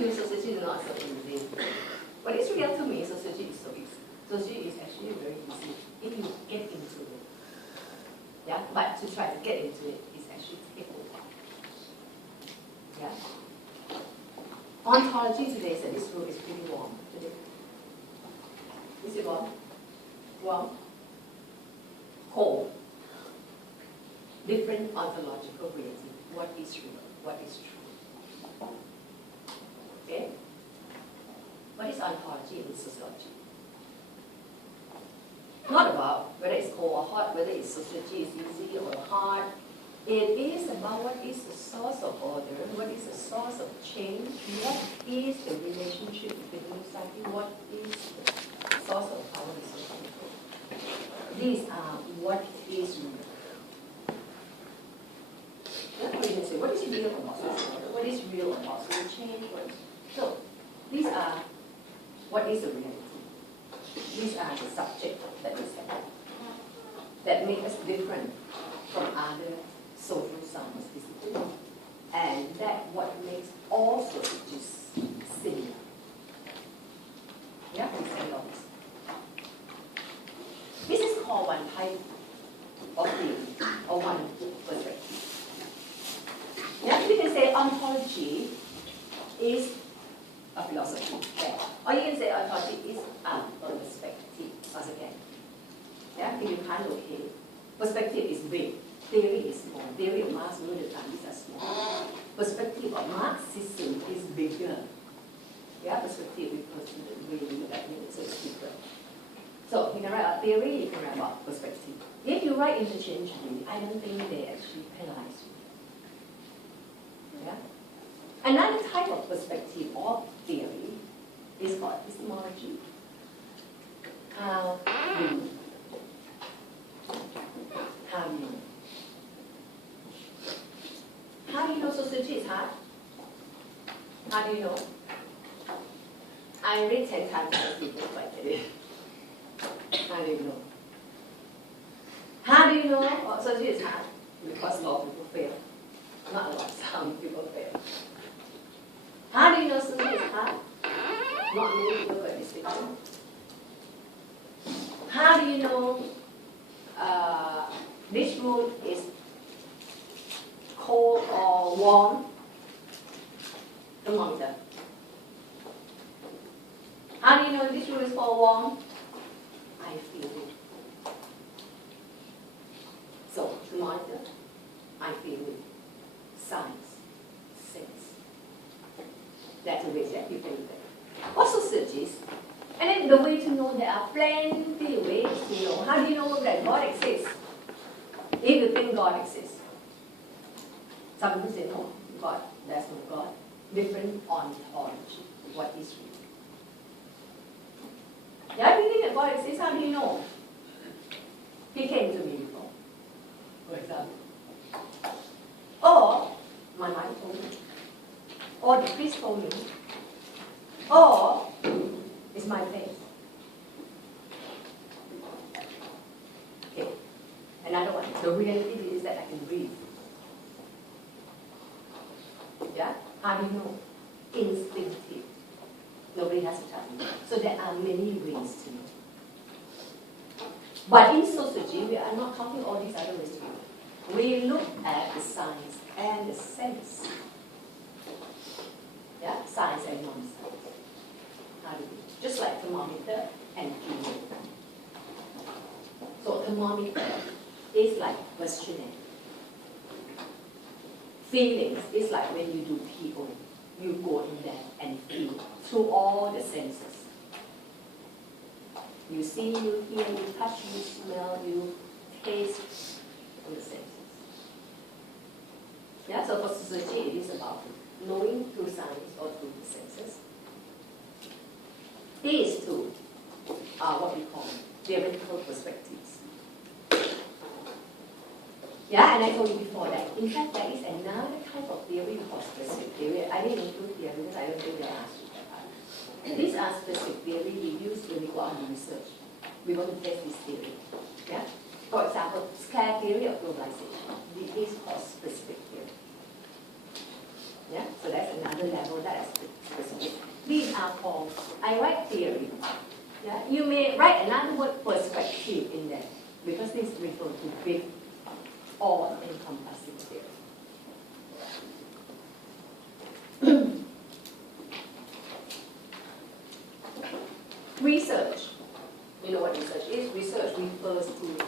do sociology is not so easy. But it's real to me, sociology is so easy. Sociology is actually very easy if you get into it. Yeah, but to try to get into it is actually take a while. Yeah. Ontology today said this room is pretty warm today. Is it warm? Warm? Cold. Different ontological reality. What is real? What is true? Okay? What is ontology in sociology? Not about whether it's cold or hot, whether it's sociology is easy or hard. It is about what is the source of order, what is the source of change, what is the relationship between society, what is the source of power in society. These are what is real. That's what you can say. What is real about social order? What is real about social change? So, these are what is the reality. These are the subjects that we have that make us different from other social science disciplines. And that what makes all sociologists similar. Yeah, we say all this. This is called one type of theory, or one perspective. Yeah, we can say ontology is a philosophy. Okay. Or you can say ontology is a perspective, once again. Yeah, if you can't locate, perspective is big, theory is small. Theory of Marx, most of the time, these are small. Perspective of Marxism is bigger. Yeah, perspective refers to the way you look at it, so it's bigger. So you can write about theory, you can write about perspective. If you write interchangeably, I don't think they actually penalize you. Yeah? Another type of perspective or theory is called epistemology. How do you know? How do you know? How do you know sociology is hard? How do you know? I read 10 times before I get it. How do you know? How do you know sociology is hard? Because a lot of people fail. Not a lot, some people fail. How do you know sociology is hard? Not many people got distinction. How do you know this room is cold or warm? Thermometer. How do you know this room is cold or warm? I feel it. So, thermometer, I feel it. Science, sense. That's the way that you can look at it. Also sociologists. And then the way to know, there are plenty of ways to know. How do you know that God exists? If you think God exists. Some people say, no, God, there's no God. Different ontology. What is real? Yeah, if you think that God exists, how do you know? He came to me before, for example. Or, my mind told me. Or the priest told me. Or, it's my faith. Okay. Another one. The reality is that I can breathe. Yeah? How do you know? Instinctive. Nobody has to tell you. So there are many ways to know. But in sociology, we are not talking all these other ways to know. We look at the science and the sense. Yeah? Science and non-science. How do we? Just like thermometer and feeling. So thermometer is like questioning. Feelings is like when you do PO. You go in there and feel through all the senses. You see, you hear, you touch, you smell, you taste all the senses. Yeah, so for sociology it is about knowing through science or through the senses. These two are what we call theoretical perspectives. Yeah, and I told you before that, in fact, there is another type of theory called specific theory. I didn't include theory because I don't think they asked you that part. These are specific theory we use when we go on research. We want to test this theory. Yeah? For example, scale theory of globalization. It is called specific theory. Yeah? So that's another level that is specific. now called, I write theory. Yeah? You may write another word, perspective, in there, because this refers to big, all-encompassing theory. Research. You know what research is? Research refers to,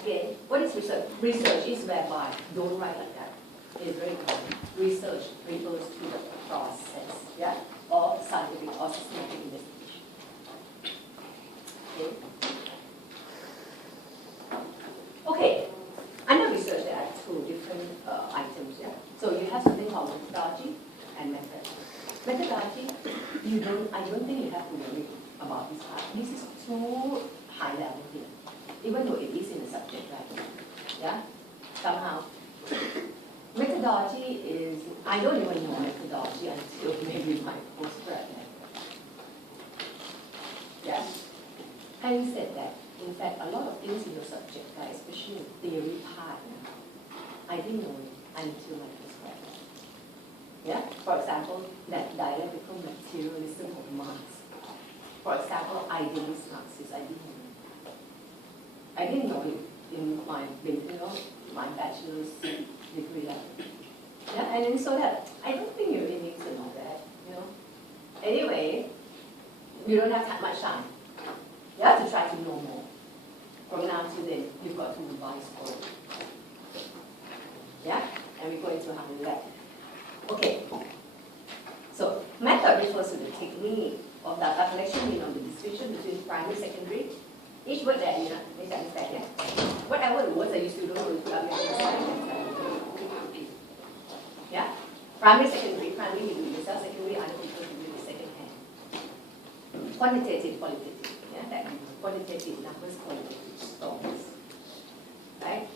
again, what is research? Research is whereby, don't write like that. It's very common. Research refers to the process, yeah, or scientific or systematic investigation. Okay. Okay. Under research, there are two different items. Yeah. So you have something called methodology and method. Methodology, I don't think you have to worry about this part. This is too high level here, even though it is in the subject, right? Yeah. Somehow. Methodology is, I don't even know methodology until maybe my postgrad. Yeah. Having said that, in fact, a lot of things in your subject, especially the theory part, I didn't know it until my postgrad. Yeah. For example, that dialectical materialism of Marx. For example, idealist Marxist, I didn't know it in my bachelor's degree level. Yeah, and so that I don't think you really need to know that, Anyway, you don't have that much time. You have to try to know more. From now to then, you've got to revise for it. Yeah? And we're going to have that. Okay. So, method refers to the technique of data collection, the distinction between primary, secondary. Each word there, please understand, yeah? Whatever the words that you still don't know, you put up your understanding. Yeah? Primary, secondary, primary you do it yourself, secondary other people to do it second hand. Quantitative, qualitative. Yeah? That quantitative numbers, qualitative stories. Right?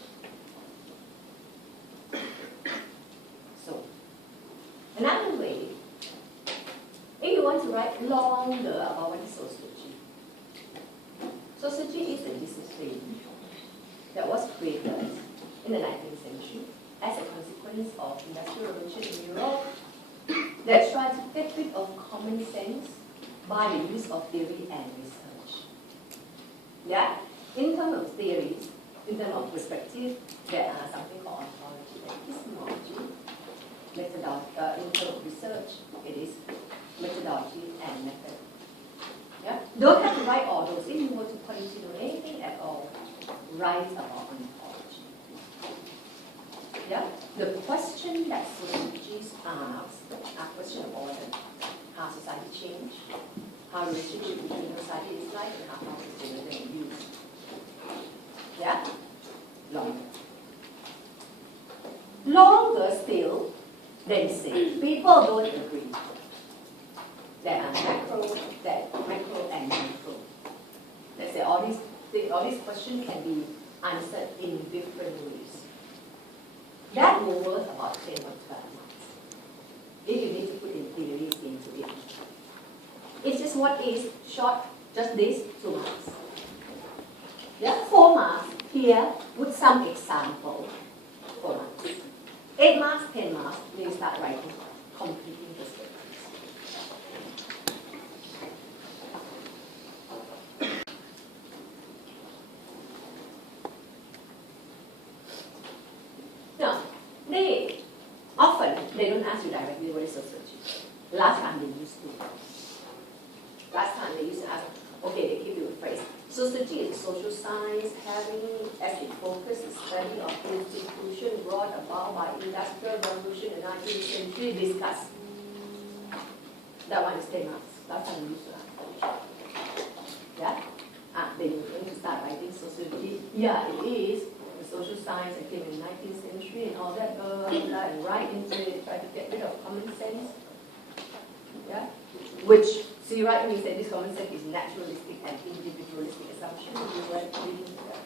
So, another way, if you want to write longer about what is sociology. Sociology is a discipline that was created in the 19th century as a consequence of industrial revolution in Europe that tried to get rid of common sense by the use of theory and research. Yeah? In terms of theories, in terms of perspective, there are something called ontology and epistemology. In terms of research, it is methodology and method. Yeah? Don't have to write all those. If you were to continue anything at all, write about ontology. Yeah? The question that sociologists ask are questions of order. How society change, how relationship between society is like, and how it's generated and used. Yeah? Longer. Longer still, then say, people don't agree. There are macro and micro. Let's say all these questions can be answered in different ways. That will worth about 10 or 12 months. If you need to put in theories into it. It's just what is short, just this, 2 marks. Yeah, 4 marks here with some example. 4 marks. 8 marks, 10 marks, then you start writing, completing the statements. Now, they don't ask you directly what is sociology. Last time they used to. Last time they used to ask, okay, they give you a phrase. Sociology is social science having as its focus the study of institutions brought about by industrial revolution in the 19th century. Discuss. That one is 10 marks. Last time we used to ask. Yeah? Then you're going to start writing sociology. Yeah, it is. The social science that came in the 19th century and all that, and right into it, try to get rid of common sense. Yeah? Which, see, right when you say this common sense is naturalistic and individualistic assumption, you were reading that.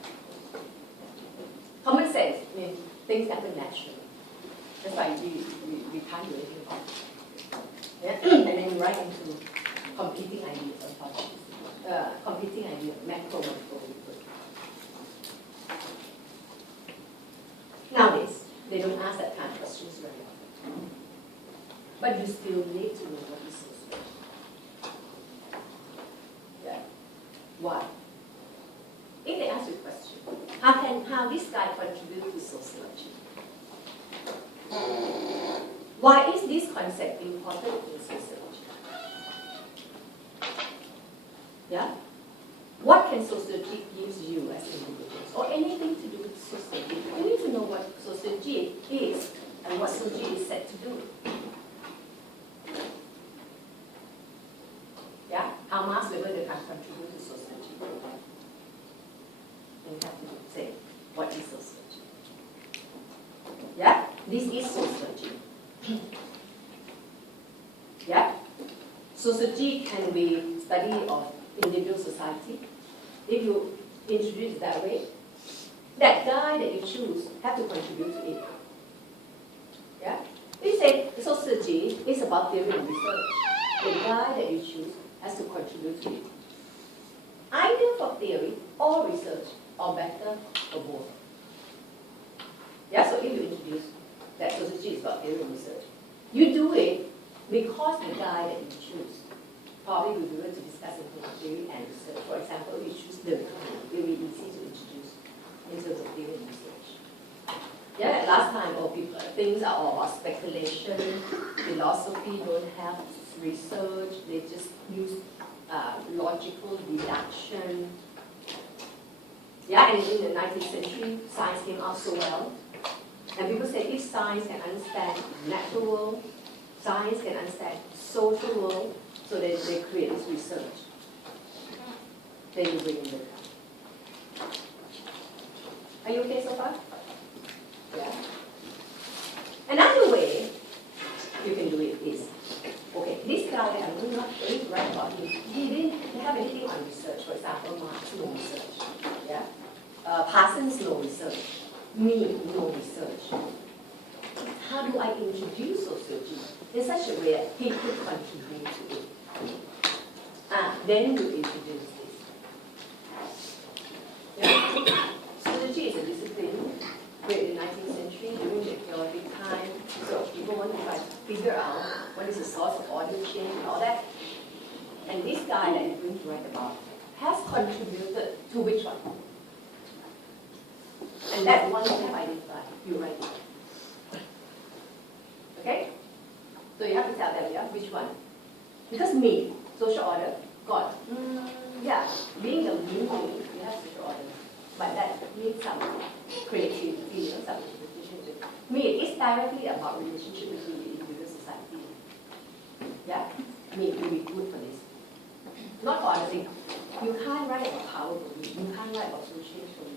Common sense means things happen naturally. That's why we can't do anything about it. Yeah? And then you write into competing ideas on top of this. Competing ideas, macro. Nowadays, they don't ask that kind of questions very often. But you still need to know what is sociology. how this guy contributes to sociology. Why is this concept important in sociology? Yeah? What can sociology give you as individuals, or anything to do with sociology? You need to know what sociology is and what sociology is set to do. Yeah? How much level they can contribute to sociology. And you have to say, what is sociology? Yeah? This is sociology. Yeah? Sociology can be study of individual society. If you introduce it that way, that guy that you choose have to contribute to it. Yeah? If you say sociology is about theory and research, the guy that you choose has to contribute to it. Either for theory or research, or better, or both. Yeah, so if you introduce that sociology is about theory and research, you do it because the guy that you choose probably will be able to discuss theory and research. For example, if you choose the kind, it will be easy to introduce in terms of theory and research. Yeah, like last time, people, things are all about speculation. Philosophy don't have research. They just use logical deduction. Yeah, and in the 19th century, science came out so well. And people say if science can understand natural world, science can understand social world, so they create this research. Then you bring in the ground. Are you okay so far? Yeah. Another way you can do it is, okay, this guy that I'm not going to write about him, he didn't have anything on research. For example, Marx, no research. Yeah. Parsons, no research. Me, no research. How do I introduce sociology in such a way that he could contribute to it? Then you introduce this. Yeah? Sociology is a discipline created in the 19th century during the chaotic time. So people want to try to figure out what is the source of order change and all that. And this guy that you're going to write about has contributed to which one? And that one you have identified, you write it. Okay? So you have to tell them, yeah, which one? Because me, social order, God. Yeah, being the mean thing, you have social order. But that needs some creativity, some interpretation. Me, it's directly about relationship between the individual society. Yeah? Me, will be good for this. Not for other things. You can't write about power for me. You can't write about social change for me.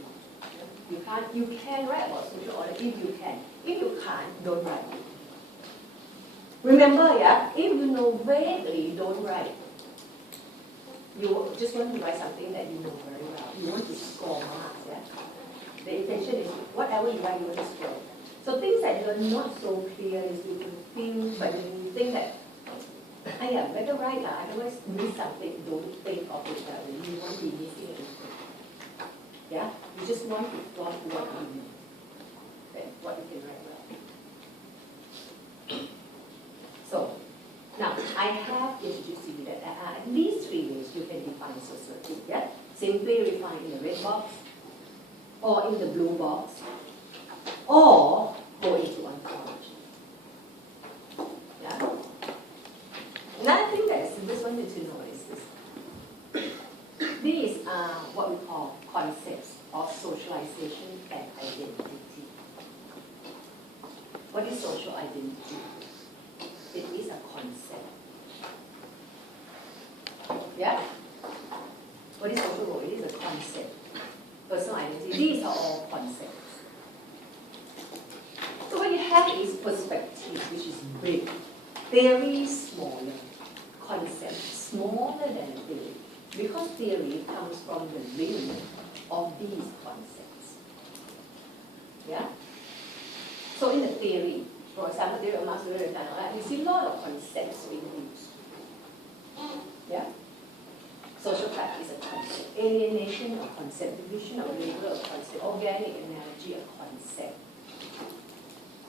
You can write about social order if you can. If you can't, don't write. Remember, yeah, if you know vaguely, don't write. You just want to write something that you know very well. You want to score marks, yeah? The intention is whatever you write, you want to score. So things that you are not so clear is you can think, but you think that, yeah, better write, otherwise miss something, don't think of it that way. You won't be missing anything. Yeah? You just want to plot what you know. Okay? What you can write well. So, now, I have introduced to you that there are at least 3 ways you can define sociology. Yeah? Simply define in the red box, or in the blue box, or go into ontology. Yeah? Another thing that I just wanted to know is this. These are what we call concepts of socialization and identity. What is social identity? It is a concept. Yeah? What is social role? It is a concept. Personal identity. These are all concepts. So what you have is perspective, which is big. Theory, smaller. Concept, smaller than theory. Because theory comes from the limit of these concepts. Yeah? So in the theory, for example, theory of Marx, you see a lot of concepts being used. Yeah? Social fact is a concept. Alienation, a concept. Division of labor, a concept. Organic analogy, a concept.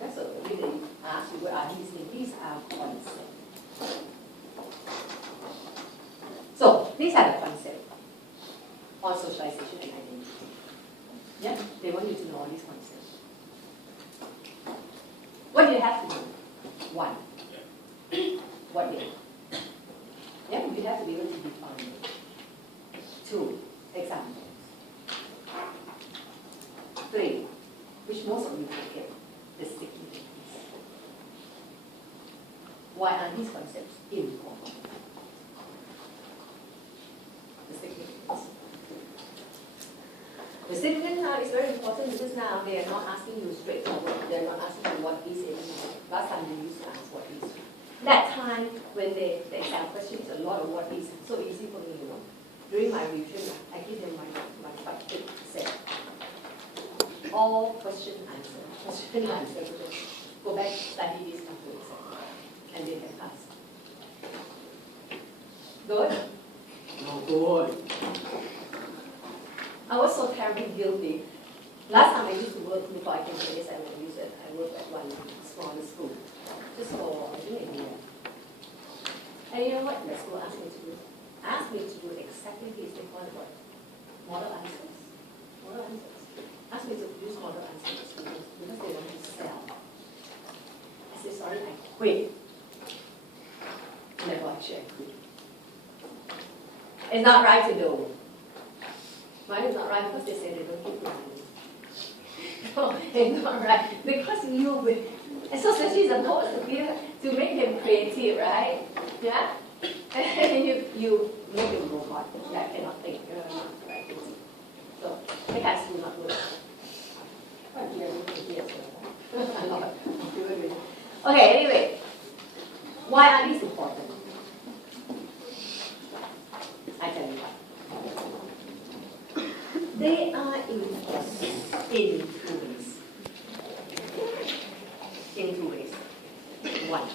Yeah, so when they ask you what are these things, these are concepts. So these are the concepts on socialization and identity. Yeah, they want you to know all these concepts. What do you have to do? One. What did? Yeah, you have to be able to define it. Two, examples. Three, which most of you forget, the significance. Why are these concepts important? The significance. The significance now is very important because now they are not asking you straightforward. They are not asking you what is anymore. Last time they used to ask what is. That time when the exam questions a lot of what is, so easy for me, you know. During my revision, I give them my quite big set. All question answer. Go back, study this after exam, and they can pass. Good? No good. I was so terribly guilty. Last time I used to work before I came to this, I worked at one smaller school, just for I think a year. And you know what the school asked me to do? Asked me to do exactly this. They call it what? Model answers. Model answers. Asked me to produce model answers to students because they want to sell. I said, sorry, I quit. Never actually I quit. It's not right to do. Mine is not right because they say they don't keep money. No, it's not right. Because you, association is supposed to make them creative, right? Yeah? And you make them robot that cannot think. Right? So, they have to not work. Okay, anyway. Why are these important? I tell you why. They are important in two ways. In two ways. One.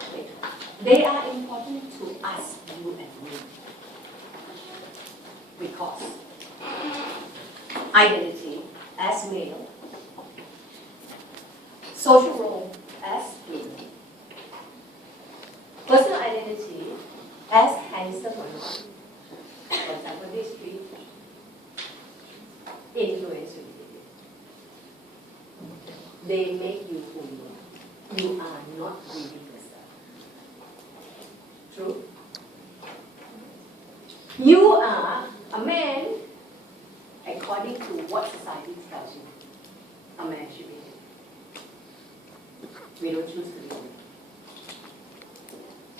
Okay. They are important to us, you and me. Because identity as male, social role as female, personal identity as handsome or not. For example, these three influence you. They make you who you are. You are not really yourself. True? You are a man according to what society tells you a man should be. We don't choose to be.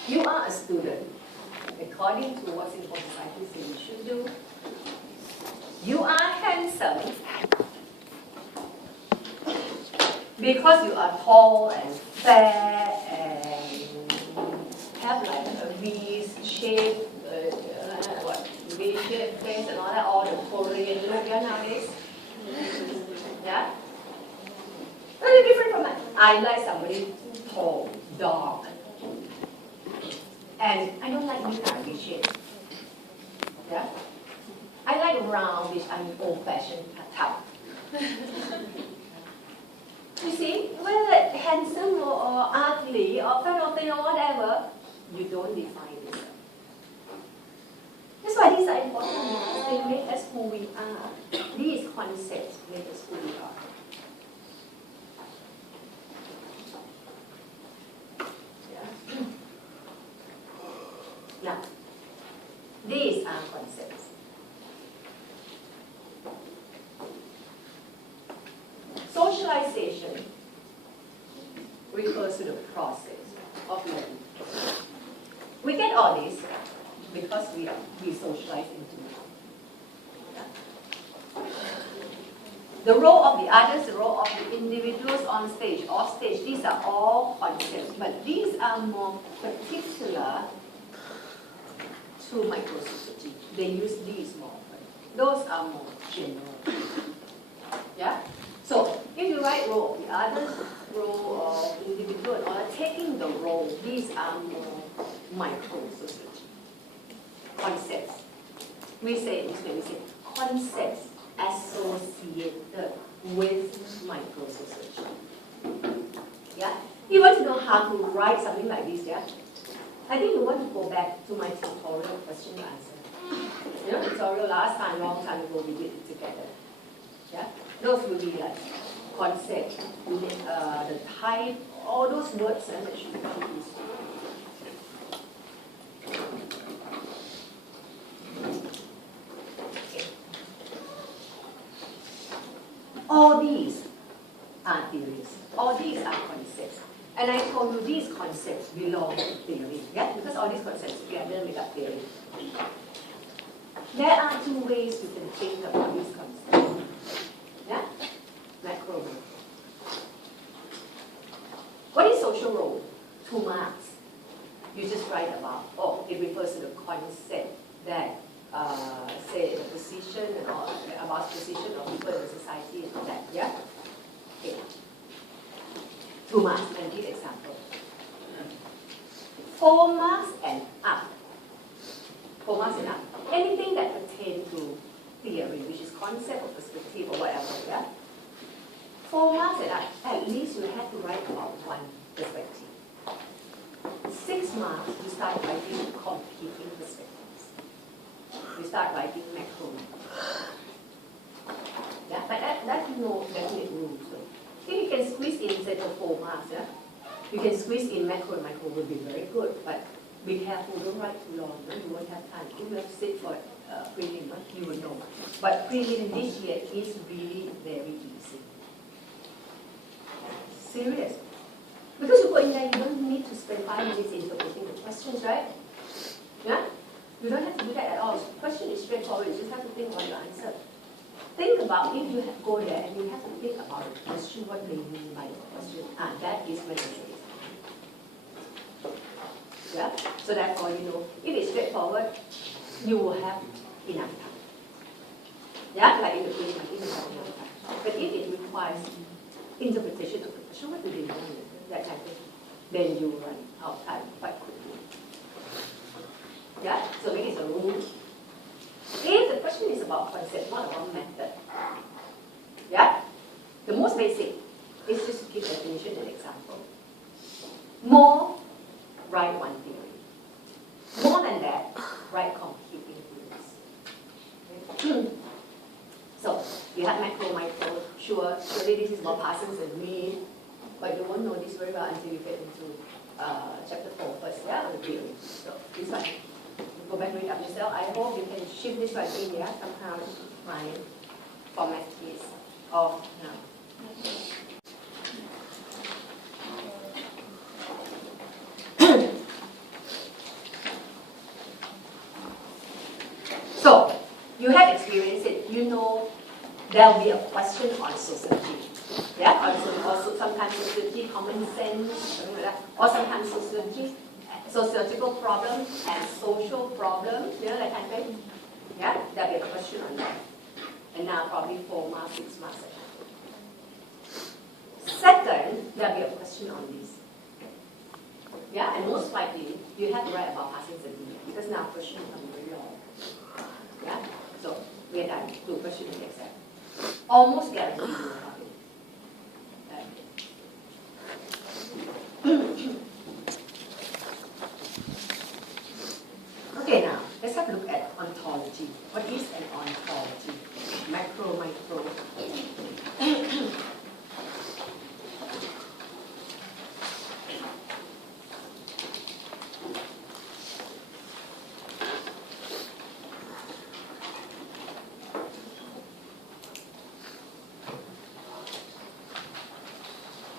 You are a student according to what Singapore society says you should do. You are handsome because you are tall and fair and have like a V-shaped, V-shaped face and all that, all the Korean look nowadays. Yeah? Very different from that. I like somebody tall, dark. And I don't like these V-shapes. Yeah? I like roundish, I'm old-fashioned type. You see, whether handsome or ugly or fat or thin or whatever, you don't define this. That's why these are important because they make us who we are. These concepts make us who we are. Yeah. Now, these are concepts. Socialization refers to the process of learning. We get all this because we socialize into it. Yeah? The role of the others, the role of the individuals on stage, off stage, these are all concepts, but these are more particular to microsociety. They use these more. Those are more general. Yeah? So, if you write role of the others, role of individual, and all that, taking the role, these are more microsociety. Concepts. We say this way, we say concepts associated with microsociety. Yeah? You want to know how to write something like this, yeah? I think you want to go back to my tutorial question and answer. You know, tutorial last time, long time ago, we did it together. Yeah, those will be like concept, the type, all those words that should be used. All these are theories. All these are concepts. And I told you these concepts belong to theory. Yeah? Because all these concepts together make up theory. There are two ways you can think about these concepts. Yeah? Macro role. What is social role? 2 marks. You just write about, it refers to the concept that say the position or about position of people in the society and all that. Yeah? Okay. 2 marks and give example. 4 marks and up. 4 marks and up. Anything that pertains to theory, which is concept or perspective or whatever. Yeah? 4 marks and up. At least you have to write about one perspective. 6 marks, you start writing competing perspectives. You start writing macro. Yeah, but that's no definite rules. So if you can squeeze in, say, the 4 marks, yeah, you can squeeze in macro and micro will be very good. But be careful, don't write too long. You won't have time. If you have to sit for prelim, you will know. But prelim this year is really very easy. Serious. Because you go in there, you don't need to spend 5 minutes interpreting the questions, right? Yeah? You don't have to do that at all. The question is straightforward. You just have to think about your answer. Think about if you go there and you have to think about the question, what they mean by the question. That is metaphysics. Yeah? So therefore, you know, if it's straightforward, you will have enough time. Yeah? Like in the prelim, you will have enough time. But if it requires interpretation of the question, what do they mean? That kind of thing, then you run out of time quite quickly. Yeah, so it is a rule. If the question is about concept, not about method, yeah, the most basic is just to give definition and example. More, write one theory. More than that, write competing theories. So you have macro, micro. Surely this is about Parsons and Mead. But you won't know this very well until you get into chapter 4 first, yeah, the theory. So this one, go back and read up yourself. I hope you can shift this one in here somehow. My format is off now. So you have experienced it. You know there will be a question on society. Yeah, also sometimes sociology, common sense, something like that. Or sometimes sociology, sociological problems and social problems, you know, that kind of thing. Yeah, there'll be a question on that. And now probably 4 marks, 6 marks. Second, there'll be a question on this. Yeah, and most likely, you have to write about Parsons and Mead, because now question becomes very long. Yeah, so we're done. Do question and exam. Almost guaranteed you will have it. Okay, now let's have a look at ontology. What is an ontology? Macro, micro.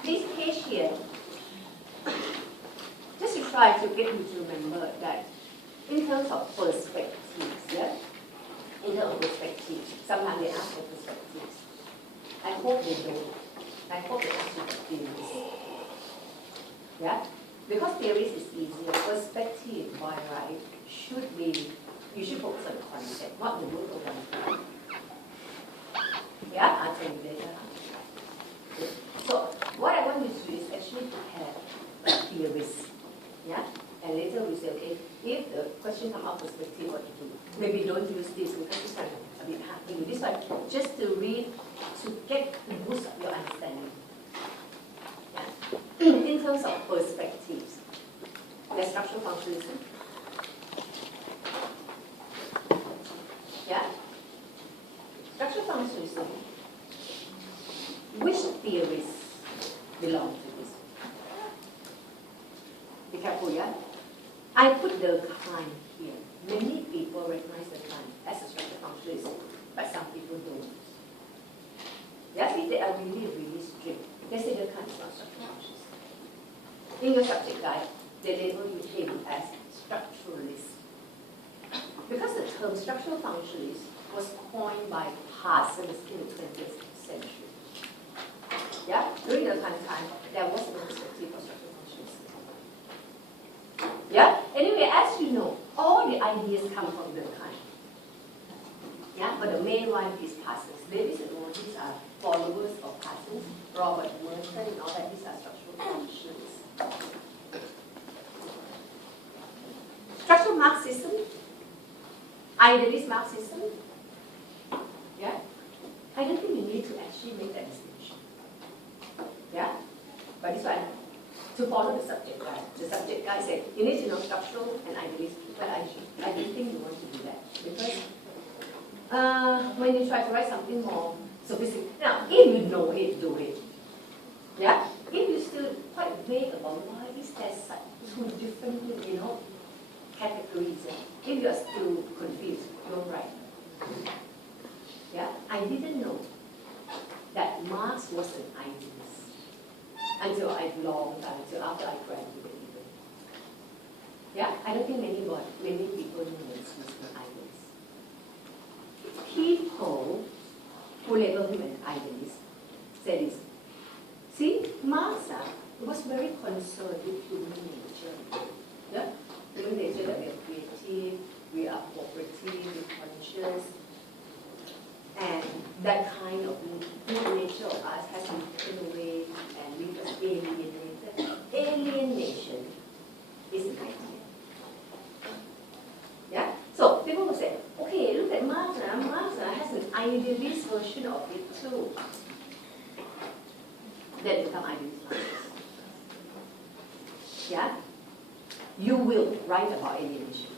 This page here, just to try to get you to remember that in terms of perspectives, yeah? In terms of perspectives, sometimes they ask for perspectives. I hope they don't. I hope they ask you for theories. Yeah? Because theories is easier. Perspective, why, right, should be, you should focus on the concept, not the root of one. Yeah? I'll tell you later. So, what I want you to do is actually to have theories. Yeah? And later we say, okay, if the question comes out perspective, what to do? Maybe don't use this because this one a bit hard to do. This one, just to read, to get the boost of your understanding. Yeah. In terms of perspectives, the structural functionalism. theories belong to this. Be careful, yeah? I put the kind here. Many people recognize the kind as a structural functionalist, but some people don't. Yeah, see, they are really, really strict. They say the kind is not structural functionalist. In your subject guide, they label him as structuralist. Because the term structural functionalist was coined by Parsons in the 20th century. Yeah, during the kind of time, there was no perspective for structural functionalism. Yeah, anyway, as you know, all the ideas come from Durkheim. Yeah, but the main one is Parsons. Davis and all these are followers of Parsons. Robert Merton and all that, these are structural functionalists. Structural Marxism, idealist Marxism. Yeah, I don't think you need to actually make that distinction. Yeah, but this one, to follow the subject guide. The subject guide said you need to know structural and idealist, but I don't think you want to do that because when you try to write something more sophisticated, now if you know it, do it. Yeah, if you're still quite vague about why is there such two different, categories, if you're still confused, don't write. Yeah, I didn't know that Marx was an idealist until I long time, until after I graduated even. Yeah, I don't think many people know Marx was an idealist. People who label him an idealist say this. See, Marx was very concerned with human nature. Yeah? Human nature that we are creative, we are cooperative, we're conscious, and that kind of good nature of us has been taken away and we just alienated. Alienation is an idea. Yeah? So people will say, okay, look at Marx. Marx has an idealist version of it too. Then become idealist Marxists. Yeah? You will write about alienation.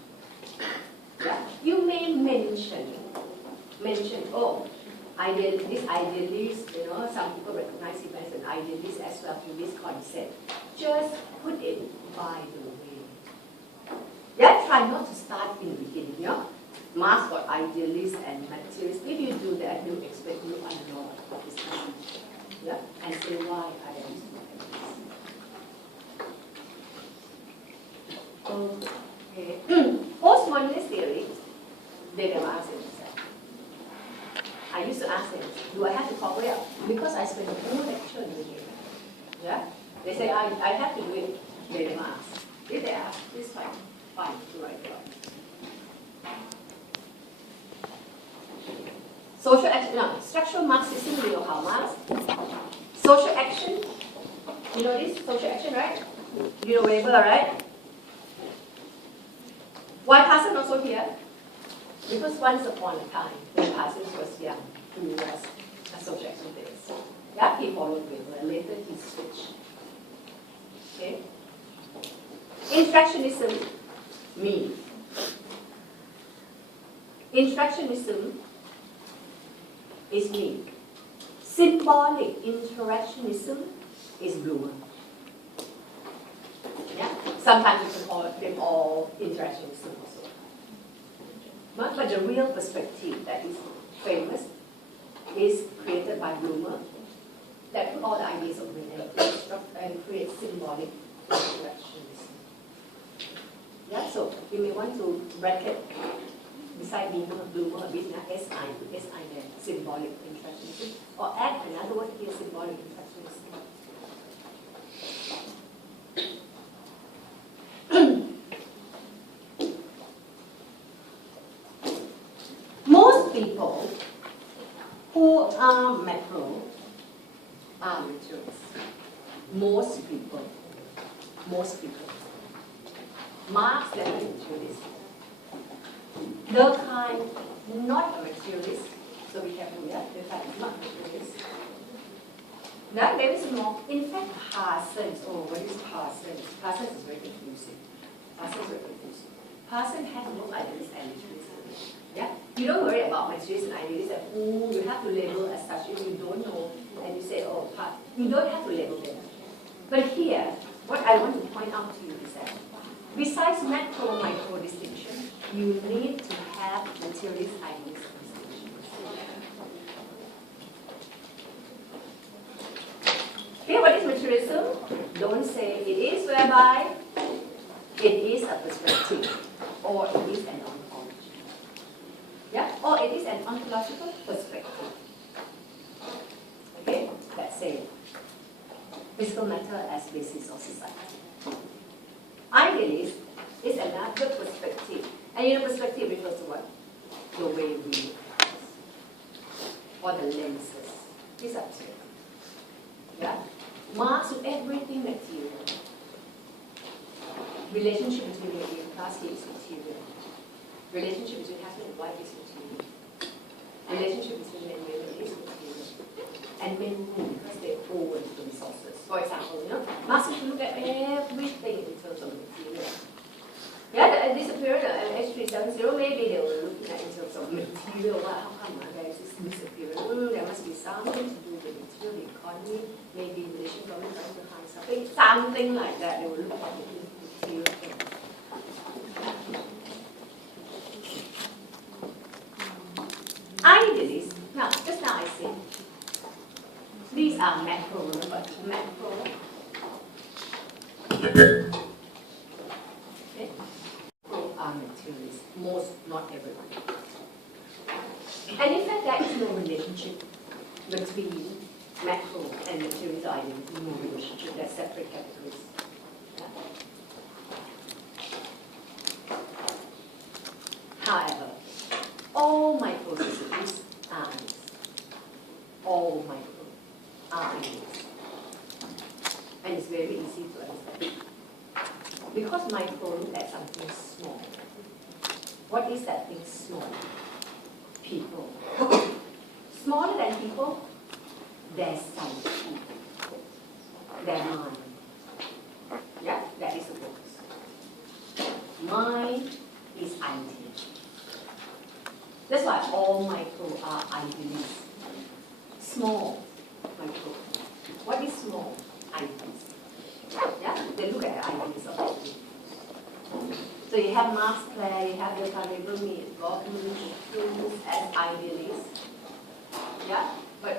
Yeah? You may mention, oh, this idealist, some people recognize him as an idealist as well in this concept. Just put it by the way. Yeah, try not to start in the beginning. Yeah? Marx got idealist and materialist. If you do that, you expect you unlock what is happening. Yeah? And say why idealist. Okay. Postmodernist theory, they never ask themselves. I used to ask them, do I have to cover it up? Because I spent a whole lecture doing it. Yeah? They say, I have to do it. They never ask. If they ask, it's fine. Fine to write it up. Social action, no, structural Marxism, you know how Marx. Social action, you know this? Social action, right? You know Weber, right? Why Parsons also here? Because once upon a time, when Parsons was young, he was a social action theorist. Yeah, he followed Weber. Later he switched. Okay? Interactionism means interactionism is me. Symbolic interactionism is Blumer. Yeah? Sometimes you can call them all interactionism also. But the real perspective that is famous is created by Blumer that put all the ideas of Weber and create symbolic interactionism. Yeah, so you may want to bracket beside Blumer a bit, SI there, symbolic interactionism, or add another word here, symbolic interactionism. Most people who are macro are materialists. Most people. Marx never materialist. Durkheim, not a materialist. So be careful, yeah? Durkheim is not a materialist. Now there is more. In fact, Parsons, what is Parsons? Parsons is very confusing. Parsons has both idealist and materialist. Yeah? You don't worry about materialist and idealist. You have to label as such if you don't know and you say, oh, part, you don't have to label them. But here, what I want to point out to you is that besides macro-micro distinction, you need to have materialist idealist distinction. Okay, what is materialism? Don't say it is whereby it is a perspective, or it is an ontology. Yeah, or it is an ontological perspective. Okay, let's say physical matter as basis of society. Idealist is another perspective. And you know, perspective refers to what? The way we look at it. Or the lenses. These are two. Yeah? Marks with everything material. Relationship between A and class A is material. Relationship between husband and wife is material. Relationship between men and women is material. And men win because they own the resources. For example, you know, Marx used to look at everything in terms of material. Yeah, this period, H370, maybe they were looking at in terms of material. Well, how come there is this disappearance? There must be something to do with material economy, maybe relation government trying to hide something like that. They will look at the material thing. Idealist. Now, just now I said, these are macro, remember? Macro. Okay. Are materialists. Most, not everyone. And in fact, there is no relationship between macro and materialist idealism. No relationship. They're separate categories. Yeah? However, all micro systems are idealists. All micro are idealists. And it's very easy to understand. Because micro look at something small. What is that thing small? People. Smaller than people, their psyche, their mind. Yeah, that is the focus. Mind is ideal. That's why all micro are idealists. Small micro. What is small? Ideals. Yeah, they look at the ideals of it. So you have Max Planck, you have the Carnegie, Gottman, as idealists. Yeah, but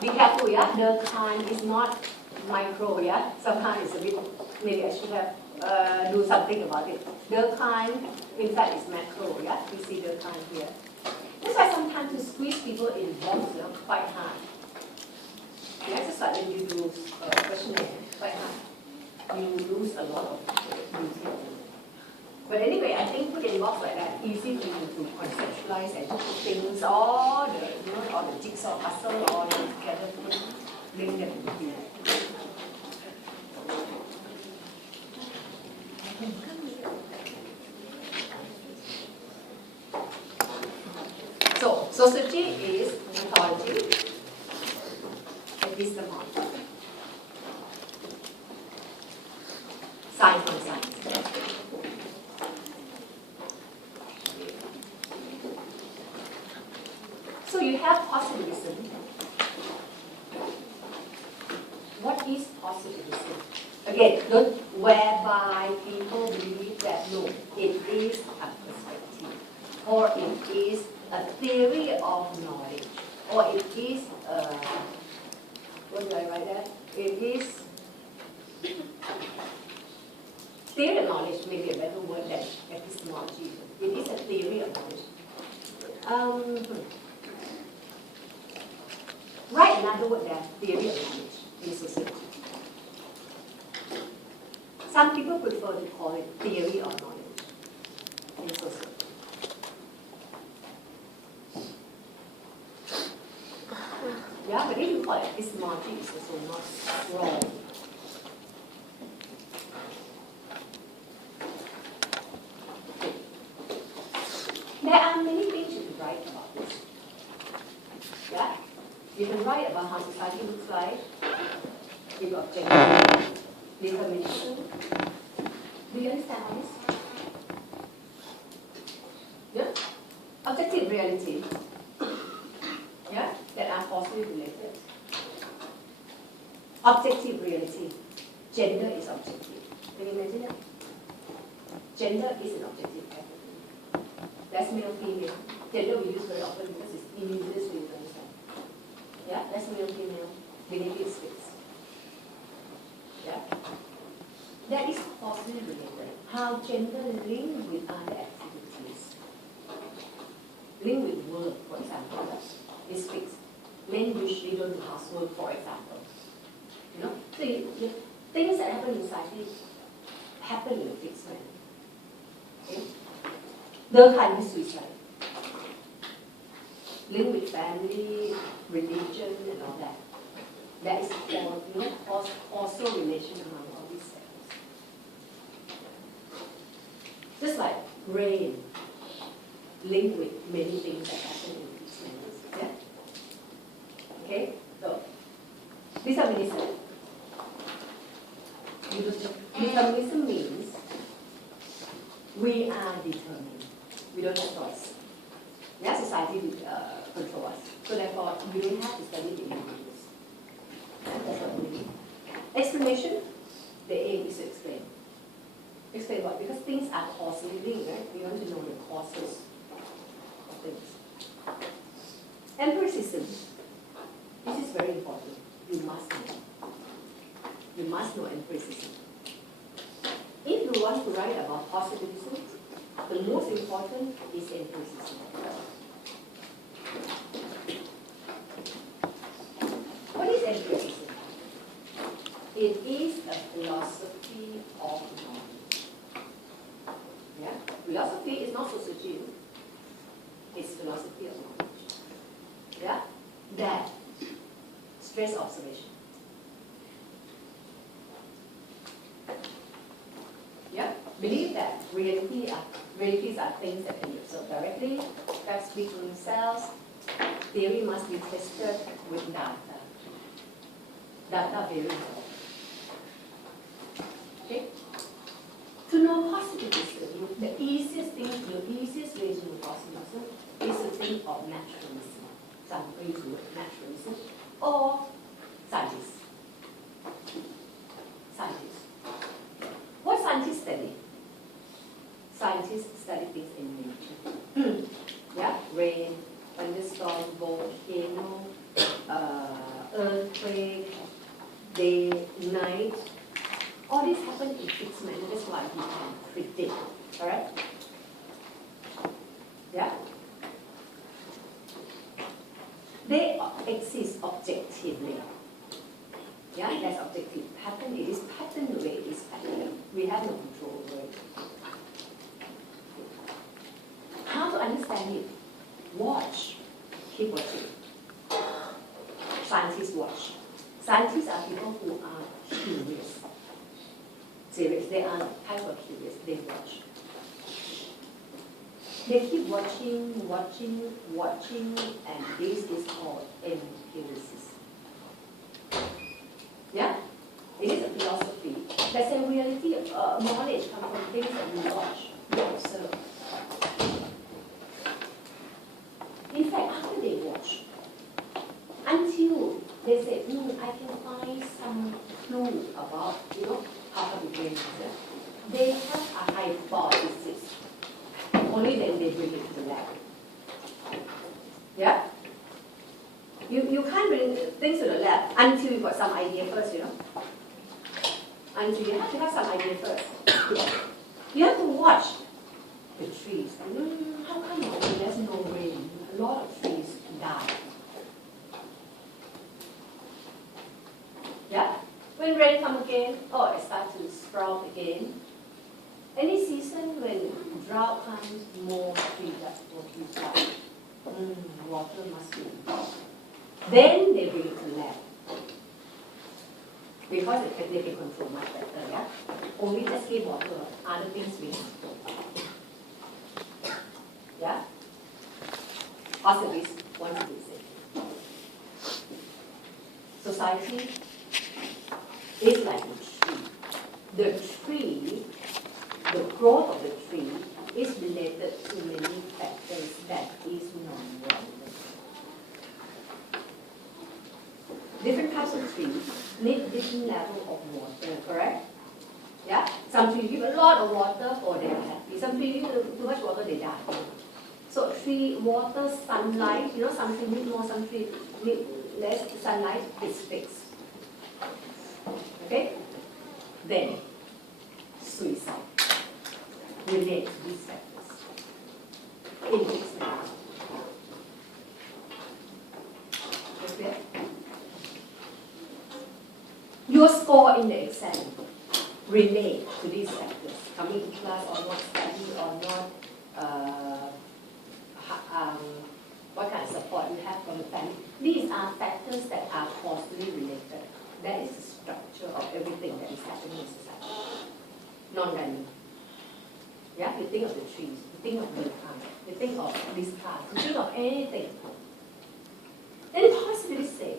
be careful, yeah, Durkheim is not micro, yeah. Sometimes it's a bit, maybe I should have do something about it. Durkheim, in fact, is macro, yeah. You see Durkheim here. That's why sometimes to squeeze people in box, you know, quite hard. The exercise when you do questionnaire, quite hard. You lose a lot of using. But anyway, I think put in box like that, easy for you to conceptualize and put things, all the, you know, all the jigsaw puzzle, all together, link them together. So, society is ontology, epistemology. Science and science. So you have positivism. What is positivism? Again, look, whereby people believe that no, it is a perspective, or it is a theory of knowledge, or it is a, what do I write that? It is theory of knowledge, maybe a better word than epistemology. It is a theory of knowledge. Write another word there, theory of knowledge in society. Some people prefer to call it theory of knowledge in society. Yeah, but if you call it epistemology, it's also not wrong. There are many things you can write about this. Yeah? You can write about how society looks like, give objective, determination. Do you understand all this? Yeah? Objective reality. Yeah? That are causally related. Objective reality. Gender is objective. Can you imagine that? Gender is an objective category. That's male, female. Gender we use very often because it's easiest to understand. Yeah, that's male, female. Beneath is fixed. Yeah. That is causally related. How gender link with other activities. Link with work, for example, is fixed. Men usually don't do housework, for example. You know, so things that happen in society happen in a fixed manner. Okay? The kind of suicide. Link with family, religion, and all that. That is all, you know, also relation among all these sectors. Just like brain, linked with many things that happen in these manners. Yeah? Okay? So, these are many steps. Determinism means we are determined. We don't have choice. Yeah, society control us. So therefore, we don't have to study the individuals. That's what we mean. Explanation, the aim is to explain. Explain what? Because things are causally linked, right? We want to know the causes of things. Empiricism, this is very important. You must know. You must know empiricism. If you want to write about positivism, the most important is empiricism. What is empiricism? It is a philosophy of knowledge. Yeah? Philosophy is not sociology. It's philosophy of knowledge. Yeah? That stress observation. Yeah? Believe that realities are things that can be observed directly, that speak for themselves. Theory must be tested with data. Data very important. Okay? To know positivism, the easiest way to know positivism is to think of naturalism. Some use the word naturalism, or scientists. Scientists. What scientists study? Scientists study things in nature. Yeah, rain, thunderstorm, volcano, earthquake, day, night. All this happen in fixed manner. That's why we can predict. Correct? Yeah. They exist objectively. Yeah, that's objective. Pattern, it is pattern the way it is pattern. We have no control over it. How to understand it? Watch. Keep watching. Scientists watch. Scientists are people who are curious. Serious. They are type of curious. They watch. They keep watching, and this is called empiricism. Yeah? It is a philosophy that says reality, knowledge comes from things that we watch, we observe. In fact, after they watch, until they say, I can find some clue about, how the brain works, they have a hypothesis. Only then they bring it to the lab. Yeah? You can't bring things to the lab until you've got some idea first, Until you have to have some idea first. You have to watch the trees. How come there's no rain? A lot of trees die. Yeah? When rain comes again, it starts to sprout again. Any season when drought comes, more trees die. Water must be involved. Then they bring it to lab. Because they can control much better, yeah? Only just give water, other things we control. Yeah? Positivists want to be safe. Society is like a tree. The tree, the growth of the tree is related to many factors that is non-relevant. Different types of trees need different level of water, correct? Yeah? Some trees give a lot of water, or they are happy. Some trees give too much water, they die. So tree, water, sunlight, some trees need more, some trees need less sunlight, is fixed. Okay? Then, suicide. Relate to these factors. In fixed manner. Okay? Your score in the exam relate to these factors. Coming to class or not, study or not, what kind of support you have from the family. These are factors that are causally related. That is the structure of everything that is happening in society. Non-random. Yeah, you think of the trees, you think of the time, you think of this class, you think of anything. Then possibly say,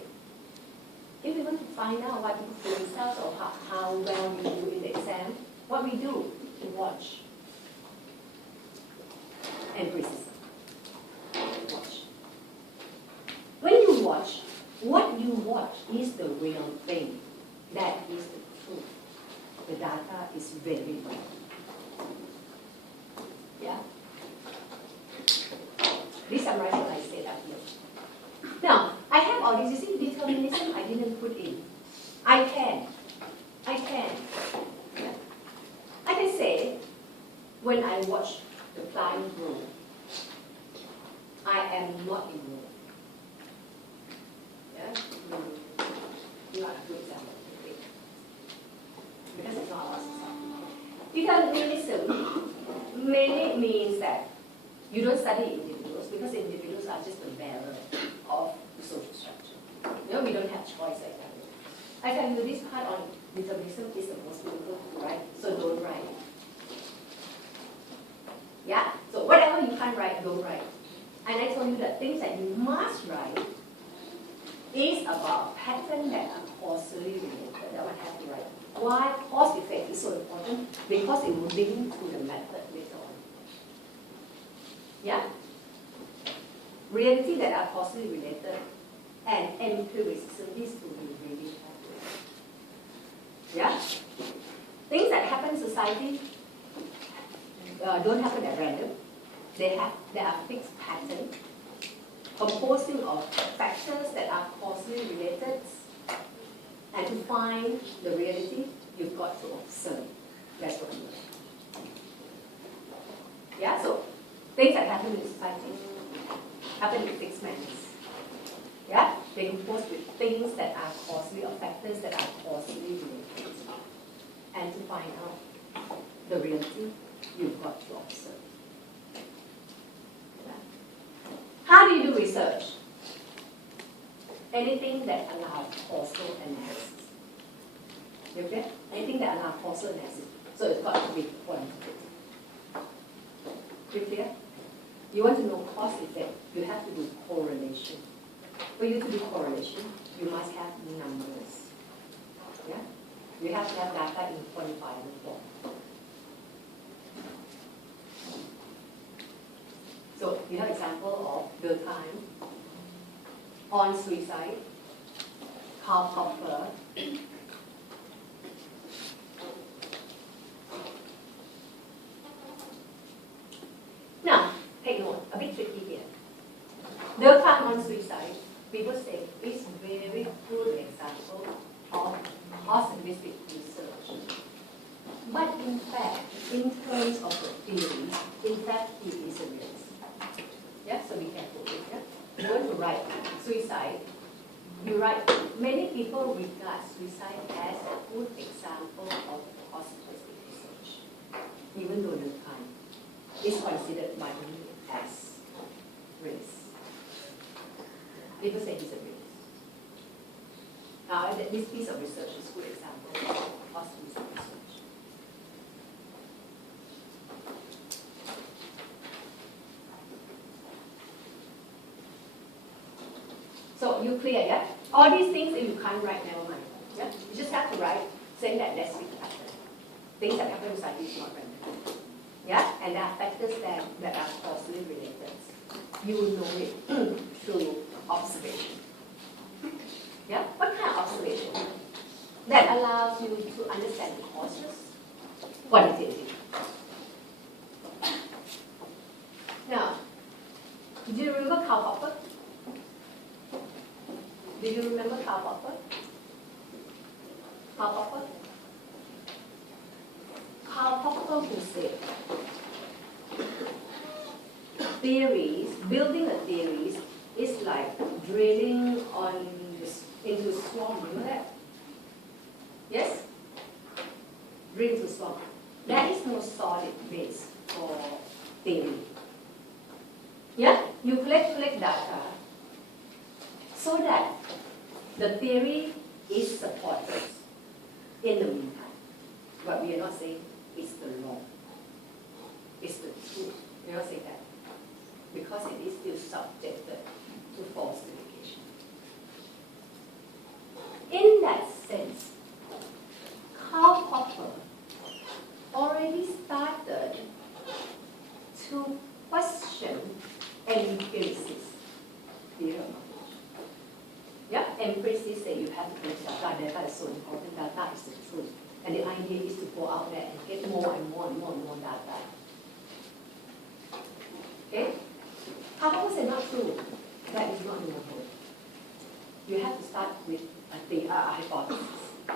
if we want to find out what you feel yourselves or how well you do in the exam, what we do, we watch. And criticism. Watch. When you watch, what you watch is the real thing. That is the truth. The data is very real. Yeah? This summarizes what I said up here. Now, I have all this. You see, determinism I didn't put in. I can. Yeah. I can say, when I watch the plant grow, I am not involved. Yeah? You are a good example. Because it's not our society. Determinism mainly means that you don't study individuals because individuals are just the bearer of the social structure. We don't have choice like that. I tell you, this part on determinism is the most difficult to write, so don't write. Yeah? So whatever you can't write, don't write. And I told you that things that you must write is about patterns that are causally related. That one have to write. Why cause effect is so important? Because it will link to the method later on. Yeah? Reality that are causally related and empiricism is to be really accurate. Yeah? Things that happen in society don't happen at random. They are fixed patterns composing of factors that are causally related. And to find the reality, you've got to observe. That's what you learn. Yeah, so things that happen in society happen in fixed manners. Yeah, they compose with things that are causally or factors that are causally related. And to find out the reality, you've got to observe. Yeah. How do you do research? Anything that allows causal analysis. You okay? Anything that allows causal analysis. So it's got to be quantitative. You clear? You want to know cause effect, you have to do correlation. For you to do correlation, you must have numbers. Yeah? You have to have data in quantifiable form. So you have example of Durkheim on suicide, Karl Popper, now, take note, a bit tricky here. Durkheim on suicide, people say, is a very good example of positivistic research. But in fact, in terms of the theory, in fact, he is a realist. Yeah, so be careful with it. Yeah? You want to write suicide, you write, many people regard suicide as a good example of positivistic research, even though Durkheim is considered by me as realist. People say he's a realist. This piece of research is a good example of positivistic research. So you clear, yeah? All these things, if you can't write, never mind. Yeah? You just have to write, saying that that's the pattern. Things that happen in society is not random. Yeah? And there are factors that are causally related. You will know it through observation. Yeah? What kind of observation? that allows you to understand the causes quantitatively. Now, do you remember Karl Popper? Do you remember Karl Popper? Karl Popper? Karl Popper who said, theories, building a theories is like drilling into a swamp, you know that? Yes? Drill into a swamp. There is no solid base for theory. Yeah? You collect data so that the theory is supported in the meantime. But we are not saying it's the law. It's the truth. We are not saying that. Because it is still subjected to falsification. In that sense, Karl Popper already started to question empiricists' theory of knowledge. Yeah, empiricists say you have to collect data. Data is so important. Data is the truth. And the idea is to go out there and get more and more and more and more data. Okay? Karl Popper said not true. That is not enough. You have to start with a hypothesis,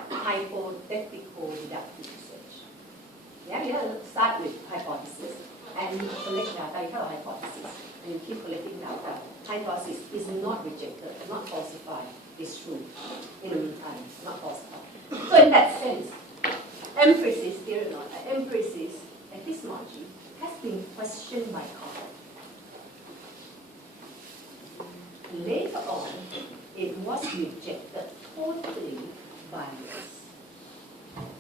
hypothetical deductive research. Yeah, you have to start with hypothesis and you collect data. You have a hypothesis and you keep collecting data. Hypothesis is not rejected, not falsified. It's true. In the meantime, not falsified. So in that sense, empiricist, empiricist epistemology has been questioned by Karl. Later on, it was rejected totally by realists.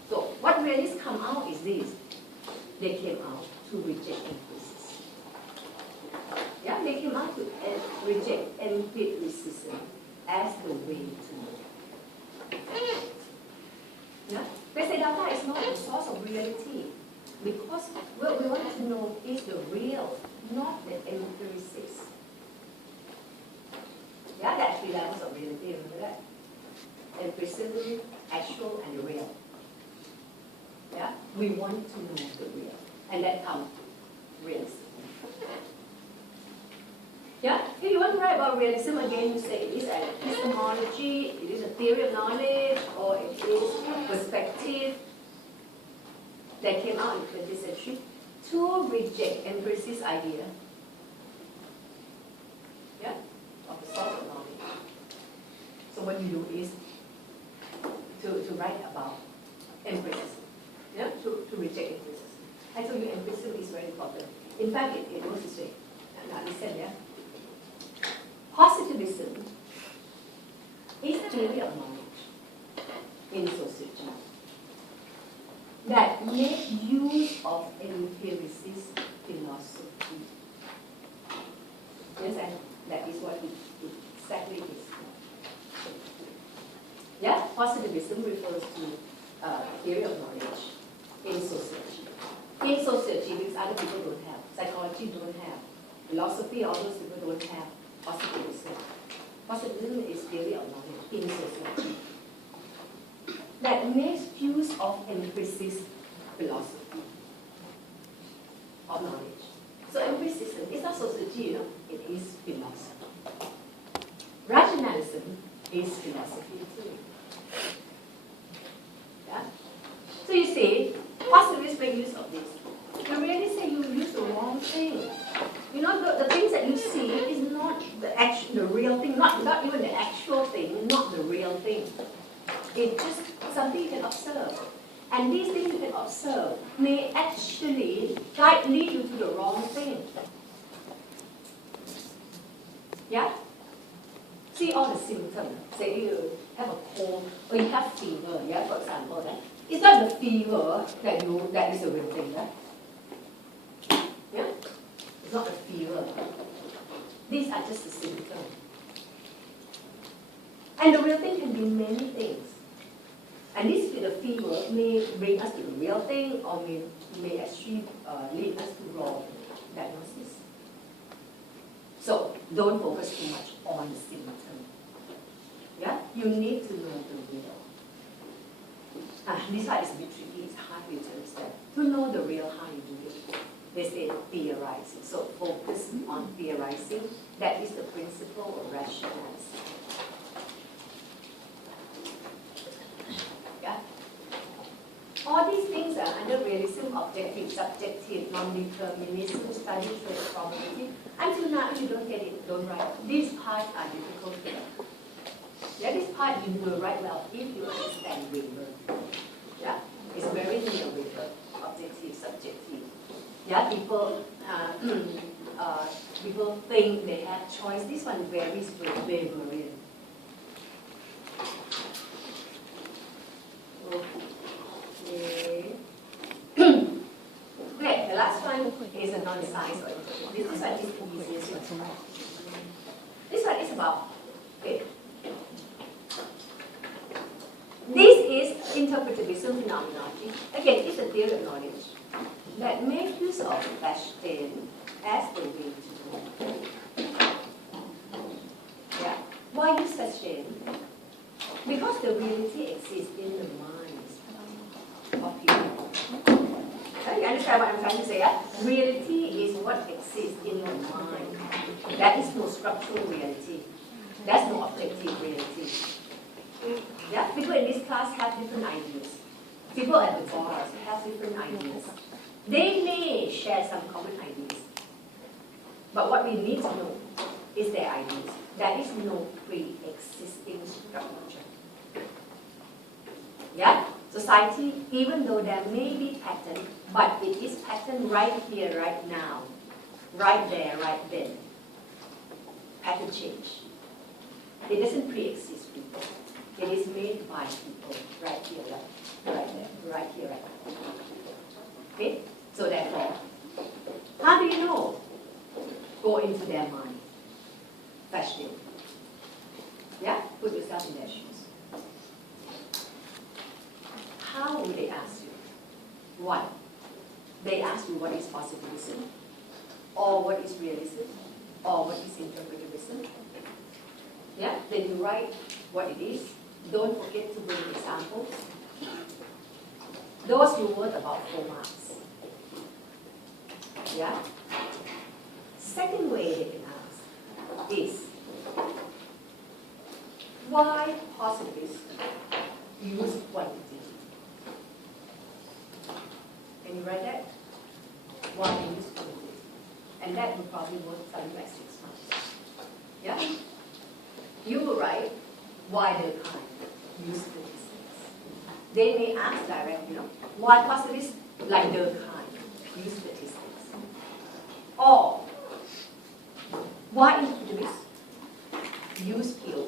So what realists come out is this. They came out to reject empiricism. Yeah, they came out to reject empiricism as the way to know. Yeah? They say data is not the source of reality. Because what we want to know is the real, not the empiricist. Yeah, there are three levels of reality, remember that? Empiricism, actual, and the real. Yeah? We want to know the real. And that comes realism. Yeah? If you want to write about realism again, you say it is an epistemology, it is a theory of knowledge, or it is a perspective that came out in the 20th century to reject empiricist idea. Yeah? Of the source of knowledge. So what you do is to write about empiricism. Yeah? To reject empiricism. I told you empiricism is very important. In fact, it goes this way. Now listen, yeah? Positivism is a theory of knowledge in sociology that makes use of empiricist philosophy. Yes, and that is what it exactly is. Yeah, positivism refers to theory of knowledge in sociology. In sociology, because other people don't have, psychology don't have, philosophy, all those people don't have positivism. Positivism is theory of knowledge in sociology that makes use of empiricist philosophy of knowledge. So empiricism is not sociology, you know, it is philosophy. Rationalism is philosophy too. Yeah? So you say, positivists make use of this. You really say you use the wrong thing. You know, the things that you see is not the real thing, not even the actual thing, not the real thing. It's just something you can observe. And these things you can observe may actually lead you to the wrong thing. Yeah? See all the symptoms. Say you have a cold or you have fever, yeah, for example. Right? It's not the fever that is the real thing, right? Yeah? It's not the fever. These are just the symptoms. And the real thing can be many things. And this the fever may bring us to the real thing or may actually lead us to wrong diagnosis. So don't focus too much on the symptom. Yeah? You need to know the real. This part is a bit tricky, it's hard for you to understand. To know the real, how you do it. They say theorizing. So focus on theorizing. That is the principle of rationality. Yeah? All these things are under realism, objective, subjective, non-determinism, studies with probability. Until now, you don't get it, don't write. These parts are difficult here. Yeah, this part you will write well if you understand Weber. Yeah, it's very near Weber, objective, subjective. Yeah, people people think they have choice. This one varies with Weberian. Okay. Great. The last one is a non-science one. This one is the easiest one. This one is about okay. This is interpretivism phenomenology. Again, it's a theory of knowledge that makes use of Verstehen as the way to know. Yeah. Why use Verstehen? Because the reality exists in the minds of people. You understand what I'm trying to say? Yeah? Reality is what exists in your mind. There is no structural reality. There's no objective reality. Yeah? People in this class have different ideas. People at the bars have different ideas. They may share some common ideas. But what we need to know is their ideas. There is no pre-existing structure. Yeah? Society, even though there may be pattern, but it is pattern right here, right now. Right there, right then. Pattern change. It doesn't pre-exist people. It is made by people right here, right there, right here, right now. Okay? So therefore, how do you know? Go into their mind. Verstehen. Yeah? Put yourself in their shoes. How will they ask you? One, they ask you what is positivism, or what is realism, or what is interpretivism. Yeah? Then you write what it is. Don't forget to bring examples. Those you worth about 4 marks. Yeah? Second way they can ask is, why positivists use quantity? Can you write that? Why they use quantity? And that will probably worth something like 6 months. Yeah? You will write why Durkheim use statistics. They may ask directly, why positivists like Durkheim use statistics? Or why individualists use PO?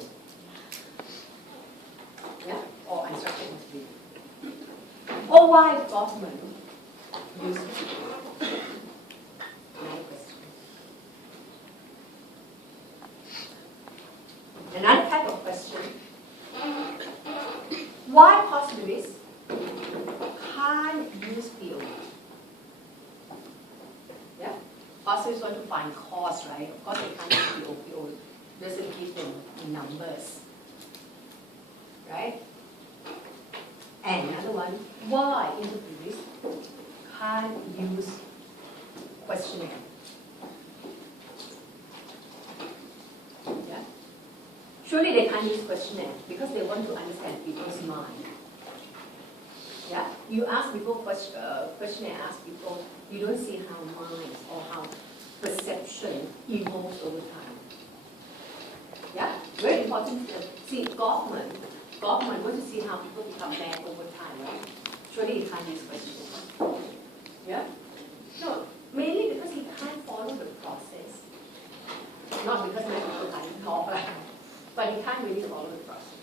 Yeah? Or unstructured interview. Or why Goffman use PO? Another question. Another type of question. Why positivists can't use PO? Yeah? Positivists want to find cause, right? Of course they can't use PO. PO doesn't give them numbers. Right? And another one, why individuals can't use questionnaire? Yeah? Surely they can't use questionnaire because they want to understand people's mind. Yeah? You ask people questionnaire, ask people, you don't see how minds or how perception evolves over time. Yeah? Very important to see Goffman wants to see how people become mad over time, right? Surely he can't use questionnaire. Yeah? No, mainly because he can't follow the process. Not because many people can't talk, right? But he can't really follow the process.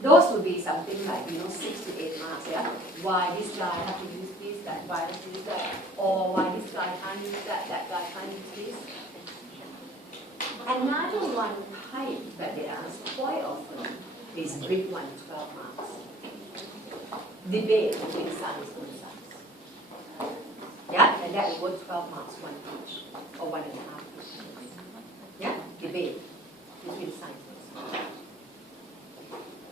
Those would be something like, 6 to 8 marks, yeah? Why this guy has to use this, that guy has to use that, or why this guy can't use that guy can't use this. Another one type that they ask quite often is big one, 12 marks. Debate between science and science. Yeah, and that will work 12 marks, 1 each, or 1.5 each. Yeah, debate between science and science.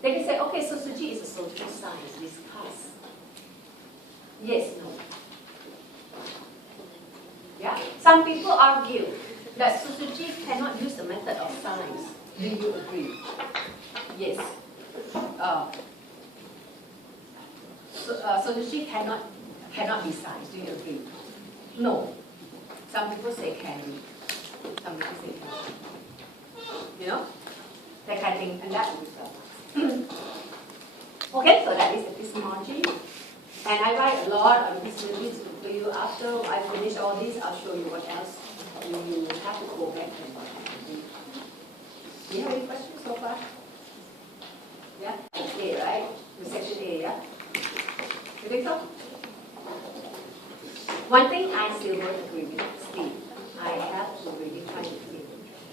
They can say, okay, sociology is a social science, discuss. Yes, no. Yeah? Some people argue that sociology cannot use the method of science. Do you agree? Yes. Sociology cannot be science. Do you agree? No. Some people say can be. Some people say cannot. You know? That kind of thing, and that would be so. Okay, so that is epistemology. And I write a lot on epistemology for you. After I finish all this, I'll show you what else you have to go back and read. Do you have any questions so far? Yeah? A, right? The section A, yeah? You think so? One thing I still don't agree with Steve. I have to really try to think.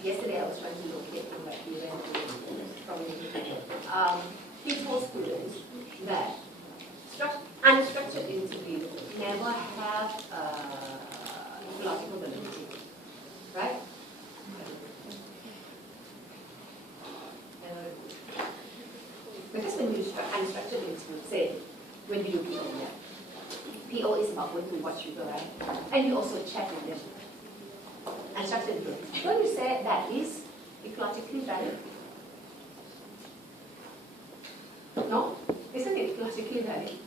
Yesterday I was trying to locate him, but he went from me. He told students that unstructured interview never have philosophical validity, right? Because when you unstructured interview, say, when do you PO? Yeah. PO is about going to what sugar, right? And you also check with them. Unstructured interview. Don't you say that is ecologically valid? No? Isn't it ecologically valid?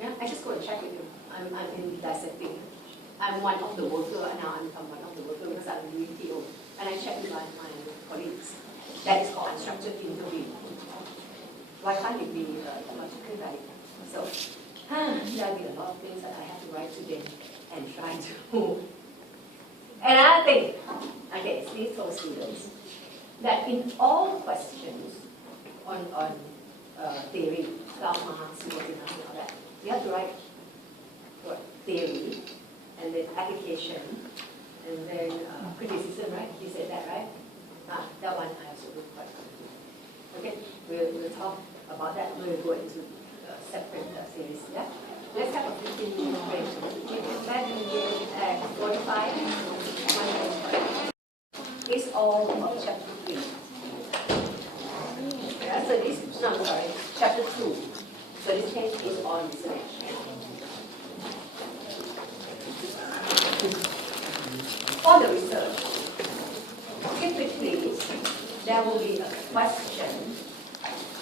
Yeah, I just go and check with you. I'm in dissecting. I'm one of the workers, and now I'm one of the workers because I'm doing PO. And I check with my colleagues. That is called unstructured interview. Why can't it be ecologically valid? So, there'll be a lot of things that I have to write to them and try to. Another thing, okay, Steve told students that in all questions on theory, Karl Marx, and all that, you have to write what, theory, and then application, and then criticism, right? He said that, right? That one I also look quite good. Okay, we'll talk about that. We'll go into separate series. Yeah. Let's have a 15-minute break. We come back again at 45. It's all about chapter 3. Yeah. So this, no, sorry, chapter 2. So this page is on research. For the research, typically there will be a question.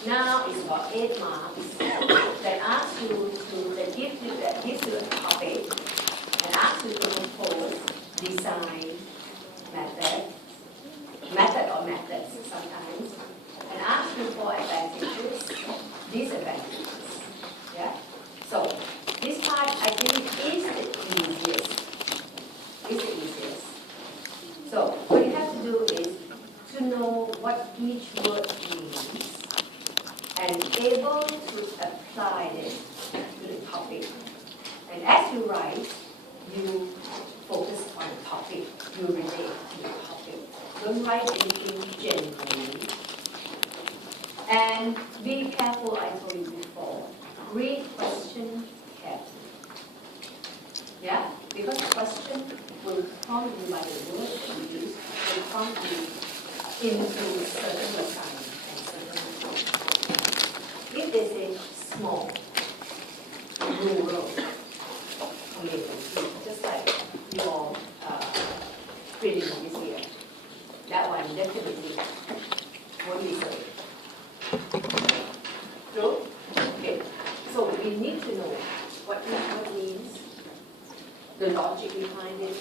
Now it's about 8 marks that asks you to, that gives you a topic and asks you to propose, design, method or methods sometimes, and asks you for advantages, disadvantages. Yeah? So this part I think is the easiest. So what you have to do is to know what each word means and able to apply it to the topic. And as you write, you focus on the topic, you relate to the topic. Don't write anything generally. And be careful, I told you before. Read question carefully. Yeah? Because question will prompt you by the word you use, will prompt you into certain assignments and certain. If they say small, rural, just like your reading this year, that one definitely won't be so. True? Okay. So we need to know what each word means, the logic behind it,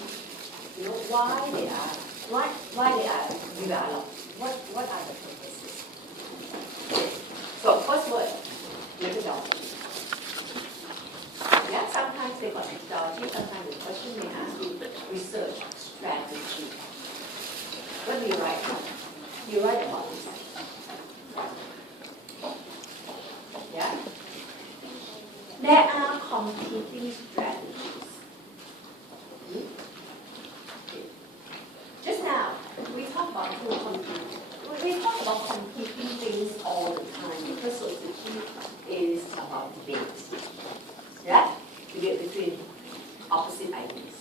you know, why they are developed, what are the purposes. So first word, methodology. Yeah, sometimes they got methodology, sometimes the question may ask you research strategy. What do you write? You write about research. Yeah? There are competing strategies. Just now, we talk about we talk about competing things all the time because society is about debate. Yeah? Debate between opposite ideas.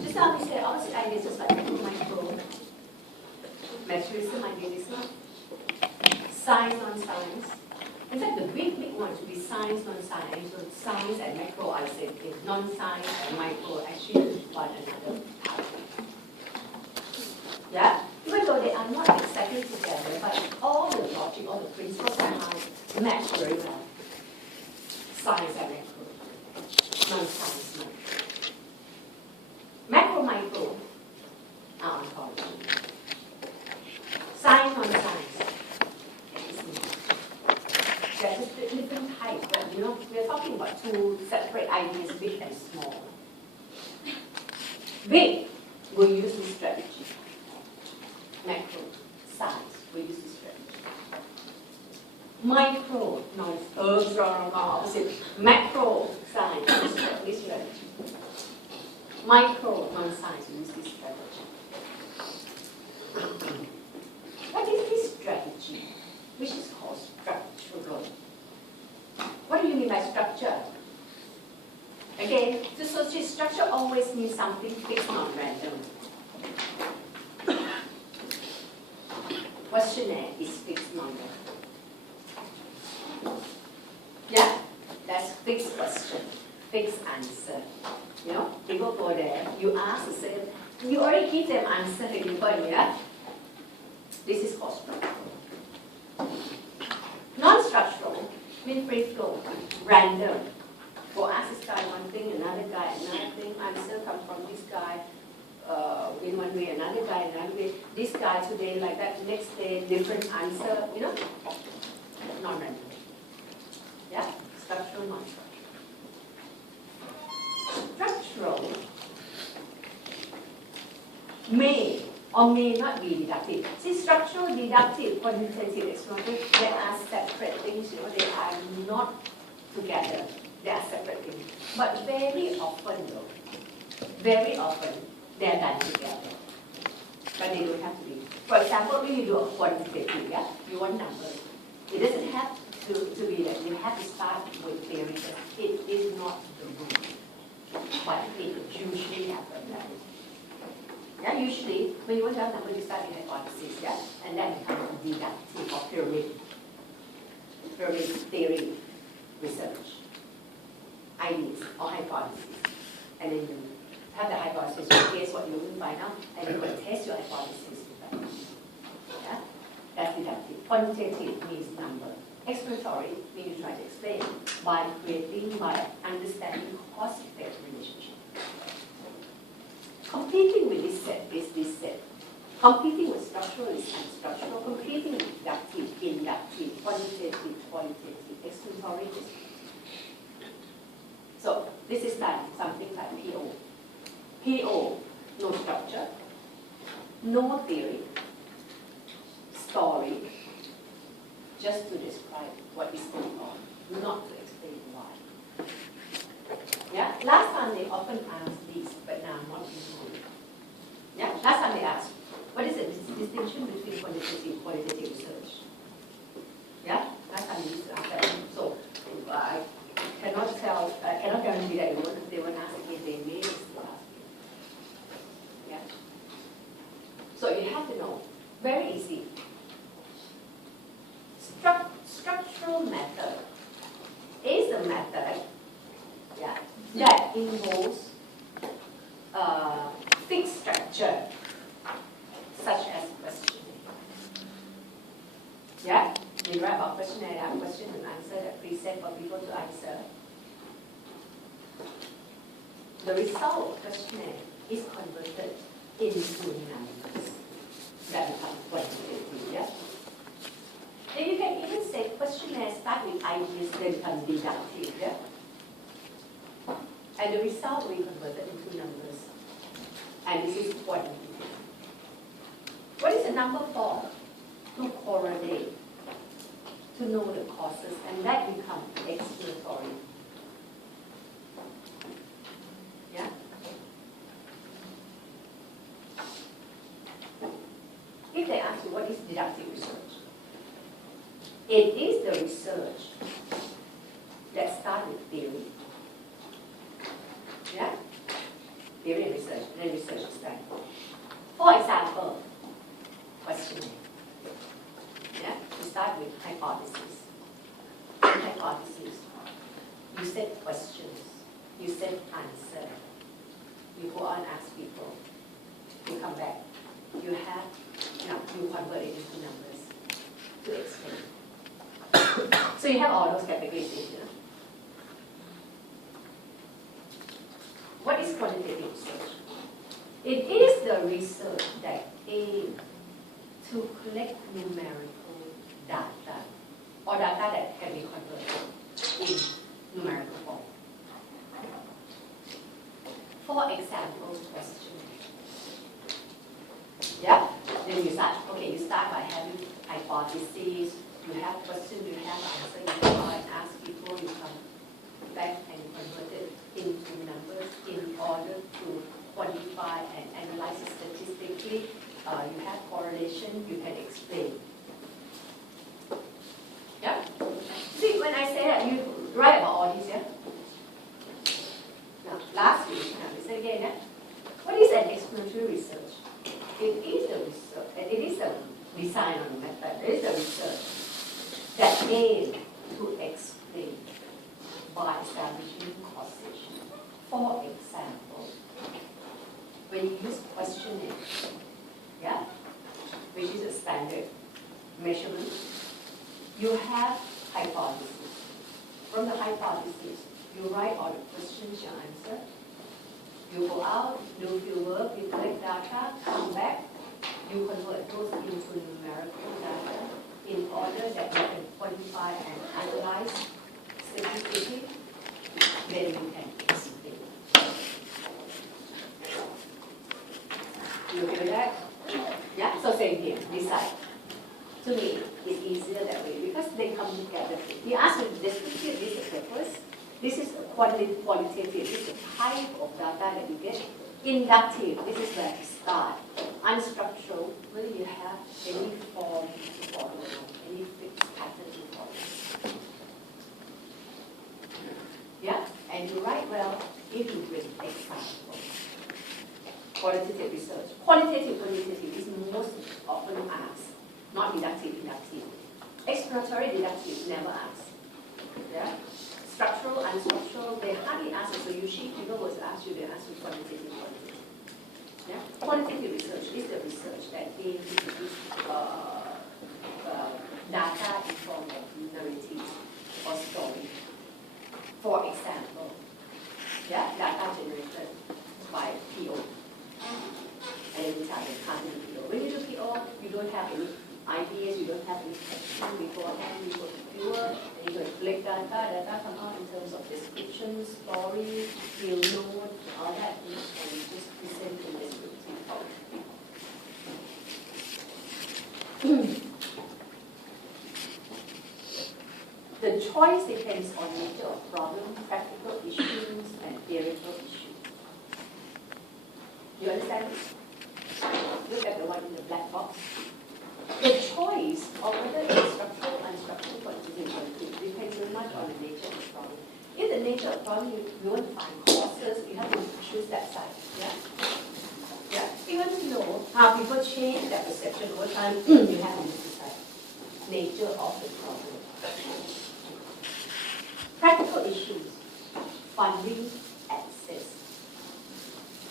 Just now we said opposite ideas just like micro materialism, idealism. science, non-science. In fact, the big ones would be science, non-science. So science and macro, I said, non-science and micro actually one another. Yeah? Even though they are not exactly together, but all the logic, all the principles behind match very well. Science and macro, non-science, micro. Macro, are ontology. Science, non-science. They're just different types, but we're talking about two separate ideas, big and small. Big, we use this strategy. Macro, science, we use this strategy. Micro, wrong, opposite. Macro, science, this strategy. Micro, non-science, we use this strategy. What is this strategy, which is called structural? What do you mean by structure? Again, to associate structure always means something fixed, not random. Questionnaire is fixed, not random. Yeah? That's fixed question, fixed answer. People go there, you ask the same, you already give them answer to people, yeah? This is called structural. Non-structural means free flow, random. Go ask this guy one thing, another guy another thing, answer comes from this guy in one way, another guy another way. This guy today like that, next day different answer, non-random. Yeah? Structural, non-structural. Structural may or may not be deductive. See, structural, deductive, quantitative, explorative, they are separate things, they are not together. They are separate things. But very often they are done together. But they don't have to be. For example, when you do a quantitative, yeah, you want numbers. It doesn't have to be that you have to start with theory. It is not the rule. But it usually happens that way. Yeah, usually, when you want to have numbers, you start with hypothesis, yeah? And then you come to deductive or pyramid theory research. Ideas or hypotheses. And then you have the hypothesis, you guess what you will find out, and you will test your hypothesis with that. Yeah? That's deductive. Quantitative means number. Exploratory means you try to explain by creating, by understanding cause-effect relationship. Competing with this set is this set. Competing with structural is unstructural. Competing with deductive, inductive, quantitative, qualitative, exploratory is. So this is like something like PO. PO, no structure, no theory, story, just to describe what is going on, not to explain why. Yeah? Last time they often asked this, but now not anymore. Yeah? Last time they asked, what is the distinction between quantitative and qualitative research? Yeah? Last time they used to ask that. So I cannot guarantee that they won't ask again. They may still ask again. Yeah? So you have to know, very easy. Structural method is a method that involves fixed structure, such as questioning. Yeah? You write about questionnaire, you have question and answer that preset for people to answer. The result of questionnaire is converted into numbers. That becomes quantitative, yeah? Then you can even say questionnaire start with ideas, then become deductive, yeah? And the result will be converted into numbers. And this is quantitative. What is a number for? To correlate, to know the causes, and that becomes exploratory. Yeah? If they ask you what is deductive research, it is the research that starts with theory. Yeah? Theory and research, and then research is done. For example, questionnaire. Yeah? You start with questions, you send answer, you go on and ask people, you come back, you have, you convert it into numbers to explain. So you have all those categories in here. What is quantitative research? It is the research that aims to collect numerical data or data that can be converted in numerical form. For example, question. Yeah? Then you start. Okay, you start by having hypotheses. You have questions, you have answer, you go and ask people, you come back and convert it into numbers in order to quantify and analyze it statistically. You have correlation, you can explain. Yeah? See, when I say that, you write about all these, yeah? Now, lastly, listen again, yeah? What is an explanatory research? It is the research, it is the design on the method, it is the research that aims to explain by establishing causation. For example, when you use questioning, yeah, which is a standard measurement, you have hypothesis. From the hypothesis, you write all the questions, you answer. You go out, do field work, you collect data, come back, you convert those into numerical data in order that you can quantify and analyze statistically, then you can explain. You feel that? Yeah? So same here, decide. To me, it's easier that way because they come together. You ask the descriptive, this is the first. This is qualitative, this is the type of data that you get. Inductive, this is where you start. Unstructural, whether you have any form to follow, any fixed pattern to follow. Yeah? And you write well if you bring examples. Qualitative research. Quantitative is most often asked, not deductive. Exploratory deductive never asked. Yeah? Structural, unstructural, they hardly ask. So usually people will ask you, they ask you quantitative. Yeah? Quantitative research is the research that aims to produce data in form of narratives or story. For example, yeah, data generated by PO. And then we can't do PO. When you do PO, you don't have any ideas, you don't have any question beforehand, you go to viewer, and you go to collect data come out in terms of description, story, field note, all that, and you just present in descriptive form. The choice depends on nature of problem, practical issues, and theoretical issues. You understand this? Look at the one in the black box. The choice of whether it's structural, unstructural, quantitative, depends very much on the nature of the problem. If the nature of the problem, you want to find causes, you have to choose that side. Yeah? Yeah. You want to know how people change their perception over time, you have to decide nature of the problem. Practical issues, funding, access.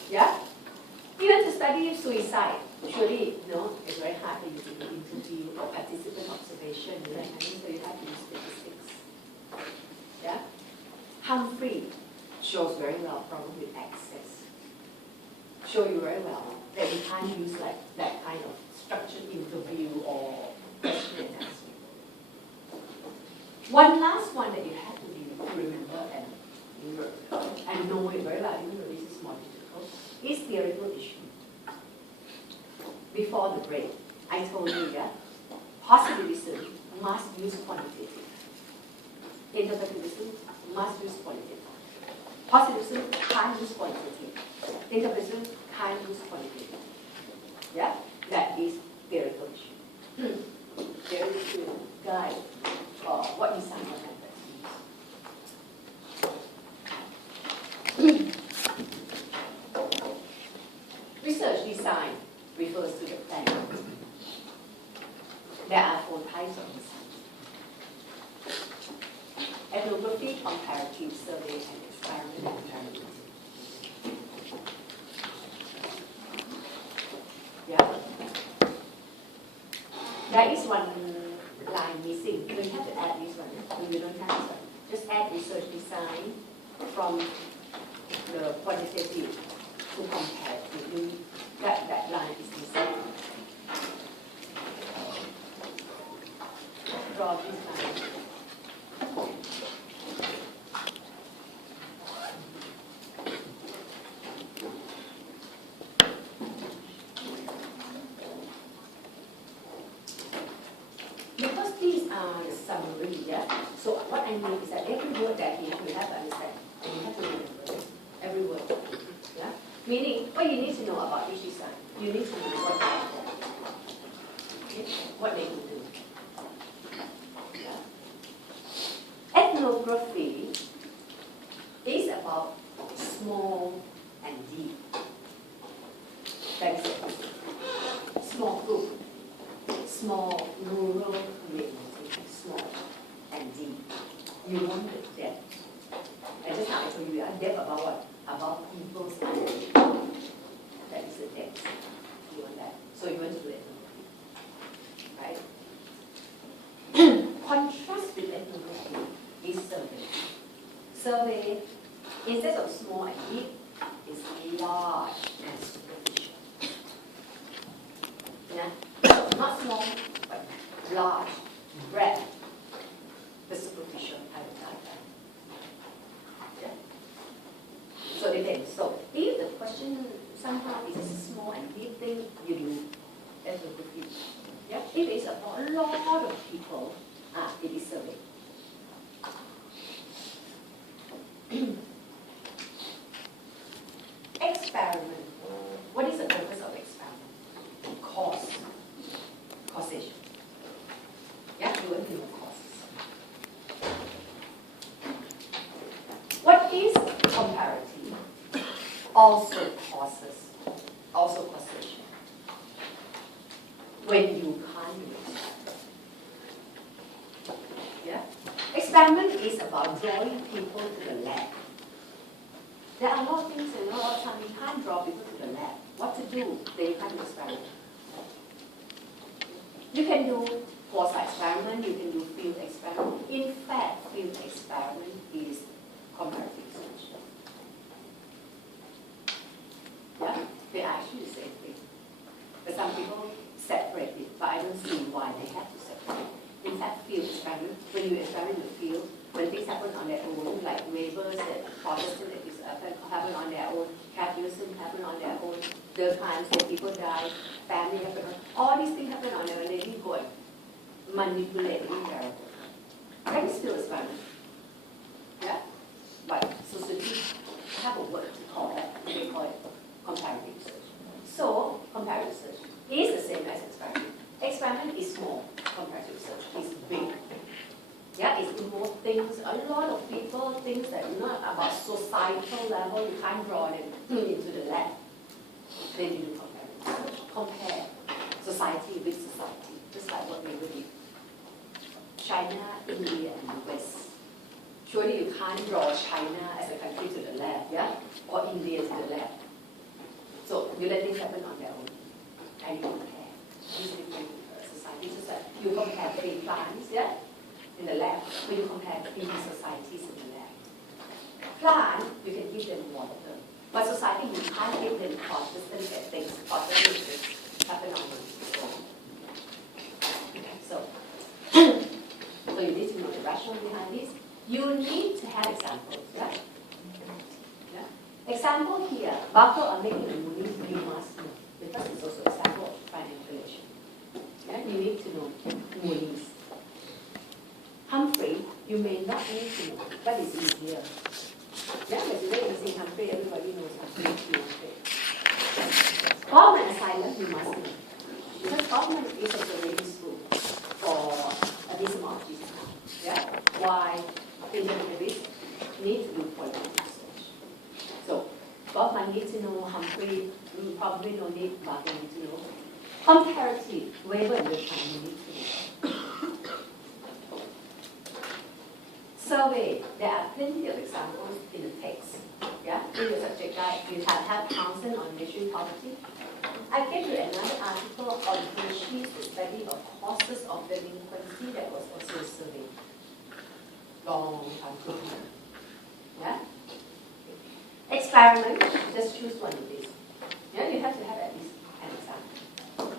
Yeah? You want to study suicide. Surely, it's very hard for you to do interview or participant observation, right? I mean, so you have to use statistics. Yeah? Humphrey shows very well problem with access. Show you very well that we can't use like that kind of structured interview or question and answer. One last one that you have to remember and know it very well, even though this is more difficult, is theoretical issue. Before the break, I told you that positivism must use quantitative. Interpretivism must use qualitative. Positivism can't use quantitative. Interpretivism can't use quantitative. Yeah? That is theoretical issue. There is to guide what design of methods. Research design refers to the plan. There are 4 types of design: ethnography, comparative, survey, and is one line missing. You have to add this one. When you don't have this one, just add research design from the quantitative to compare. That line is missing. Draw this line. Because these are the summary, yeah? So what I mean is that every word that you have to understand, and you have to remember every word, yeah? Meaning, what you need to know about each design, you need to know what they are for, okay? What they can do. Yeah? Ethnography is about small and deep. That is it. Small group. Small rural community, small and deep. You want the depth. And just now I told you, depth about what? About people's identity. That is the depth. You want that. So you want to do ethnography. Right? Contrast with ethnography is survey. Survey, instead of small and deep, is large and superficial. Yeah? Not small, but large, breadth, the superficial kind of data. Yeah? So it depends. So if the question somehow is a small and deep thing, you do ethnography. Yeah? If it's about a lot of people, it is survey. Experiment. What is the purpose of experiment? Cause. Causation. Yeah, you want to know causes. What is comparative? Also causes, also causation. When you can't do experiment. Yeah? Experiment is about drawing people to the lab. There are a lot of things and a lot of times you can't draw people to the lab. What to do? Then you can't experiment. You can do quasi-experiment, you can do field experiment. In fact, field experiment is comparative research. Yeah? They are actually the same thing. But some people separate it, but I don't see why they have to separate it. In fact, field experiment, when you experiment in the field, when things happen on their own, like Weber said, Protestant happen on their own, Catholicism happen on their own, the times that people die, family happen on, all these things happen on their own, they didn't go and manipulate the character. That is still experiment. Yeah? But society have a word to call that, they call it comparative research. So, comparative research is the same as experiment. Experiment is small, comparative research is big. Yeah, it involves things, a lot of people, things that are not about societal level, you can't draw them into the lab. Then you do comparative research. Compare society with society, just like what we did. China, India, and the West. Surely you can't draw China as a country to the lab, yeah? Or India to the lab. So you let things happen on their own. And you compare. These different societies, just like you compare tree plants, yeah? In the lab, when you compare bee societies in the lab. Plant, you can give them water. But society, you can't give them consistent things, consistent things happen on their own. So you need to know the rationale behind this. You need to have examples, yeah? Yeah? Example here, Barker are making a movie, you must know. Because it's also example of financial relation. Yeah? You need to know movies. Humphrey, you may not need to know, but it's easier. Yeah, but it's very easy. Humphrey, everybody knows Humphrey. Goldman and Silent, you must know. Because Goldman is observation school for a decent amount of Jesus. Yeah? Why individuals need to do qualitative research. So, Goldman needs to know, Humphrey probably don't need, but they need to know. Comparative, Weber and Durkheim, you need to know. Survey, there are plenty of examples in the text. Yeah? In the subject guide, you have Townsend on nation poverty. I gave you another article on Hershey's study of causes of delinquency that was also surveyed. Long time ago. Yeah? Experiment, just choose one of these. Yeah, you have to have at least an example.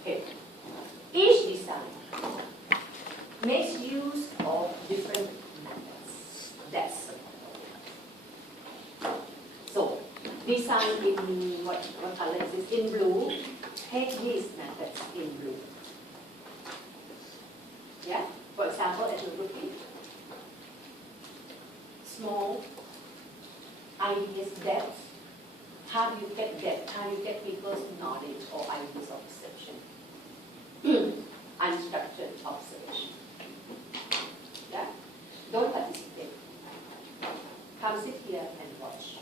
Okay. Each design makes use of different methods. That's so design in what color is this? In blue. Take these methods in blue. Yeah? For example, ethnography. Small ideas depth. How do you get depth? How do you get people's knowledge or ideas of perception? Unstructured observation. Yeah? Don't participate. Come sit here and watch.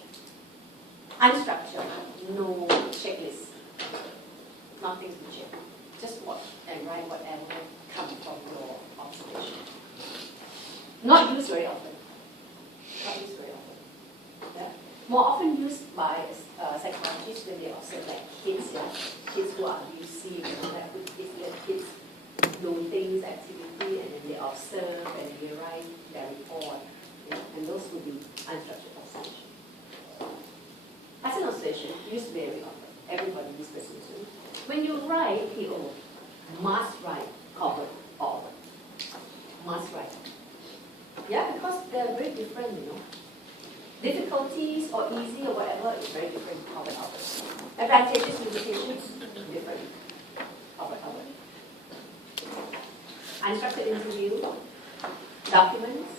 Unstructured, no checklist. Nothing to check. Just watch and write whatever comes from your observation. Not used very often. Not used very often. Yeah? More often used by psychologists when they observe like kids, yeah? Kids who are abusive, like kids know things, activity, and then they observe and they write their report. Yeah? And those would be unstructured observation. As an observation, used very often. Everybody uses this. When you write PO, must write cover all. Must write. Yeah, because they're very different, you know. Difficulties or easy or whatever is very different cover over. Advantages, limitations, different cover over. Unstructured interview, documents.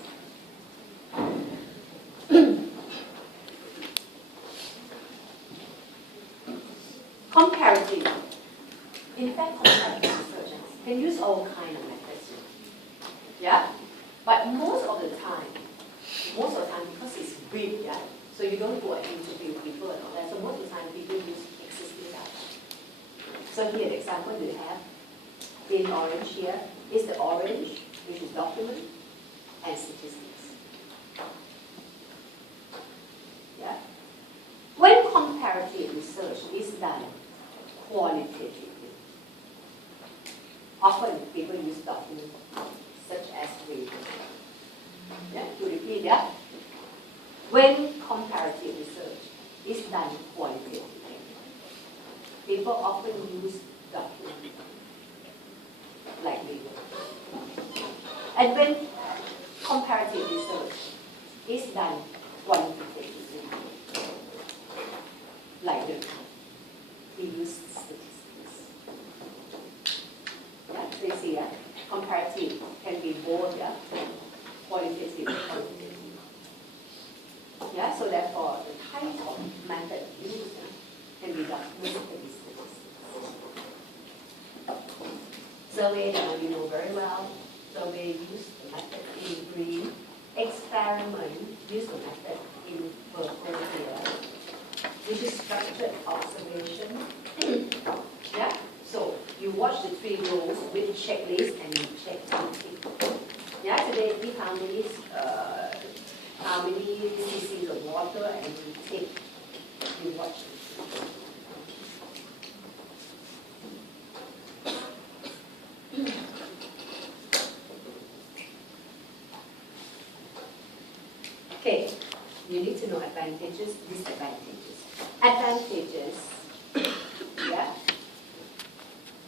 Comparative. In fact, comparative research can use all kinds of methods. Yeah? But most of the time, because it's brief, yeah, so you don't go and interview people and all that, so most of the time people use existing data. So here the example you have in orange here is the orange, which is document and statistics. Yeah? When comparative research is done qualitatively, often people use documents such as rating. Yeah, to repeat, yeah? When comparative research is done qualitatively, people often use documents like rating. And when comparative research is done quantitatively, like the we use statistics. Yeah, so you see, yeah, comparative can be both, yeah, qualitative and quantitative. Yeah, so therefore, the kind of method used can be done with statistics. Survey that you know very well. Survey use the method in green. Experiment use the method in purple here. Which is structured observation. Yeah? So you watch the 3 rows with checklist and you check something. Yeah, today we how many cc's of water and you watch it. Okay, you need to know advantages, disadvantages. Advantages, yeah,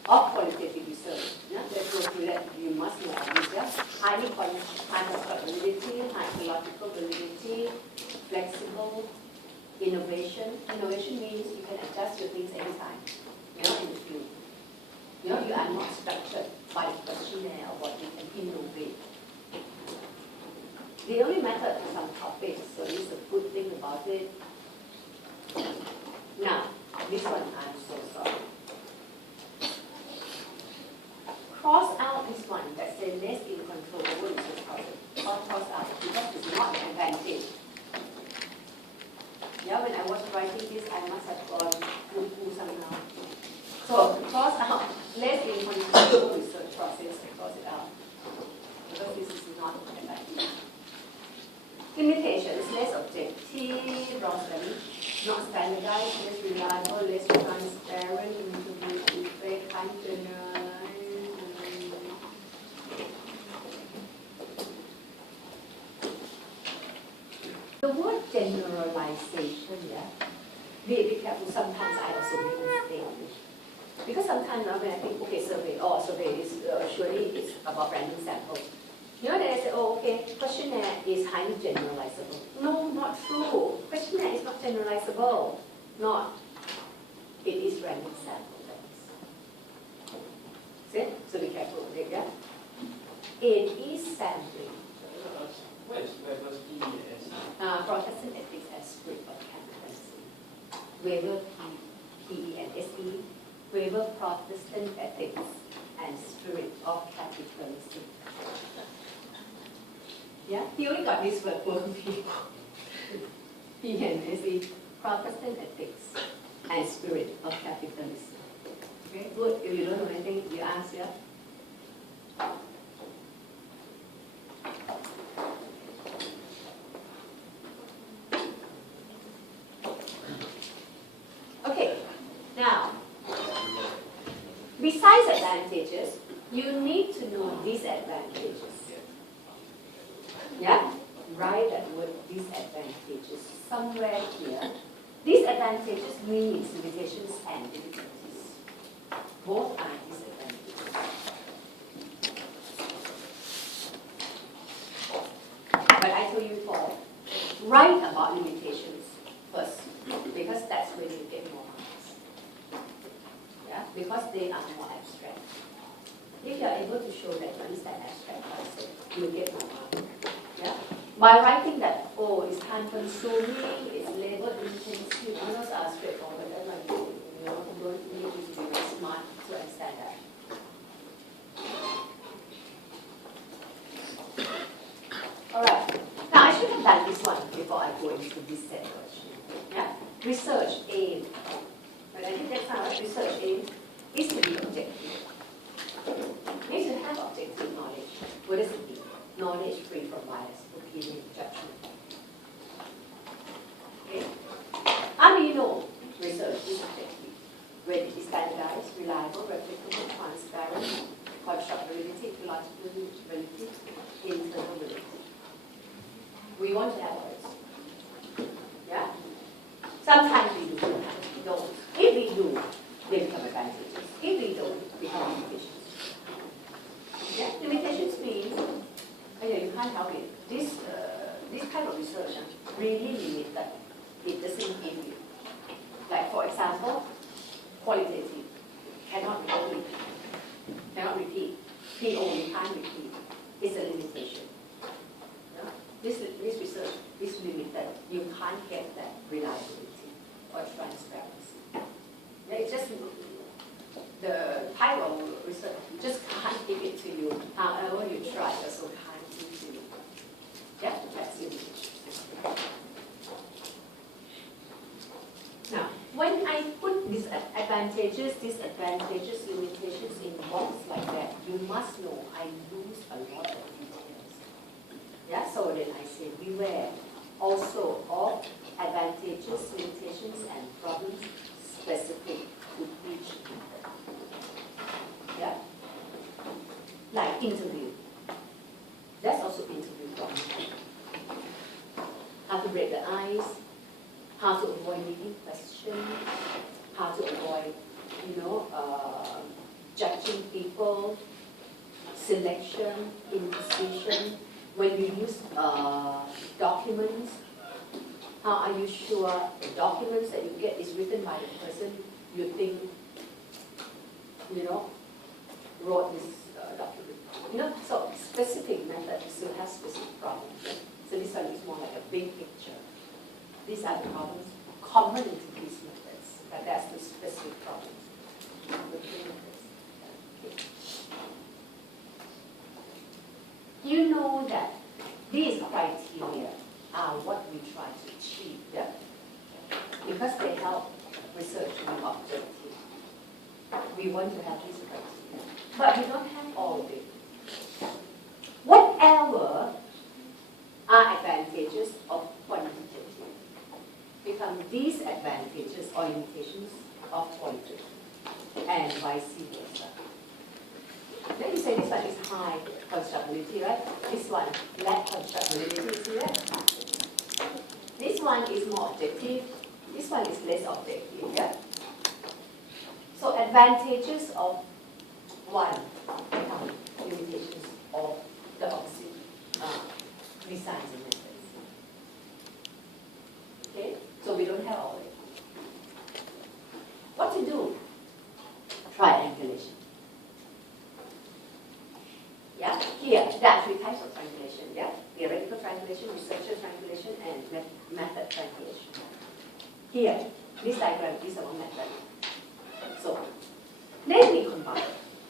of qualitative research. Yeah, let's go through that. You must know these. Yeah, high validity, high logical validity, flexible, innovation. Innovation means you can adjust your things anytime. You know, in the field. You know, you are not structured by the questionnaire or what you can innovate. The only method for some topics, so this is a good thing about it. Now, this one I'm so sorry. Cross out this one that says less in control over research process. Cross out because it's not an advantage. Yeah, when I was writing this, I must have gone poo somehow. So cross out less in control over research process. Cross it out because this is not an advantage. Limitations, less objective. T, wrong spelling. Not standardized, less reliable, less transparent, introduce effect, ungeneralized. The word generalization, yeah. Be careful, sometimes I also make mistakes. Because sometimes when I think, okay, survey is surely it's about random sample. You know, then I say, oh, okay, questionnaire is highly generalizable. No, not true. Questionnaire is not generalizable. Not. It is random sample. See? So be careful with it, yeah? It is sampling. What is PES? Protestant ethics as spirit of candidacy. Weber, PENSE. Weber, Protestant ethics and spirit of capitalism. Yeah, he only got this word for people. PENSE, Protestant ethics and spirit of capitalism. Okay, good. If you don't know anything, you ask, yeah? Okay, now, besides advantages, you need to know disadvantages. Yeah? Write that word disadvantages somewhere here. Disadvantages means limitations and difficulties. Both are disadvantages. But I told you before, write about limitations first, because that's when you get more marks. Yeah? Because they are more abstract. If you are able to show that you understand abstract concept, you'll get more marks. Yeah? By writing that, oh, it's time consuming, it's labor intensive, those are straightforward. That's why you don't need to be very smart to understand that. Alright. Now I should have done this one before I go into this set question. Yeah? Research aim. But I think that's how research aim is to be objective. Means to have objective knowledge. What does it mean? Knowledge free from bias, opinion, judgment. Okay? How do you know research is objective? When it is standardized, reliable, replicable, transparent, constructability, logicability, internalability. We want to have words. Yeah? Sometimes we do, sometimes we don't. If we do, they become advantages. If we don't, they become limitations. Yeah? Limitations means you can't help it. This kind of research really limited. It doesn't give you. Like for example, qualitative cannot repeat. Cannot repeat. PO you can't repeat. It's a limitation. Yeah? This research is limited. You can't get that reliability or transparency. Yeah, it's just the type of research just can't give it to you. However you try, also can't. Yeah, that's it. Now, when I put these advantages, disadvantages, limitations in box like that, you must know I lose a lot of details. Yeah, so then I say beware also of advantages, limitations, and problems specific to each method. Yeah? Like interview. That's also interview problem. How to break the ice, how to avoid leading questions, how to avoid, judging people, selection, imposition. When you use documents, how are you sure the documents that you get is written by the person you think, wrote this document? So specific methods still have specific problems. So this one is more like a big picture. These are the problems common to these methods, but that's the specific problems. You know that these criteria are what we try to achieve, yeah? Because they help research to be objective. We want to have these criteria, but we don't have all of it. Whatever are advantages of quantitative. advantages or limitations of politics, and vice versa. Then you say this one is high constructability, right? This one lack constructability, see that? This one is more objective, this one is less objective, yeah? So advantages of one become limitations of the opposite designs and methods. Okay? So we don't have all of it. What to do? Triangulation. Yeah? Here, there are three types of triangulation. Yeah? Theoretical triangulation, researcher triangulation, and method triangulation. Here, this diagram is our method. So, let me combine.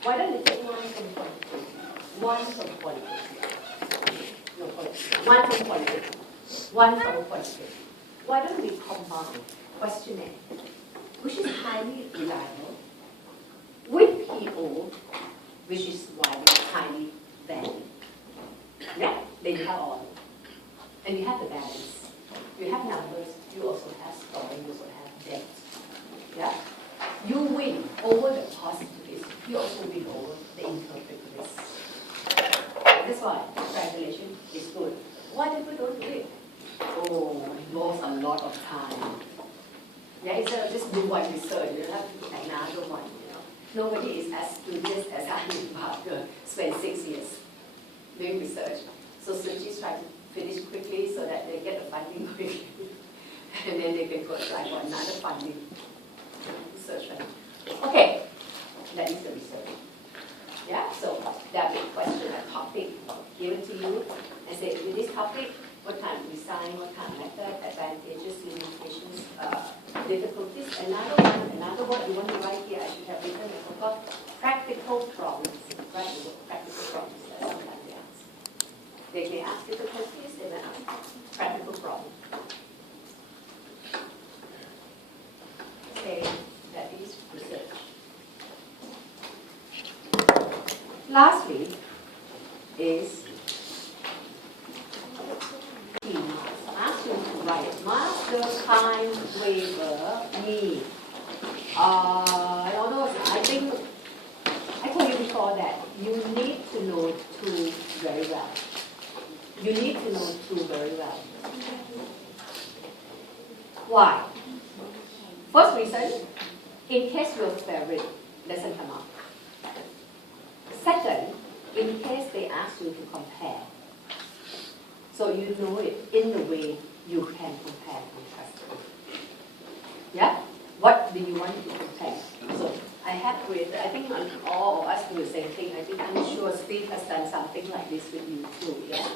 Why don't we take one from quantitative, one from qualitative, no qualitative, one from qualitative, one from quantitative. Why don't we combine questionnaire, which is highly reliable, with PO, which is highly valued. Yeah, then you have all. And you have the balance. You have numbers, you also have story, you also have depth. Yeah? You win over the positivists, you also win over the interpretativists. That's why triangulation is good. Why people don't do it? Oh, it lost a lot of time. Yeah, instead of just do one research, you have to do another one. Nobody is as studious as Andy Barker spent 6 years doing research. So Suji's trying to finish quickly so that they get the funding quickly. And then they can go apply for another funding. Research. Okay, that is the research. Yeah, so that will be a question, a topic given to you, and say, with this topic, what kind of design, what kind of method, advantages, limitations, difficulties. Another word you want to write here, I should have written, I forgot, practical problems. Write the word practical problems, that's sometimes they ask. They may ask difficulties, they may ask practical problems. Okay, that is research. Lastly is ask you to write master time waiver me. Although I think I told you before that you need to know two very well. You need to know two very well. Why? First reason, in case your favorite doesn't come up. Second, in case they ask you to compare. So you know it in the way you can compare contrast. Yeah? What do you want to compare? So I have created, I think all of us do the same thing. I think I'm sure Steve has done something like this with you too, yeah?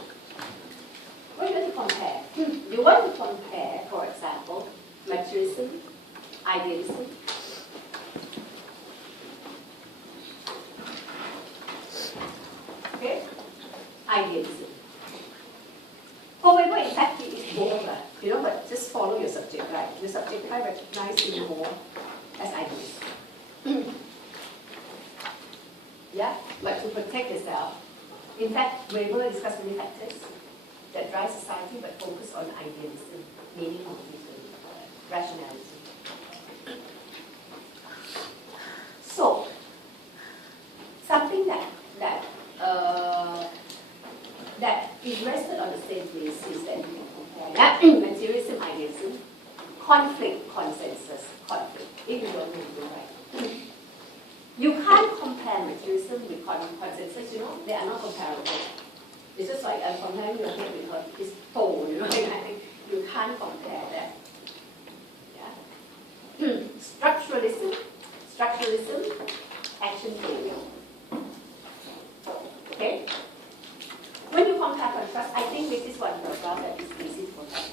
What do you want to compare? You want to compare, for example, materialism, idealism. Okay? Idealism. However, in fact, it is both, but just follow your subject, right? Your subject, I recognize you more as idealist. Yeah? But to protect yourself, in fact, Weber discussed many factors that drive society but focus on idealism, meaning of rationality. So, something that is rested on the same basis that you can compare. Yeah? Materialism, idealism, conflict, consensus, conflict. If you don't know, you're right. You can't compare materialism with consensus, they are not comparable. It's just like I'm comparing your head with her, it's full, I think you can't compare that. Yeah? Structuralism, action failure. Okay? When you compare contrast, I think this is one graph that is easy for them.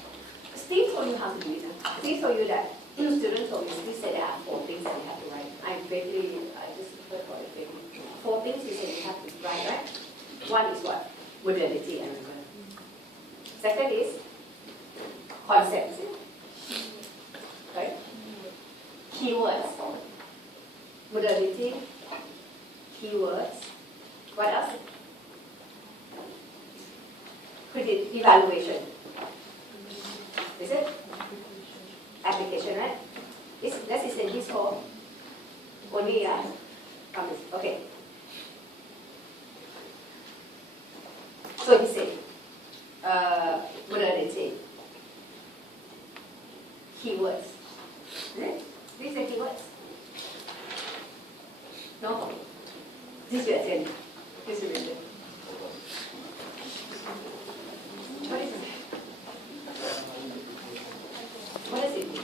Steve told you how to do it. Steve told you that, students told me, Steve said there are 4 things that you have to write. I just heard about it vaguely. 4 things you said you have to write, right? One is what? Modality and rigor. Second is concepts, right? Keywords. Modality, keywords. What else? Evaluation. Is it? application, right? This is in his code. Only, yeah? Okay. So he said, modernity. Keywords. Right? These are keywords. No? This is attend. This is attend. What is it? What does it mean?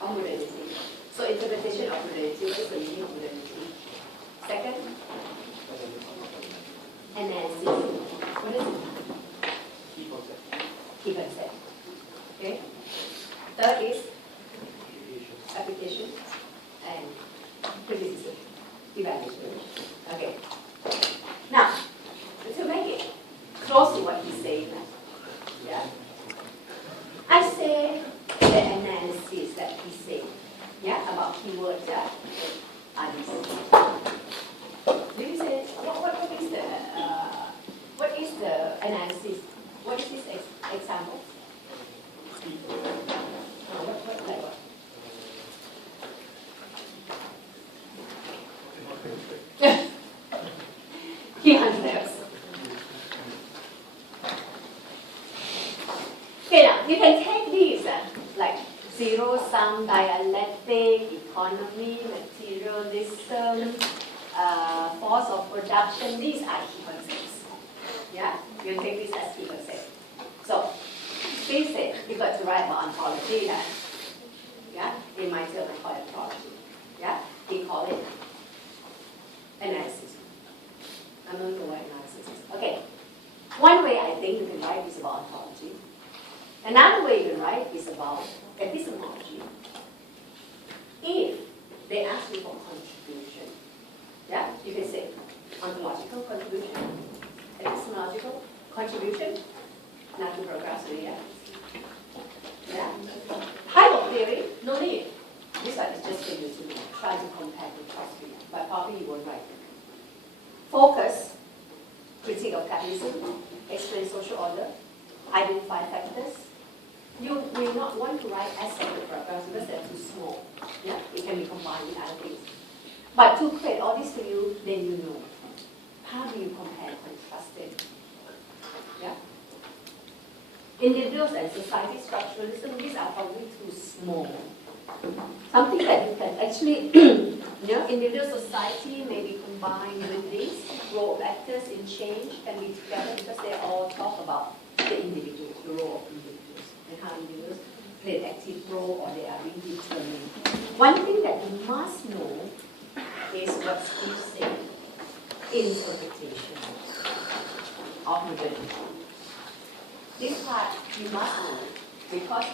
Modernity. So interpretation of modernity, what is the meaning of modernity? Second, analysis. What is it? Key concept. Okay. Third is application and criticism, evaluation. Okay. Now, to make it close to what he's saying, yeah, I say the analysis that he said, yeah, about keywords, yeah, are these. Do you say what is the analysis? What is this example? Like what? He answers. Okay, now you can take these like zero-sum, dialectic, economy, materialism, force of production. These are key concepts. Yeah, you take this as key concepts. So, please say you got to write about ontology. Yeah, in my term I call it ontology. Yeah, we call it analysis. I'm not the word analysis. Okay, one way I think you can write is about ontology. Another way you can write is about epistemology. If they ask you for contribution, yeah, you can say ontological contribution, epistemological contribution, nothing progressive, yeah. Yeah. Type of theory, no need. This one is just for you to try to compare with philosophy, but probably you won't write. Focus, critique of capitalism, explain social order, identify factors. You will not want to write as separate paragraphs because they're too small. Yeah, it can be combined with other things. But to create all this for you, then you know. How do you compare and contrast it? Yeah. Individuals and society structuralism, these are probably too small. Something that you can actually, individual society may be combined with these. Role of actors in change can be together because they all talk about the individuals, the role of individuals, and how individuals play an active role or they are being determined. One thing that you must know is what Steve said, interpretation of modernity. This part you must know because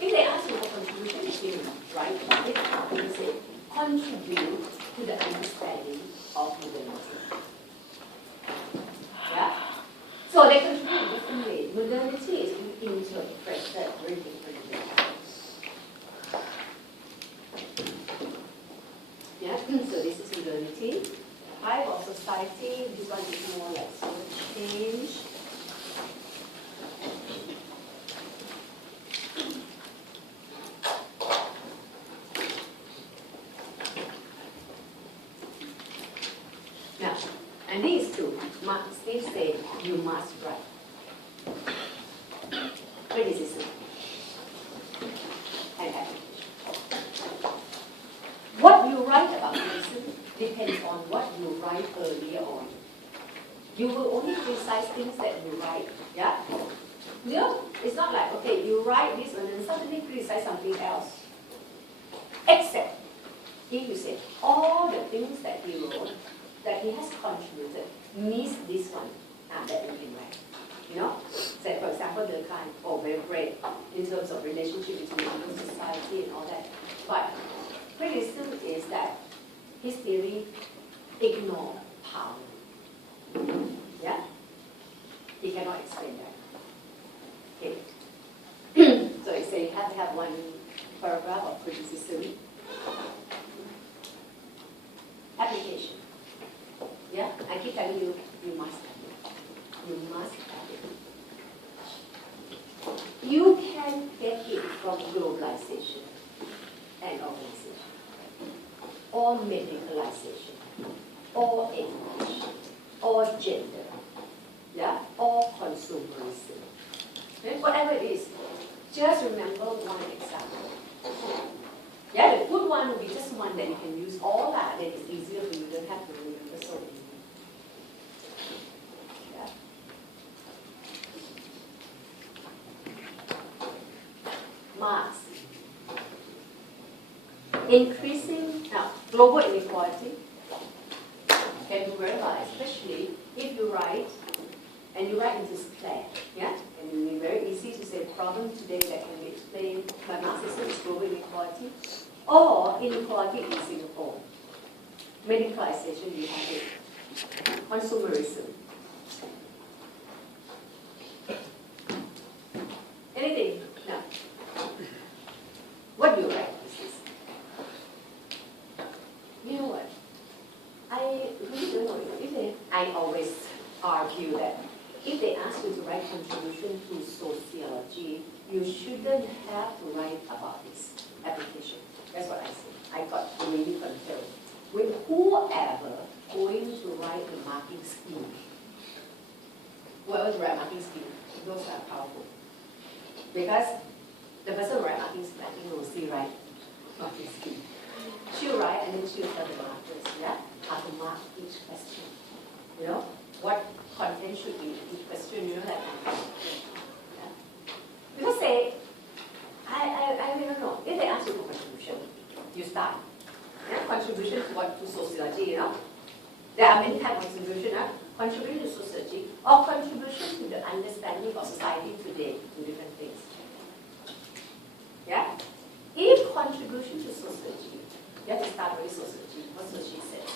if they ask you for contribution, you write about it, you say contribute to the understanding of modernity. Yeah? So they contribute in different ways. Modernity is interpreted very differently. Yeah? So this is modernity. Type of society, this one is more like social change. Now, and these two, Steve said, you must write. Criticism and application. What you write about criticism depends on what you write earlier on. You will only criticize things that you write, yeah? It's not like, okay, you write this and then suddenly criticize something else. Except if you say all the things that he wrote, that he has contributed, miss this one, that you can write. Say for example, the kind, very great in terms of relationship between human society and all that. But criticism is that his theory ignore power. Yeah? He cannot explain that. Okay. So you say you have to have one paragraph of criticism. application. Yeah, I keep telling you, you must have it. You must have it. You can get it from globalization and organization, or medicalization, or education, or gender, yeah, or consumerism. Okay? Whatever it is, just remember one example. Yeah, the good one will be just one that you can use all that, then it's easier for you, you don't have to remember so easy. Yeah. Marx. Increasing, now, global inequality can do very well, especially if you write, and you write into square, yeah? And it will be very easy to say problem today that can be explained by Marxism is global inequality, or inequality in Singapore. Medicalization, you have it. Consumerism. Anything? No. What do you write? You know what? I really don't know. I always argue that if they ask you to write contribution to sociology, you shouldn't have to write about this application. That's what I say. I got really confused with whoever going to write a marking scheme. Whoever write marking scheme, those are powerful. Because the person who write marking scheme, I think will see right marking scheme. She'll write and then she'll tell the markers, yeah, how to mark each question. You know, what content should be each question, you know that kind of thing. Yeah. Because say, I don't know, if they ask you for contribution, you start. Yeah, contribution to what? To sociology, you know. There are many types of contribution, contribution to sociology, or contribution to the understanding of society today, to different things. Yeah? If contribution to sociology, you have to start with sociology, what sociology said to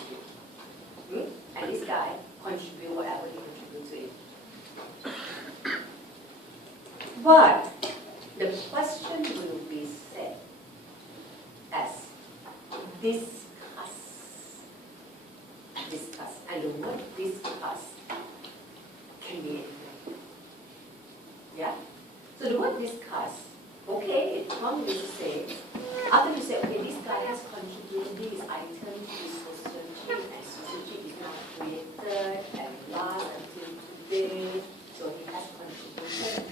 you. And this guy contribute whatever he contributes to it. But the question will be said as discuss. Discuss. And the word discuss can be anything. Yeah? So the word discuss, okay, it comes to say, after you say, okay, this guy has contributed these items to sociology, and sociology is not created and lasts until today, so he has contributed.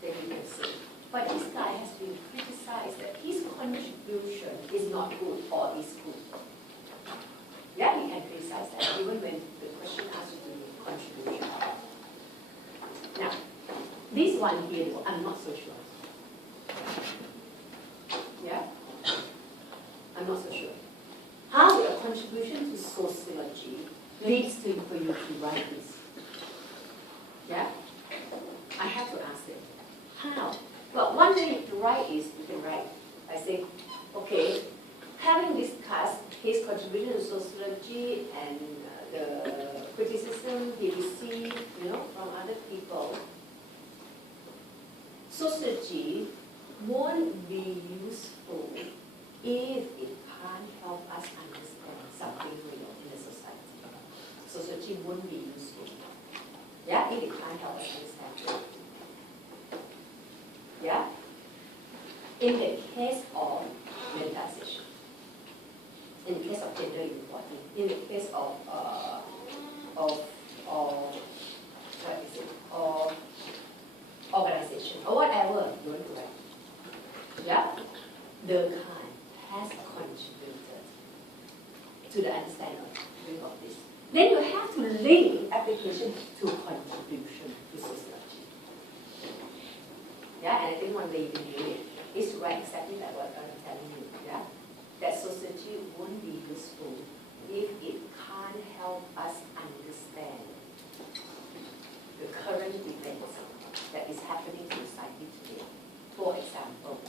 Then you can say, but this guy has been criticized that his contribution is not good or is good. Yeah, you can criticize that even when the question asks you to do contribution. Now, this one here, though, I'm not so sure. Yeah? I'm not so sure. How a contribution to sociology leads to for you to write this? Yeah? I have to ask them. How? Well, one way to write is you can write. I say, okay, having discussed his contribution to sociology and the criticism he received, from other people, sociology won't be useful if it can't help us understand something real in the society. Sociology won't be useful. Yeah, if it can't help us understand it. Yeah? In the case of medicalization, in the case of gender inequality, in the case of what is it? Or organization, or whatever you want to write. Yeah? The kind has contributed to the understanding of this. Then you have to link application to contribution to sociology. Yeah, and I think one way you can do it is to write exactly like what I'm telling you. Yeah? That sociology won't be useful if it can't help us understand the current events that is happening in society today. For example,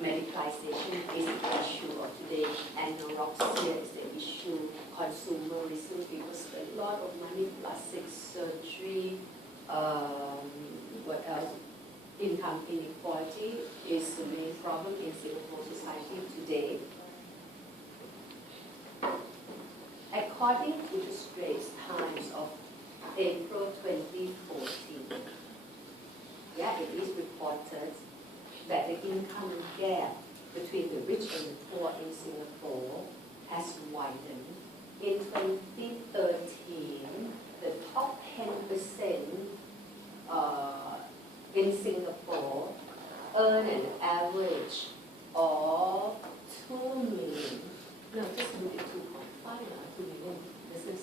medicalization is the issue of today, anorexia is the issue, consumerism, people spend a lot of money, plastic surgery, what else? Income inequality is the main problem in Singapore society today. According to the Straits Times of April 2014, yeah, it is reported that the income gap between the rich and the poor in Singapore has widened. In 2013, the top 10% in Singapore earn an average of 2 million. No, just look at 2.5 now, 2 million. This is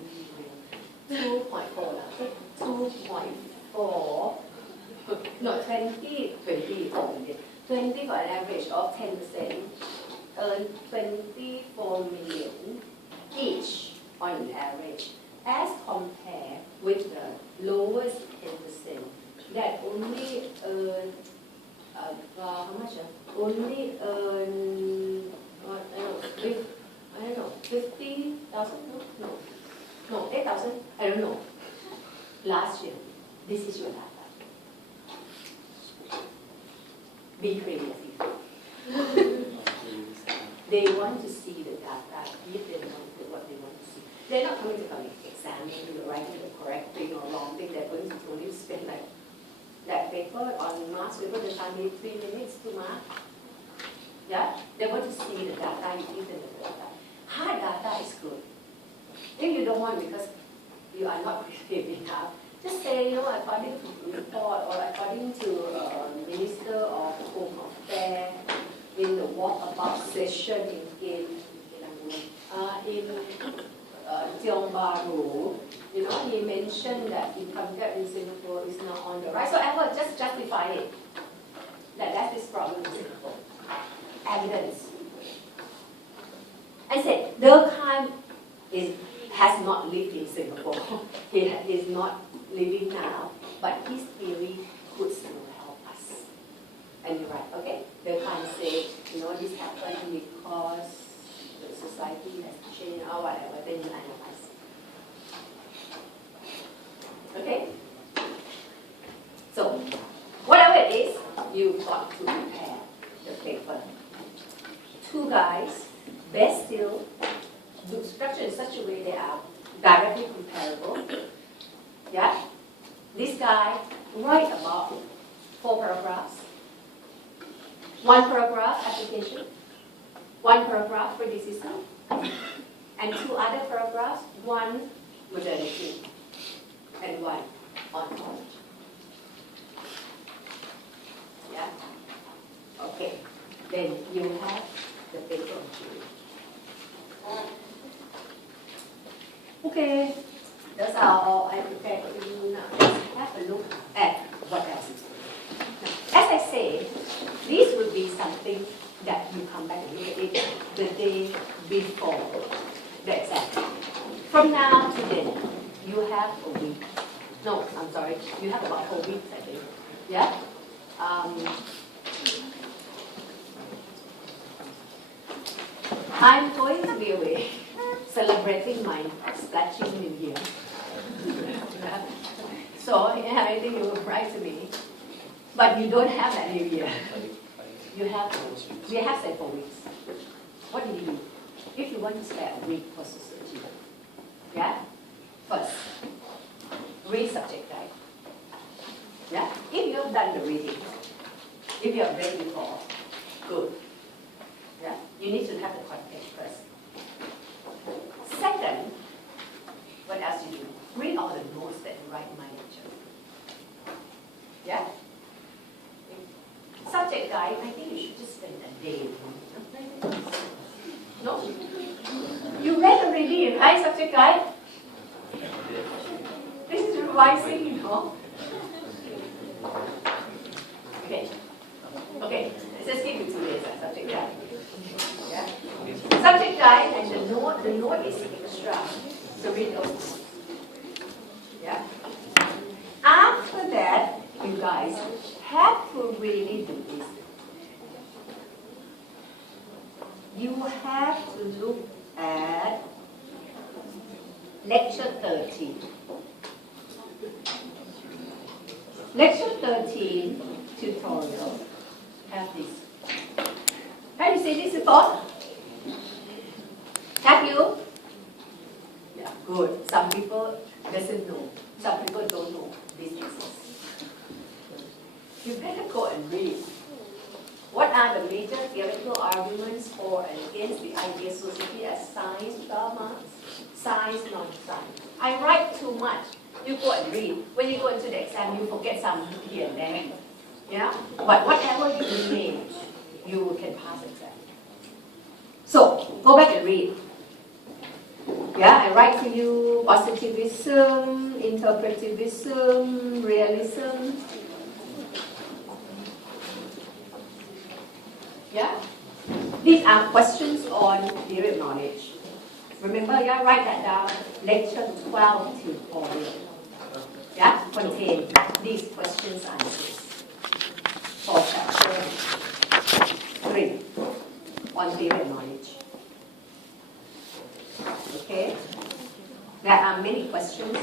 really real. 2.4 now. 2.4. No, 20 for an average of 10%, earn 24 million each on an average, as compared with the lowest 10% that only earn how much? Only earn I don't know, 50,000? No, 8,000? I don't know. Last year, this is your data. Be crazy. They want to see the data if they want what they want to see. They're not going to come examine you writing the correct thing or wrong thing. They're going to only spend like that paper on marks paper. The time need 3 minutes to mark. Yeah, they want to see the data. You give them the data. Hard data is good. If you don't want because you are not creative enough, just say, according to the report or according to Minister of Home Affairs in the walkabout session in Tiong Bahru, he mentioned that income gap in Singapore is not on the rise. So I will just justify it. That's this problem in Singapore. Evidence. I said, Durkheim has not lived in Singapore. He is not living now, but his theory could still help us. And you're right, okay? Durkheim said, this happened because the society has changed or whatever, then you analyze. Okay? So, whatever it is, you've got to prepare the paper. 2 guys, best still, structured in such a way they are directly comparable. Yeah? This guy write about 4 paragraphs. 1 paragraph application, 1 paragraph criticism, and 2 other paragraphs, 1 modernity, and 1 ontology. Yeah? Okay. Then you have the paper. Okay. Those are all I prepared for you now. Let's have a look at what else is going on. As I say, this would be something that you come back and look at it the day before the exam. From now to then, you have a week. No, I'm sorry. You have about 4 weeks, I think. Yeah? I'm going to be away celebrating my splashing New Year. So, I think you will write to me. But you don't have that New Year. We have said 4 weeks. What do you do? If you want to spare a week for society, yeah? First, read subject guide. Yeah? If you have done the reading, if you are ready for, good. Yeah? You need to have the context first. Second, what else you do? Read all the notes that you write in my lecture. Yeah? Subject guide, I think you should just spend a day. No? You read already, right? Subject guide? This is revising, Okay. Okay. Let's give you 2 days, subject guide. Yeah? Subject guide and the note is extra. So read those. Yeah? After that, you guys have to really do this. You have to look at lecture 13. Lecture 13 tutorial have this you seen this before? Have you? Yeah, good. Some people doesn't know. Some people don't know these exist. You better go and read. What are the major theoretical arguments for and against the idea society as science without Marx? Science, non-science. I write too much. You go and read. When you go into the exam, you forget some here and there. Yeah? But whatever you name, you can pass exam. So, go back and read. Yeah, I write to you positivism, interpretivism, realism. Yeah? These are questions on theory of knowledge. Remember, yeah, write that down. Lecture 12 to 40. Yeah, contain these questions and answers for chapter 3 on theory of knowledge. Okay? There are many questions.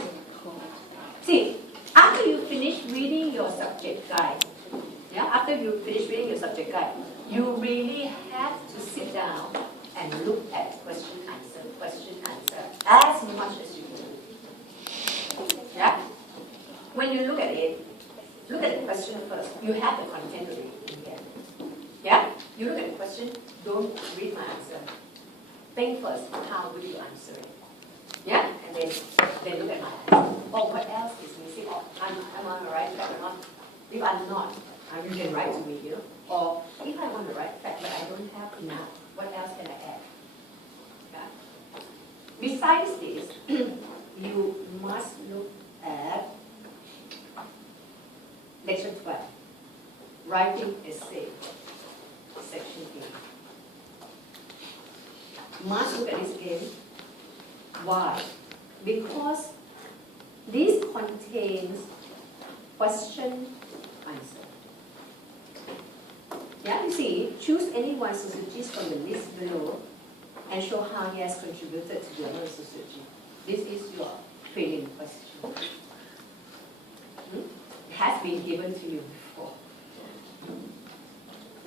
See, after you finish reading your subject guide, yeah, after you finish reading your subject guide, you really have to sit down and look at question, answer, as much as you can. Yeah? When you look at it, look at the question first. You have the content already in here. Yeah? You look at the question, don't read my answer. Think first, how will you answer it? Yeah? And then look at my answer. Oh, what else is missing? Or am I on the right track or not? If I'm not, you can write to me, you know. Or if I'm on the right track but I don't have enough, what else can I add? Yeah? Besides this, you must look at lecture 12, writing essay, section 8. Must look at this again. Why? Because this contains question, answer. Yeah, you see, choose any one sociologist from the list below and show how he has contributed to the other sociology. This is your training question. It has been given to you before.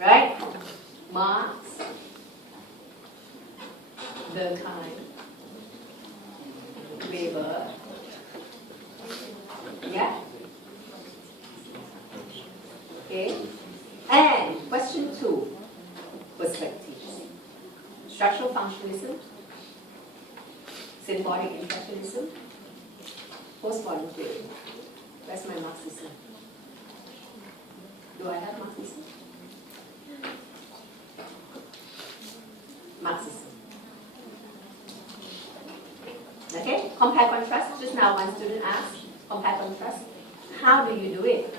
Right? Marx, Durkheim, Weber. Yeah? Okay? And question 2, perspectives. Structural functionalism, symbolic impressionism, postmodern theory. Where's my Marxism? Do I have Marxism? Marxism. Okay? Compare contrast. Just now one student asked, compare contrast. How do you do it?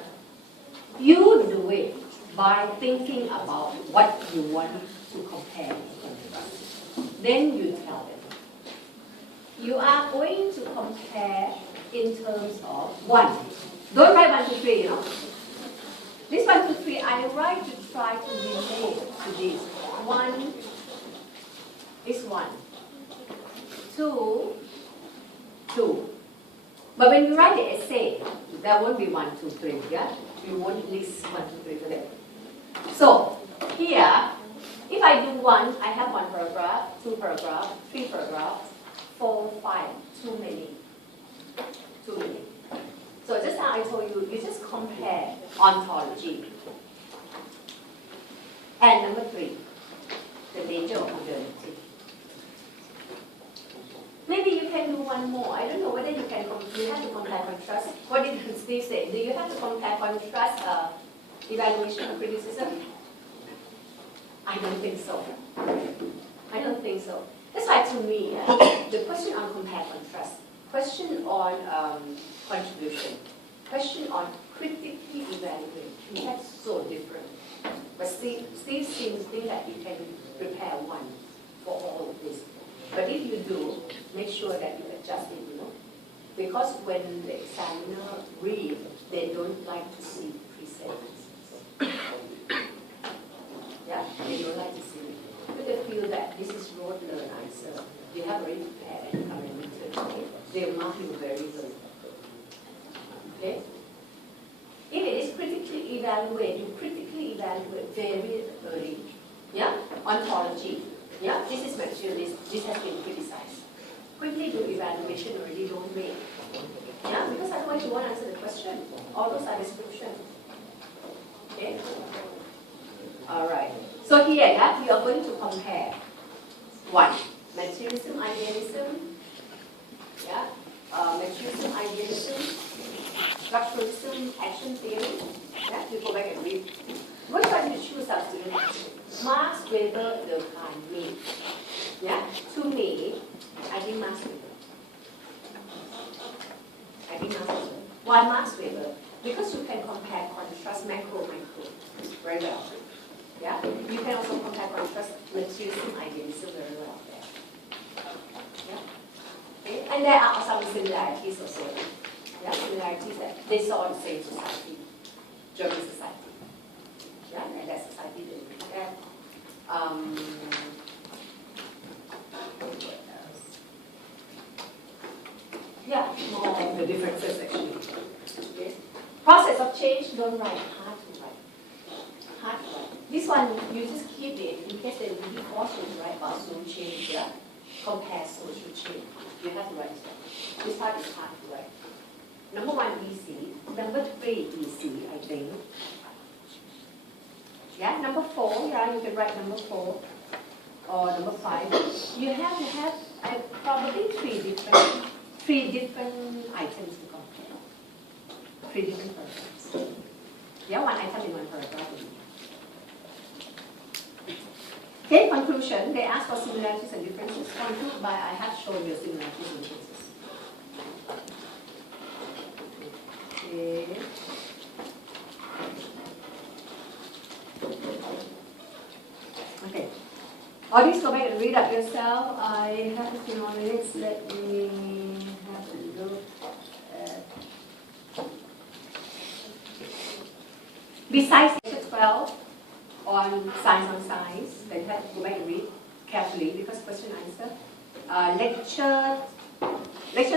You do it by thinking about what you want to compare and contrast. Then you tell them. You are going to compare in terms of 1. Don't write 1, 2, 3, you know. This 1, 2, 3, I write to try to relate to this. 1 is 1. 2, 2. But when you write the essay, there won't be 1, 2, 3, yeah? You won't list 1, 2, 3 for them. So, here, if I do 1, I have 1 paragraph, 2 paragraph, 3 paragraph, 4, 5, too many. Too many. So just now I told you, you just compare ontology. And number 3, the nature of modernity. Maybe you can do 1 more. I don't know whether you can. You have to compare contrast. What did Steve say? Do you have to compare contrast evaluation and criticism? I don't think so. I don't think so. That's why to me, the question on compare contrast, question on contribution, question on critically evaluate, that's so different. But Steve seems to think that you can prepare 1 for all of this. But if you do, make sure that you adjust it, you know. Because when the examiner reads, they don't like to see pre-sentences. Yeah, they don't like to see it. But they feel that this is rote learn answer. You have already prepared and come and return, okay? They mark you very good. Okay? If it is critically evaluate, you critically evaluate very early. Yeah, ontology. Yeah, this is materialism. This has been criticized. Quickly do evaluation already, don't wait. Yeah, because otherwise you won't answer the question. All those are description. Okay? Alright. So here, yeah, we are going to compare. One, materialism, idealism. Yeah, materialism, idealism, structuralism, action theory. Yeah, you go back and read. What are you choose as students? Max Weber, Durkheim, me. Yeah, to me, I think Max Weber. I think Max Weber. Why Max Weber? Because you can compare contrast macro, micro very well. Yeah, you can also compare contrast materialism, idealism very well. Yeah. Okay. And there are some similarities also. Yeah, similarities that they saw the same society, German society. Yeah, and that society they look at. Yeah, more the differences actually. Okay. Process of change, don't write, hard to write. Hard to write. This one, you just keep it in case they really force you to write about social change, yeah? Compare social change. You have to write that. This part is hard to write. Number 1, easy. Number 3, easy, I think. Yeah, number 4, yeah, you can write number 4 or number 5. You have to have probably three different items to compare. 3 different paragraphs. Yeah, 1 item in 1 paragraph. Okay, conclusion. They ask for similarities and differences. Conclude by I have shown you similarities and differences. Okay. Okay. All these go back and read up yourself. I have a few more minutes. Let me have a look at. Besides lecture 12 on science, then have to go back and read carefully because question answer. Lecture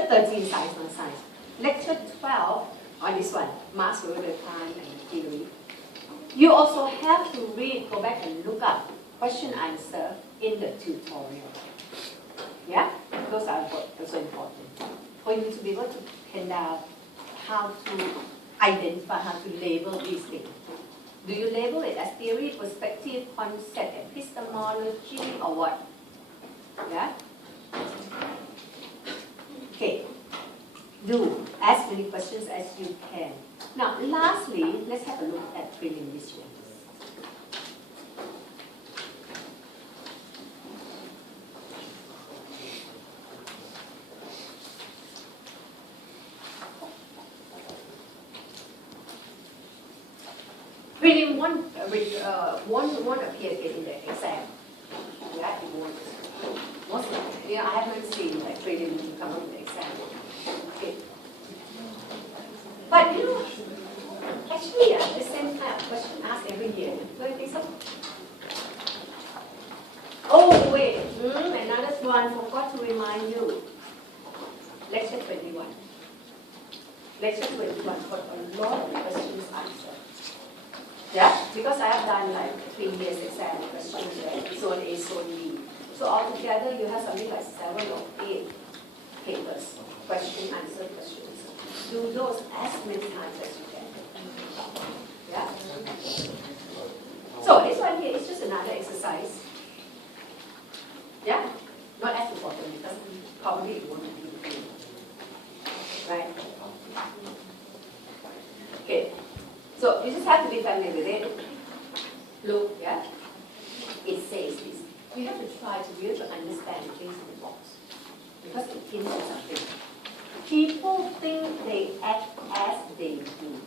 13, science on science. Lecture 12 on this one, Marx, Weber, Durkheim, and theory. You also have to read, go back and look up question answer in the tutorial. Yeah, those are also important for you to be able to pin down how to identify, how to label these things. Do you label it as theory, perspective, concept, epistemology, or what? Yeah? Okay. Do as many questions as you can. Now, lastly, let's have a look at preliminaries. Prelim won't appear in the exam. Yeah, it won't. Most, I haven't seen like prelim come up in the exam. Okay. But actually, the same kind of question asked every year. Don't you think so? Oh wait, another one forgot to remind you. Lecture 21. Lecture 21 got a lot of questions answered. Yeah, because I have done like 3 years exam questions, right? Zone A, Zone B. So altogether, you have something like 7 or 8 papers, question, answer, questions. Do those as many times as you can. Yeah. So this one here is just another exercise. Yeah, not as important because probably it won't be. Right. Okay. So you just have to be familiar with it. Look, yeah. It says this. You have to try to be able to understand the things in the box. Because it hints at something. People think they act as they do.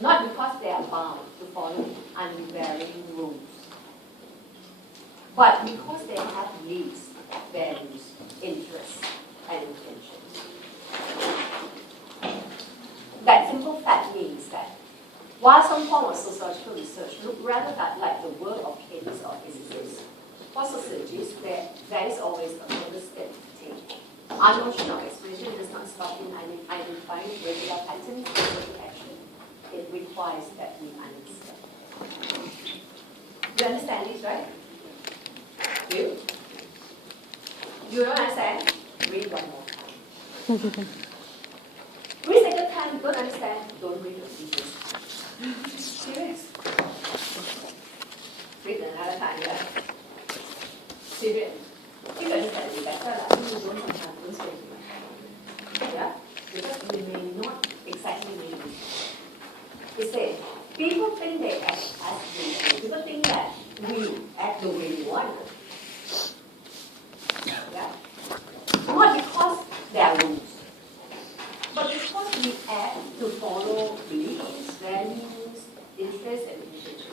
Not because they are bound to follow unvarying rules. But because they have needs, values, interests, and intentions. That simple fact means that while some form of sociological research look rather like the work of chemists or physicists, for sociologists, there is always a further step to take. Our notion of explanation does not stop in identifying regular patterns of social action. It requires that we understand. You understand this, right? Do you? You don't understand? Read one more time. Read second time, you don't understand, don't read the pieces. Serious. Read another time, yeah. Serious. You understand it better, like, you don't sometimes don't say too much. Yeah? Because you may not exactly mean it. It says, people think they act as we do. People think that we act the way we want. Yeah? Not because there are rules, but because we act to follow beliefs, values, interests, and intention.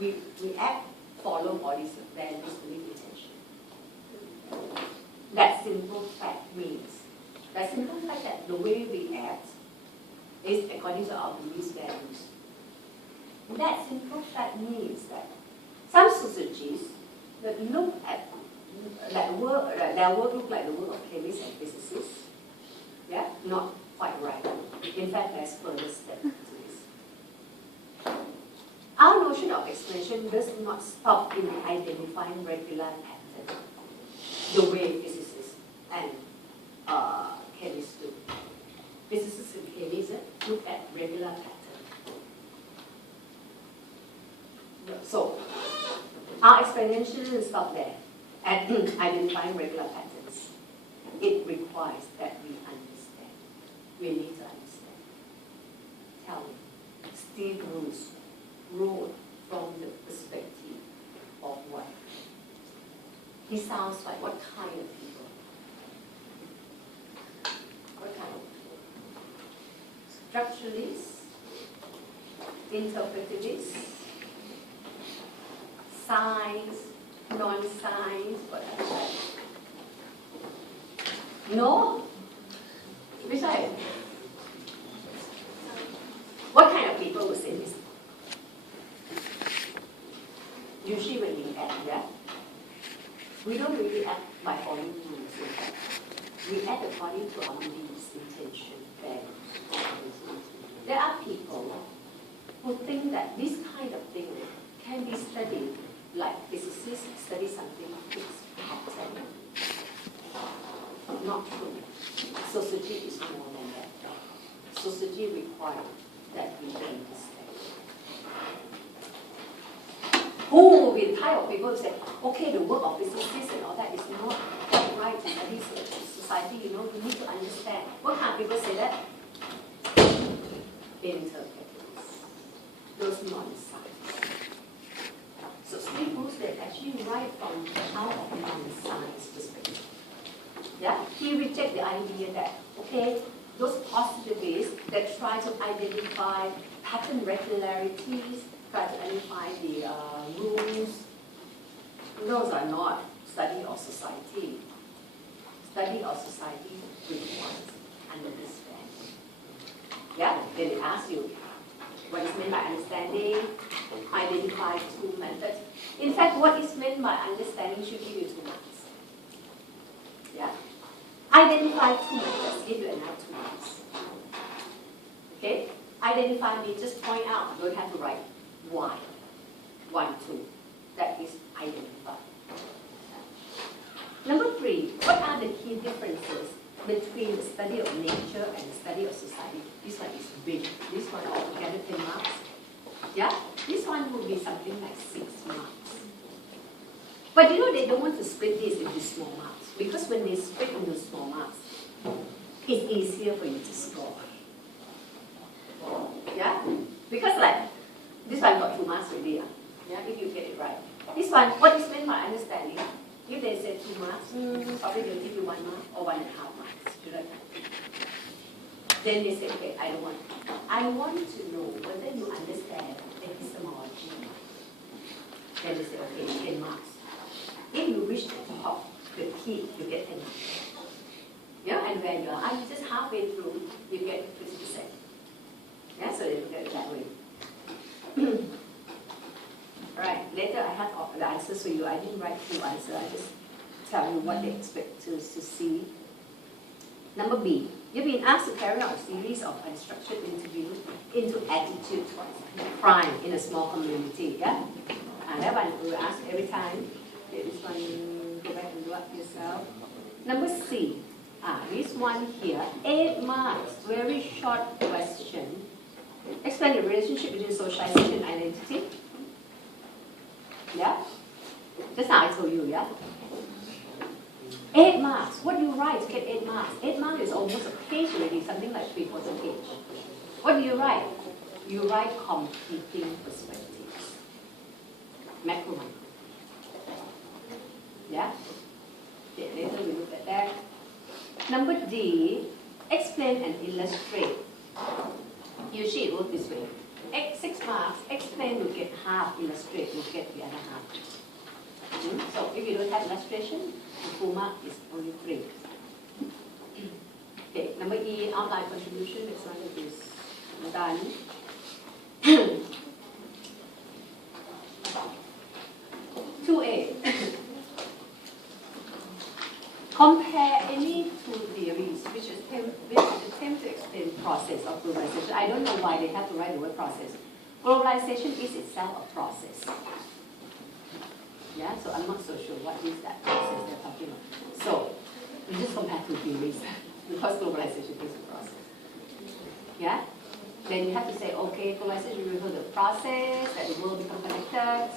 We act, follow bodies, values, beliefs, intention. That simple fact means, that simple fact that the way we act is according to our beliefs, values. That simple fact means that some societies that look at their work look like the work of chemists and physicists. Yeah, not quite right. In fact, there's further step to this. Our notion of explanation does not stop in identifying regular patterns, the way physicists and chemists do. Physicists and chemists look at regular patterns. So, our explanation doesn't stop there at identifying regular patterns. It requires that we understand. We need to understand. Tell me, Steve Bruce wrote from the perspective of what? He sounds like what kind of people? What kind of people? Structuralists, interpretativists, science, non-science, whatever. No? Which side? What kind of people would say this? Usually when we act, yeah, we don't really act by following rules. We act according to our beliefs, intention, values. There are people who think that this kind of thing can be studied like physicists study something fixed pattern. Not true. Society is more than that. Society requires that we understand. Who will be the type of people who say, okay, the work of physicists and all that is not quite right in every society, you know, we need to understand. What kind of people say that? Interpreters. Those non-science. So Steve Bruce did actually write from out of non-science perspective. Yeah? He rejected the idea that, okay, those positivists that try to identify pattern regularities, try to identify the rules, those are not study of society. Study of society requires understanding. Yeah? Then they ask you, what is meant by understanding? Identify two methods. In fact, what is meant by understanding should give you 2 marks. Yeah? Identify two methods, give you another 2 marks. Okay? Identify means just point out, you don't have to write why. 1, 2. That is identify. Number 3, what are the key differences between the study of nature and the study of society? This one is big. This one altogether 10 marks. Yeah? This one will be something like 6 marks. But you know they don't want to split this into small marks. Because when they split into small marks, it's easier for you to score. Yeah? Because like, this one got 2 marks already. Yeah? If you get it right. This one, what is meant by understanding? If they say 2 marks, probably they'll give you 1 mark or 1.5 marks. You know? Then they say, okay, I don't want. I want to know whether you understand epistemology. Then they say, okay, 10 marks. If you reach the top, the peak, you get 10 marks. Yeah, and when you're just halfway through, you get 50%. Yeah, so they look at it that way. Right, later I have the answers for you. I didn't write full answer, I just tell you what they expect to see. Number B, you've been asked to carry out a series of unstructured interviews into attitude towards crime in a small community. Yeah? That one we ask every time. Okay, this one, go back and do it yourself. Number C. This one here, 8 marks, very short question. Explain the relationship between socialization and identity. Yeah? Just now I told you, yeah? 8 marks. What do you write to get 8 marks? 8 marks is almost a page already, something like 3/4 page. What do you write? You write competing perspectives. Macro one. Yeah? Okay, later we look at that. Number D, explain and illustrate. Usually it works this way. 6 marks, explain you get half, illustrate you get the other half. So if you don't have illustration, the full mark is only 3. Okay, number E, outline contribution. Next one is done. 2A. Compare any two theories which attempt to explain process of globalization. I don't know why they have to write the word process. Globalization is itself a process. Yeah, so I'm not so sure what is that process they're talking about. So, you just compare two theories because globalization is a process. Yeah? Then you have to say, okay, globalization refers to the process, that the world become connected.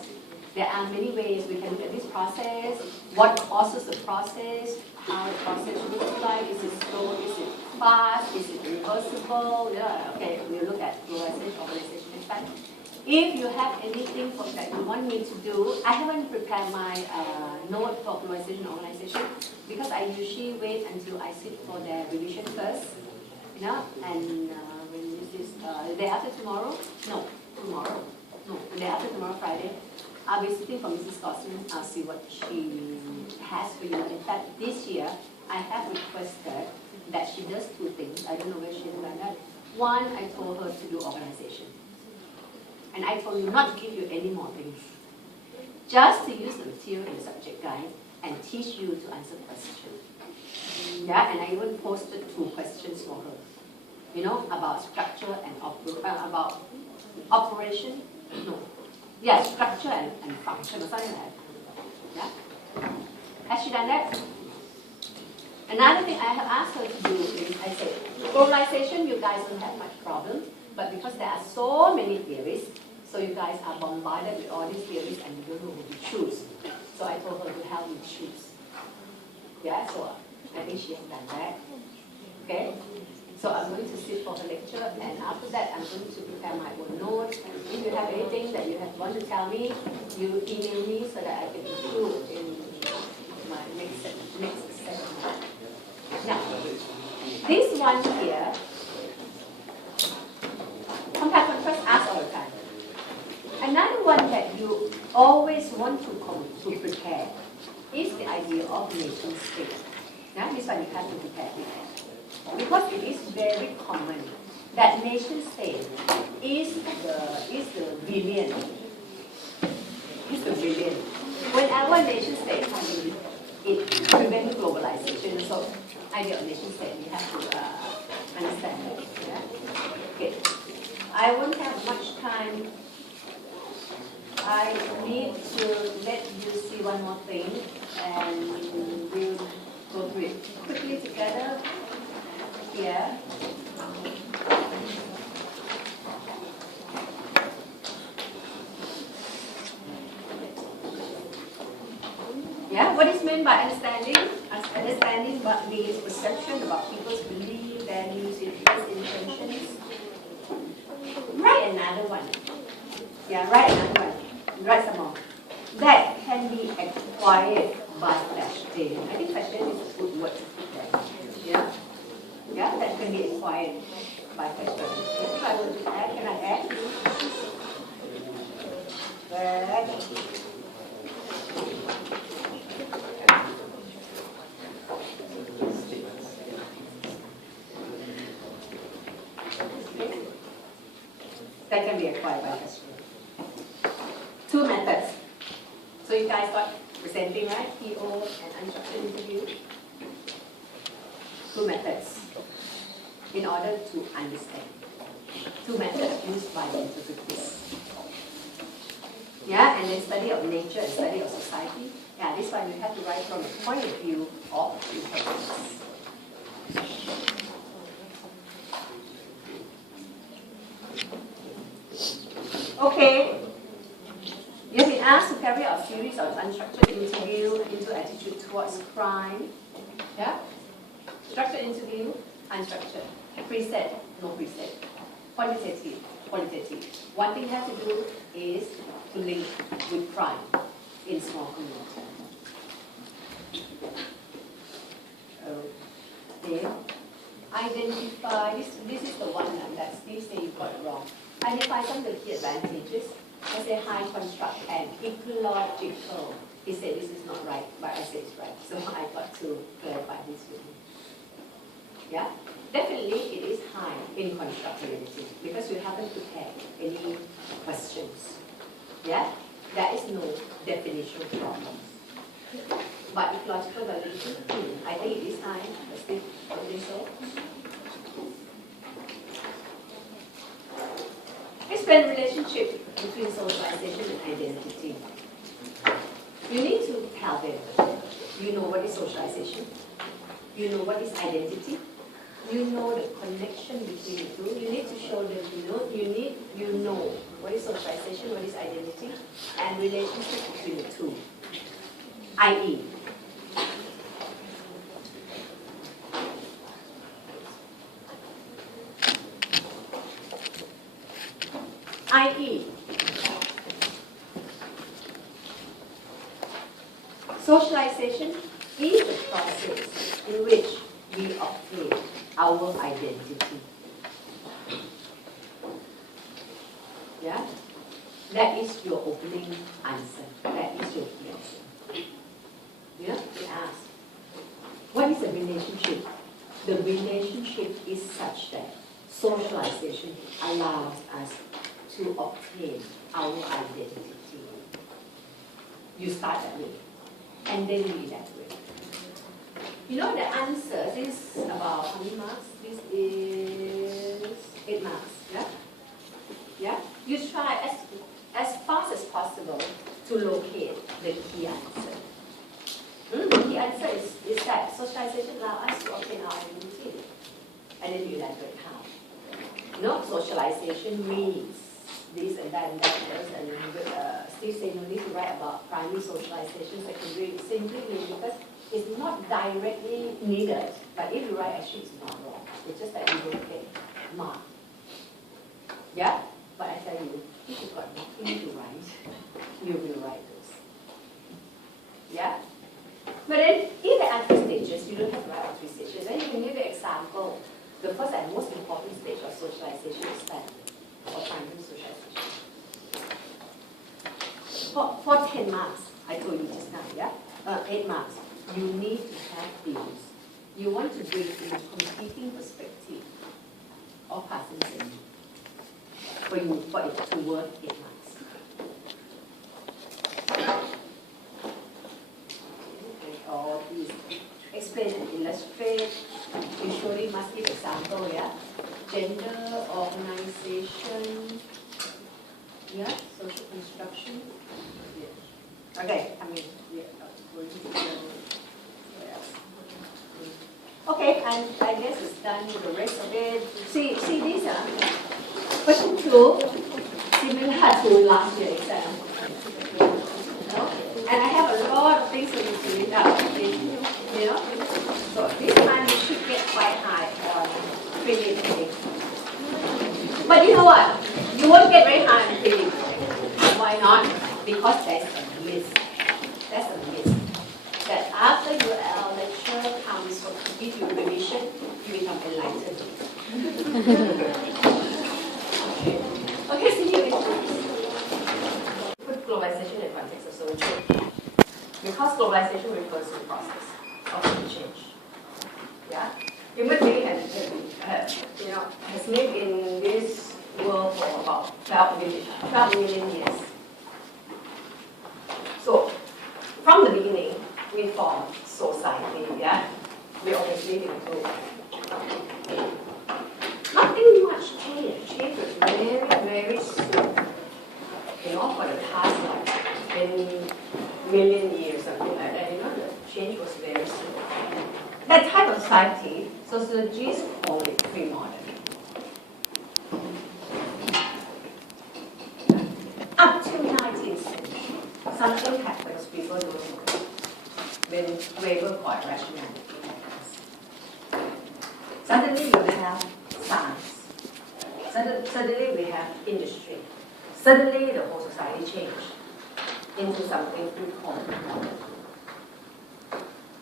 There are many ways we can look at this process. What causes the process? How the process looks like? Is it slow? Is it fast? Is it reversible? Yeah, okay, we'll look at globalization, organization next time. If you have anything that you want me to do, I haven't prepared my note for globalization organization because I usually wait until I sit for the revision first. You know, and when is this? The day after tomorrow? No, tomorrow. No, the day after tomorrow, Friday. I'll be sitting for Mrs. Gosling. I'll see what she has for you. In fact, this year, I have requested that she does 2 things. I don't know where she has done that. One, I told her to do organization. And I told you not to give you any more things. Just to use the material in the subject guide and teach you to answer questions. Yeah, and I even posted 2 questions for her. You know, about structure and about operation. No. Yeah, structure and function or something like that. Yeah? Has she done that? Another thing I have asked her to do is, I said, globalization, you guys don't have much problem, but because there are so many theories, so you guys are bombarded with all these theories and you don't know who to choose. So I told her to help me choose. Yeah, so I think she has done that. Okay? So I'm going to sit for her lecture, and after that, I'm going to prepare my own notes. If you have anything that you want to tell me, you email me so that I can include in my next session. Now, this one here, compare contrast, ask all the time. Another one that you always want to prepare is the idea of nation state. Now, this one you have to prepare it. Because it is very common that nation state is the villain. Is the villain. Whenever nation state comes in, it prevents globalization. So, idea of nation state, you have to understand that. Yeah? Okay. I won't have much time. I need to let you see one more thing, and we'll go through it quickly together. Here. Yeah, what is meant by understanding? Understanding what means perception about people's beliefs, values, interests, intentions. Write another one. Yeah, write another one. Write some more. That can be acquired by flashing. I think flashing is a good word to put there. Yeah? Yeah, that can be acquired by flashing. If I were to add, can I add? Good. That can be acquired by flashing. 2 methods. So you guys got presenting, right? PO and unstructured interview. 2 methods in order to understand. 2 methods used by the interpreters. Yeah, and then study of nature and study of society. Yeah, this one you have to write from the point of view of intelligence. Okay. You have been asked to carry out a series of unstructured interview into attitude towards crime. Yeah? Structured interview, unstructured. Preset, no preset. Quantitative, qualitative. One thing you have to do is to link with crime in small community. Okay. Identify, this is the one that Steve said you got it wrong. Identify some of the key advantages. I say high construct and ecological. He said this is not right, but I said it's right. So I got to clarify this with him. Yeah? Definitely it is high in constructability because you haven't prepared any questions. Yeah? There is no definition problem. But ecological validity, I think it is high. Steve, don't you think so? Explain relationship between socialization and identity. You need to tell them, you know what is socialization, you know what is identity, you know the connection between the two. You need to show them, you know what is socialization, what is identity, and relationship between the two. I.e., socialization is the process in which we obtain our identity. Yeah? That is your opening answer. That is your question. Yeah? They ask, what is the relationship? The relationship is such that socialization allows us to obtain our identity. You start that way, and then you elaborate. You know the answer, this is about how many marks? This is 8 marks, yeah? Yeah? You try as fast as possible to locate the key answer. The key answer is that socialization allows us to obtain our identity. And then you elaborate how. No, socialization means this and that and that, and Steve said you need to write about primary socialization, secondary, simply because it's not directly needed, but if you write, actually it's not wrong. It's just that you don't get marked. Yeah? But I tell you, if you've got nothing to write, you will write those. Yeah? But then, in the other stages, you don't have to write all 3 stages. Then you can give an example. The first and most important stage of socialization is that for primary socialization. For 10 marks, I told you just now, yeah? 8 marks, you need to have themes. You want to bring in a competing perspective of Parkinson for it to work 8 marks. All these explain and illustrate. Usually must give example, yeah? Gender, organization, yeah? Social construction. Yeah. Okay, I mean, yeah. Okay, and I guess it's done with the rest of it. See these are question 2, similar to last year exam. And I have a lot of things for you to read out. You know? So this time you should get quite high on prelim. But you know what? You won't get very high on prelim. Why not? Because there's a myth. That's a myth. That after your lecture comes from give you revision, you become enlightened. Okay, see you next week. Put globalization in the context of social. Because globalization refers to the process of change. Yeah? Human being has lived in this world for about 12 million years. So, from the beginning, we formed society, yeah? We always live in a group. Nothing much changed. Change was very, very slow. For the past many million years, something like that, the change was very slow. That type of society, sociologists call it pre-modern. Up to 19th century, something happens people don't know. When Weber called rationality happens. Suddenly we have science. Suddenly we have industry. Suddenly the whole society changed into something we call modern.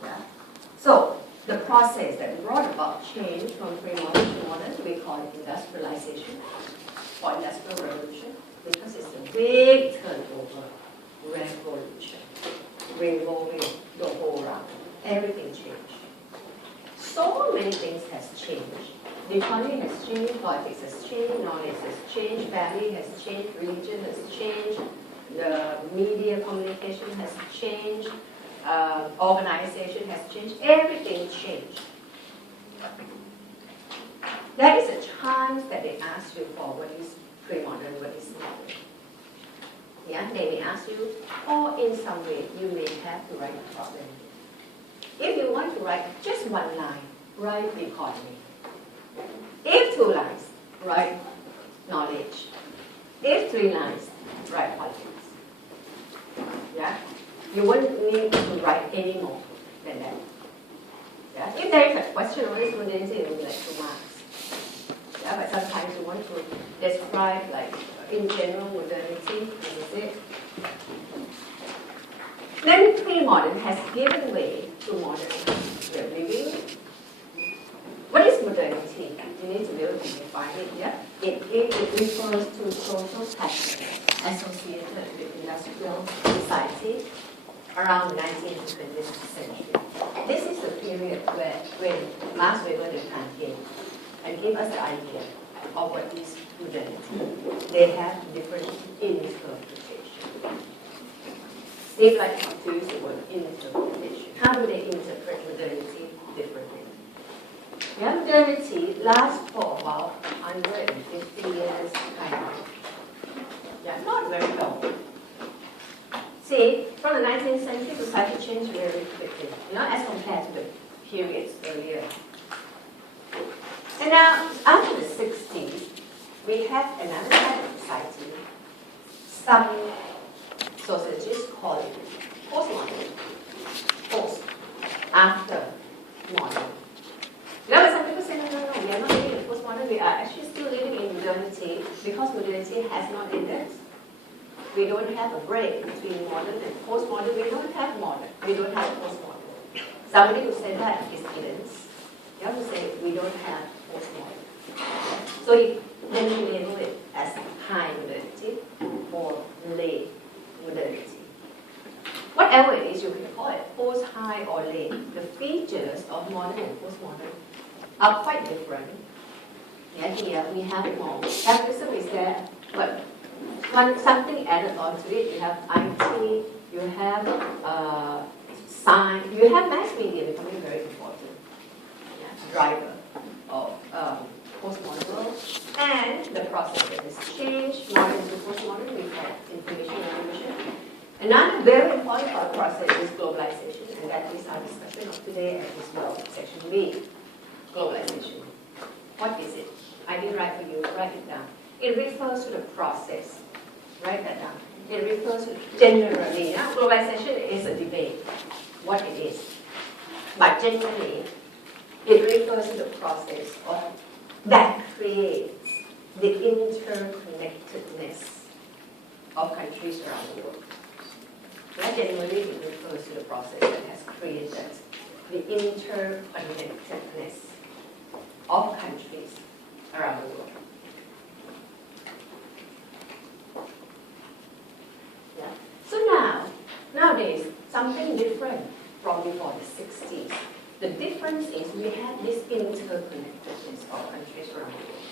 Yeah? So the process that brought about change from pre-modern to modern, we call it industrialization or industrial revolution, because it's a big turnover, revolution, revolving the whole round. Everything changed. So many things has changed. The economy has changed, politics has changed, knowledge has changed, family has changed, religion has changed, the media communication has changed, organization has changed, everything changed. There is a chance that they ask you for what is pre-modern, what is modern. Yeah, they may ask you, or in some way, you may have to write a problem. If you want to write just one line, write the economy. If 2 lines, write knowledge. If 3 lines, write politics. Yeah? You won't need to write any more than that. Yeah? If there is a question, always modernity, it will be like 2 marks. Yeah? But sometimes you want to describe, like, in general, modernity, this is it. Then pre-modern has given way to modern way of living. What is modernity? You need to be able to define it, yeah? It refers to social patterns associated with industrial society around the 19th to 20th century. This is the period when Max Weber and Kant came and gave us the idea of what is modernity. They have different interpretations. They like to use the word interpretation. How do they interpret modernity differently? Yeah, modernity lasts for about 150 years, kind of. Yeah, not very long. See, from the 19th century, society changed very quickly, as compared to the periods earlier. And now, after the 60s, we have another type of society. Some sociologists call it postmodern. Post, after modern. But some people say, no, we are not living in postmodern, we are actually still living in modernity because modernity has not ended. We don't have a break between modern and postmodern. We don't have modern. We don't have postmodern. Somebody who said that is Giddens. The other say we don't have postmodern. So you then label it as high modernity or late modernity. Whatever it is, you can call it post-high or late. The features of modern and postmodern are quite different. Yeah, here we have more. Capitalism is there, but something added on to it. You have IT, you have science, you have mass media becoming very important. Yeah, driver of postmodern world. And the process that has changed, modern to postmodern, we have information revolution. Another very important process is globalization, and that is our discussion of today as well, section B. Globalization. What is it? I didn't write for you, write it down. It refers to the process. Write that down. It refers to generally, globalization is a debate, what it is. But generally, it refers to the process that creates the interconnectedness of countries around the world. That generally it refers to the process that has created the interconnectedness of countries around the world. Yeah. So nowadays, something different from before the 60s. The difference is we have this interconnectedness of countries around the world.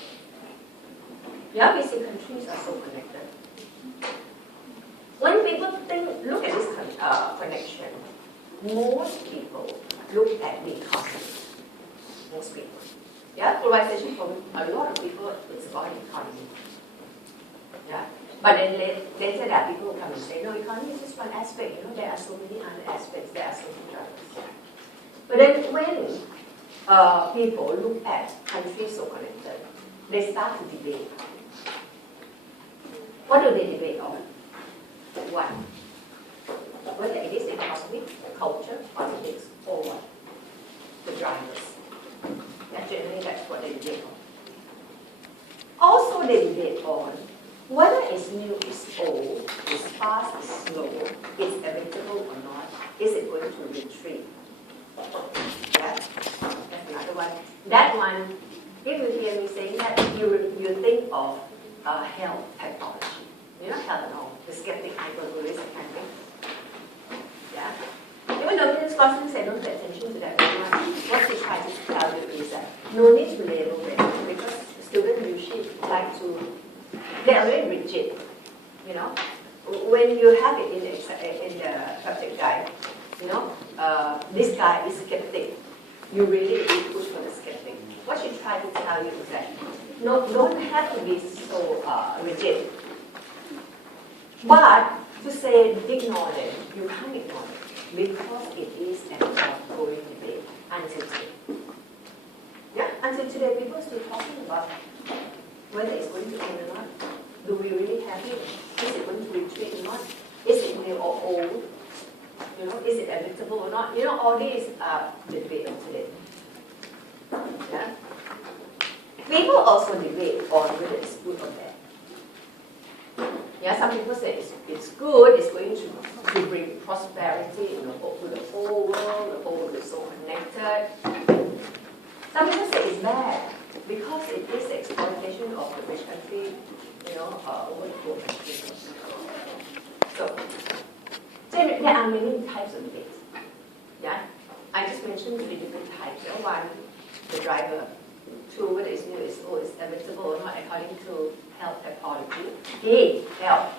Yeah, we see countries are so connected. When people look at this connection, most people look at the economy. Most people. Yeah, globalization for a lot of people is about the economy. Yeah, But then later that people will come and say, no, economy is just one aspect, there are so many other aspects, there are so many drivers. But then when people look at countries so connected, they start to debate. What do they debate on? One, whether it is economy, culture, politics, or what? The drivers. Yeah, generally that's what they debate on. Also they debate on whether it's new, it's old, it's fast, it's slow, it's inevitable or not, is it going to retreat? Yeah? That's another one. That one, if you hear me saying that, you think of health technology. Health and all, the skeptic hyperbole and kind of thing. Yeah? Even though Mrs. Gosling said don't pay attention to that very much, what she tried to tell you is that no need to label it, because students usually like to, they are very rigid, When you have it in the subject guide, this guy is skeptic, you really push for the skeptic. What she tried to tell you is that don't have to be so rigid. But to say ignore it, you can't ignore it, because it is an ongoing debate until today. Yeah, until today people are still talking about whether it's going to end or not. Do we really have it? Is it going to retreat or not? Is it new or old? Is it inevitable or not? All these are debate today. Yeah? People also debate on whether it's good or bad. Yeah, some people say it's good, it's going to bring prosperity to the whole world, the whole world is so connected. Some people say it's bad because it is the exploitation of the rich country, over the poor country. So there are many types of debates. Yeah, I just mentioned 3 different types. One, the driver. 2, whether it's new, it's old, it's inevitable or not, according to health technology.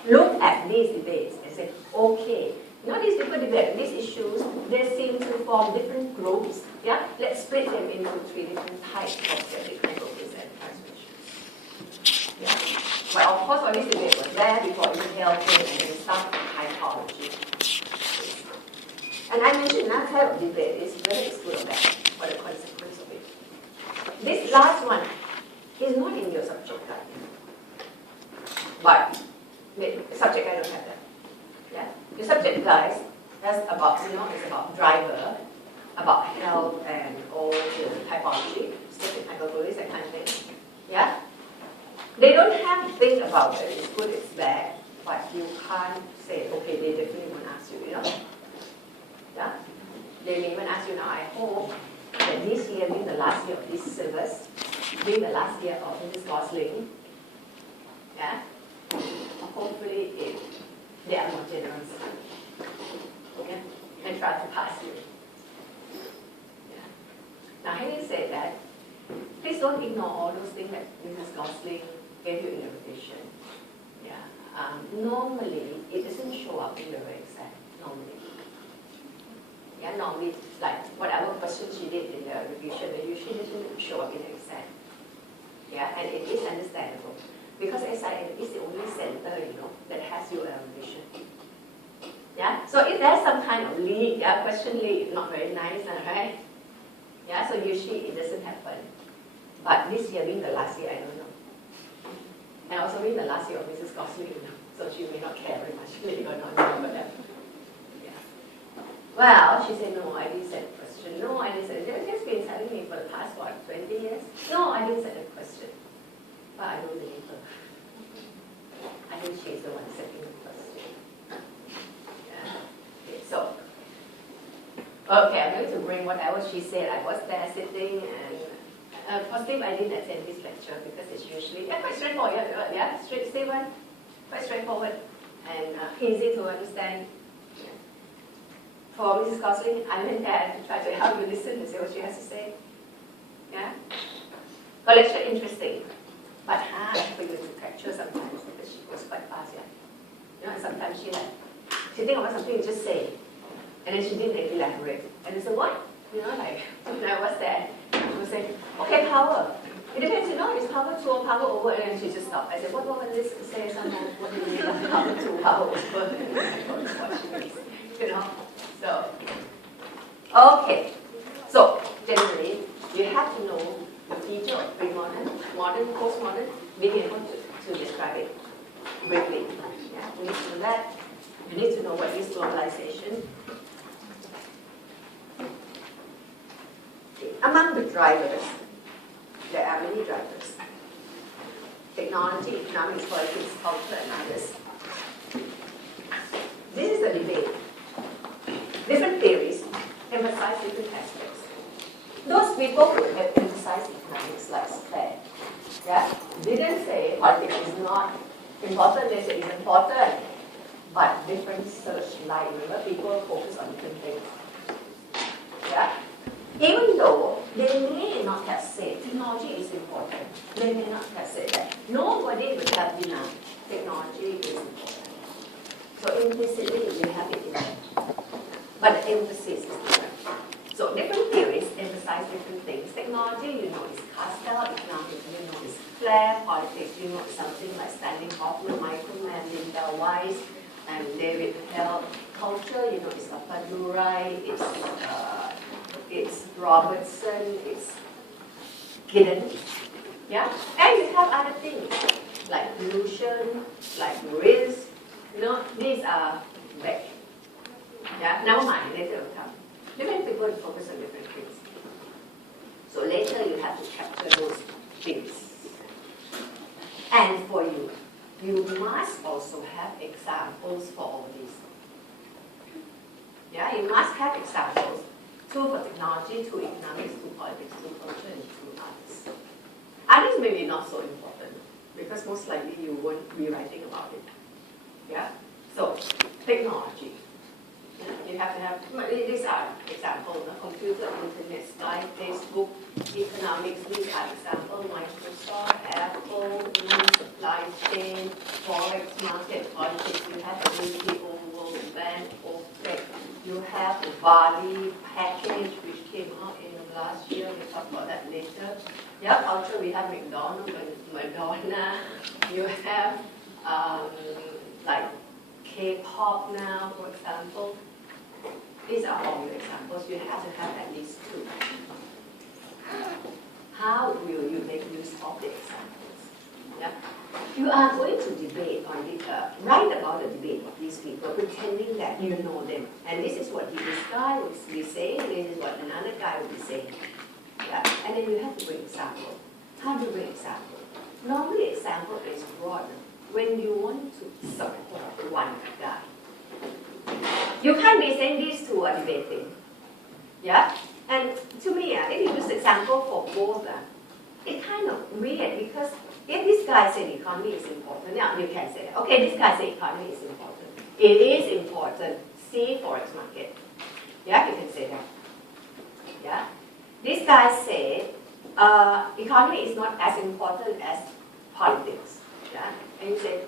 Look at these debates and say, okay, these different debates, these issues, they seem to form different groups. Yeah, let's split them into 3 different types of skeptic hypotheses and transmissions. Yeah, but of course, all this debate was there before even health came, and then stuff typology. And I mentioned another type of debate is whether it's good or bad, or the consequence of it. This last one is not in your subject guide. But the subject guide don't have that. Yeah? The subject guide that's about, it's about driver, about health and all the typology, skeptic hyperboles, that kind of thing. Yeah? They don't have to think about whether it's good, it's bad, but you can't say, okay, they definitely won't ask you, Yeah? They may even ask you, now I hope that this year being the last year of this syllabus, being the last year of Mrs. Gosling, yeah, hopefully they are more generous, okay, and try to pass you. Yeah. Now, having said that, please don't ignore all those things that Mrs. Gosling gave you in the revision. Yeah. Normally, it doesn't show up in the exam, normally. Yeah, normally, like whatever question she did in the revision, it usually doesn't show up in the exam. Yeah, and it is understandable. Because SIM is the only center, that has your revision. Yeah, so if there's some kind of leak, question leak, not very nice, right? Yeah, so usually it doesn't happen. But this year being the last year, I don't know. And also being the last year of Mrs. Gosling, so she may not care very much, really, or not know about that. Well, she said, no, I didn't set a question. No, I didn't set it. They've just been telling me for the past, 20 years? No, I didn't set a question. But I don't believe her. I think she's the one setting the question. Yeah. Okay, so, okay, I'm going to bring whatever she said. I was there sitting, and positive I didn't attend this lecture because it's usually, quite straightforward, Stephen, quite straightforward, and easy to understand. For Mrs. Gosling, I went there to try to help you listen and see what she has to say. Yeah? Her lecture interesting, but hard for you to capture sometimes because she goes quite fast, yeah? And sometimes she think about something and just say, and then she didn't elaborate. And I said, what? When I was there, she would say, okay, power. It depends, it's power to or power over, and then she just stopped. I said, what did this say? What do you mean? hours worth. You know, so, okay. So, generally, you have to know the feature of pre-modern, modern, postmodern, being able to describe it briefly. Yeah, you need to know that. You need to know what is globalization. Among the drivers, there are many drivers. Technology, economics, politics, culture, and others. This is the debate. Different theories emphasize different aspects. Those people who emphasize economics, like Claire, yeah, didn't say politics is not important, they say it's important, but different searchlight. Remember, people focus on different things. Yeah? Even though they may not have said technology is important, they may not have said that. Nobody would have denied technology is important. So implicitly, you have it in there. But the emphasis is different. So different theories emphasize different things. Technology, you know, is Castell. Economics, you know, is Claire. Politics, you know, is something like Stanley Hoffman, Michael Mann, Linda Weiss, and David Held. Culture, you know, is Apadurai, it's Robertson, it's Giddens. Yeah? And you have other things like Lucian, like Riz. You know, these are back. Yeah? Never mind, later will come. Different people focus on different things. So later you have to capture those things. And for you, you must also have examples for all these. Yeah, you must have examples. Two for technology, two economics, two politics, two culture, and two arts. Others may be not so important because most likely you won't be writing about it. Yeah? So, technology. You have to have, these are examples, computer, internet, Skype, Facebook, economics, these are examples, Microsoft, Apple, supply chain, forex market, politics, you have the WTO, World Bank, OPEC, you have the Bali package which came out in the last year, we'll talk about that later. Yeah, culture, we have McDonald's, Madonna, you have like K-pop now, for example. These are all your examples. You have to have at least two. How will you make use of the examples? Yeah? You are going to debate on it, write about the debate of these people, pretending that you know them. And this is what this guy will be saying, this is what another guy will be saying. Yeah? And then you have to bring example. How do you bring example? Normally example is broader when you want to support one guy. You can't be saying these two are debating. Yeah? And to me, if you use example for both, it's kind of weird because if this guy said economy is important, now you can say, okay, this guy said economy is important. It is important. See forex market. Yeah, you can say that. Yeah? This guy said economy is not as important as politics. Yeah? And you say,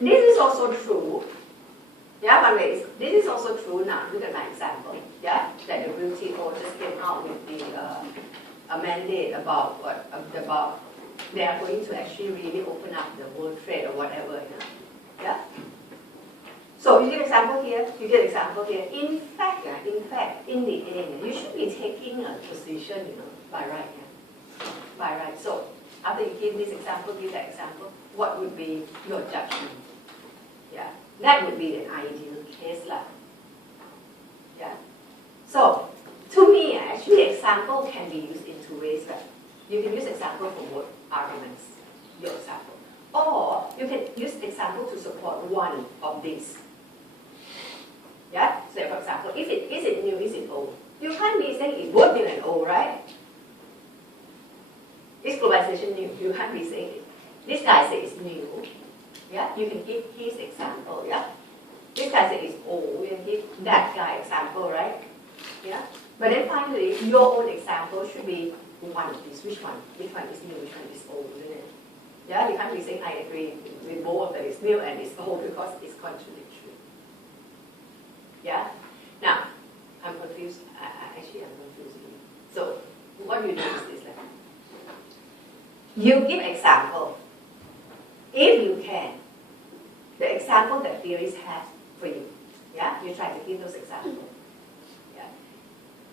this is also true. Yeah, but wait, this is also true now. Look at my example. Yeah, that the WTO just came out with the a mandate about what about they are going to actually really open up the world trade or whatever. You know? Yeah. So you get example here. You get example here. In fact, in the end, you should be taking a position, you know, by right. Yeah? By right. So after you give this example, give that example. What would be your judgment? Yeah. That would be an ideal case. Yeah. So, to me, actually, example can be used in two ways. You can use example for both arguments, your example. Or you can use example to support one of these. Yeah? So, for example, is it new, is it old? You can't be saying it would be an old, right? Is globalization new? You can't be saying it. This guy says it's new. Yeah, you can give his example, yeah? This guy says it's old, you can give that guy example, right? Yeah? But then finally, your own example should be one of these. Which one? Which one is new, which one is old, isn't it? Yeah, you can't be saying, I agree with both that it's new and it's old because it's contradictory. Yeah? Now, I'm confused. Actually, I'm confused. So, what you do is this. You give example. If you can, the example that theories have for you. Yeah, you try to give those examples. Yeah.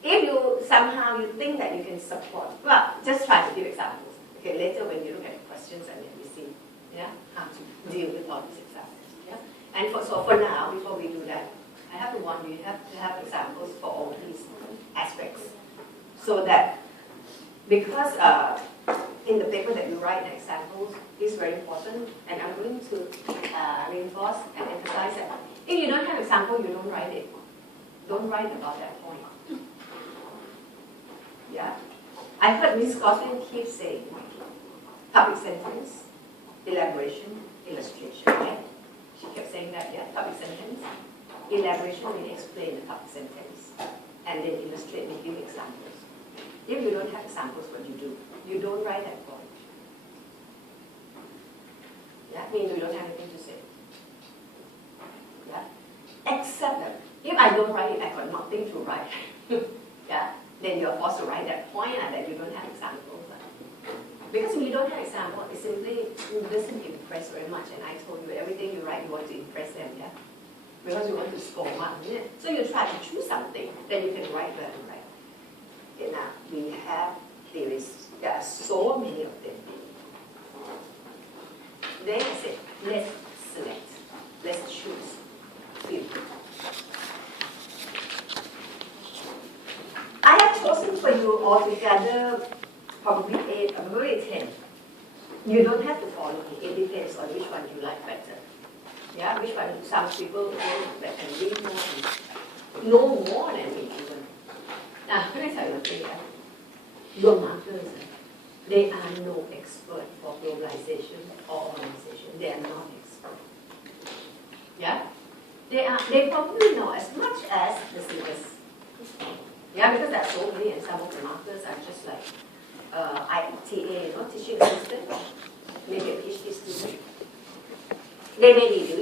If you somehow you think that you can support, well, just try to give examples. Okay, later when you look at the questions and then we see, yeah, how to deal with all these examples. Yeah. And so for now, before we do that, I have to warn you, you have to have examples for all these aspects, so that because in the paper that you write, the examples is very important, and I'm going to reinforce and emphasize that if you don't have example, you don't write it. Don't write about that point. Yeah, I heard Ms. Gosling keep saying public sentence, elaboration, illustration. Right? She kept saying that, yeah, public sentence, elaboration, we explain the public sentence, and then illustrate, we give examples. If you don't have examples, what you do? You don't write that point. Yeah, means you don't have anything to say. Yeah, except that if I don't write it, I got nothing to write. Yeah, then you're forced to write that point and that you don't have examples. Because if you don't have examples, it simply doesn't impress very much. And I told you, everything you write, you want to impress them, yeah? Because you want to score one, yeah? So you try to choose something, then you can write that and write. Okay, now, we have theories. There are so many of them. Then I said, let's select. Let's choose few. I have chosen for you altogether probably 8 or maybe 10. You don't have to follow me. It depends on which one you like better. Yeah, which one some people that can read more and know more than me even. Now, let me tell you one thing. Your markers, they are no expert for globalization or organization. They are not expert. Yeah? They probably know as much as the syllabus. Yeah, because there are so many, and some of the markers are just like ITA, teaching assistant, maybe a PhD student. They may be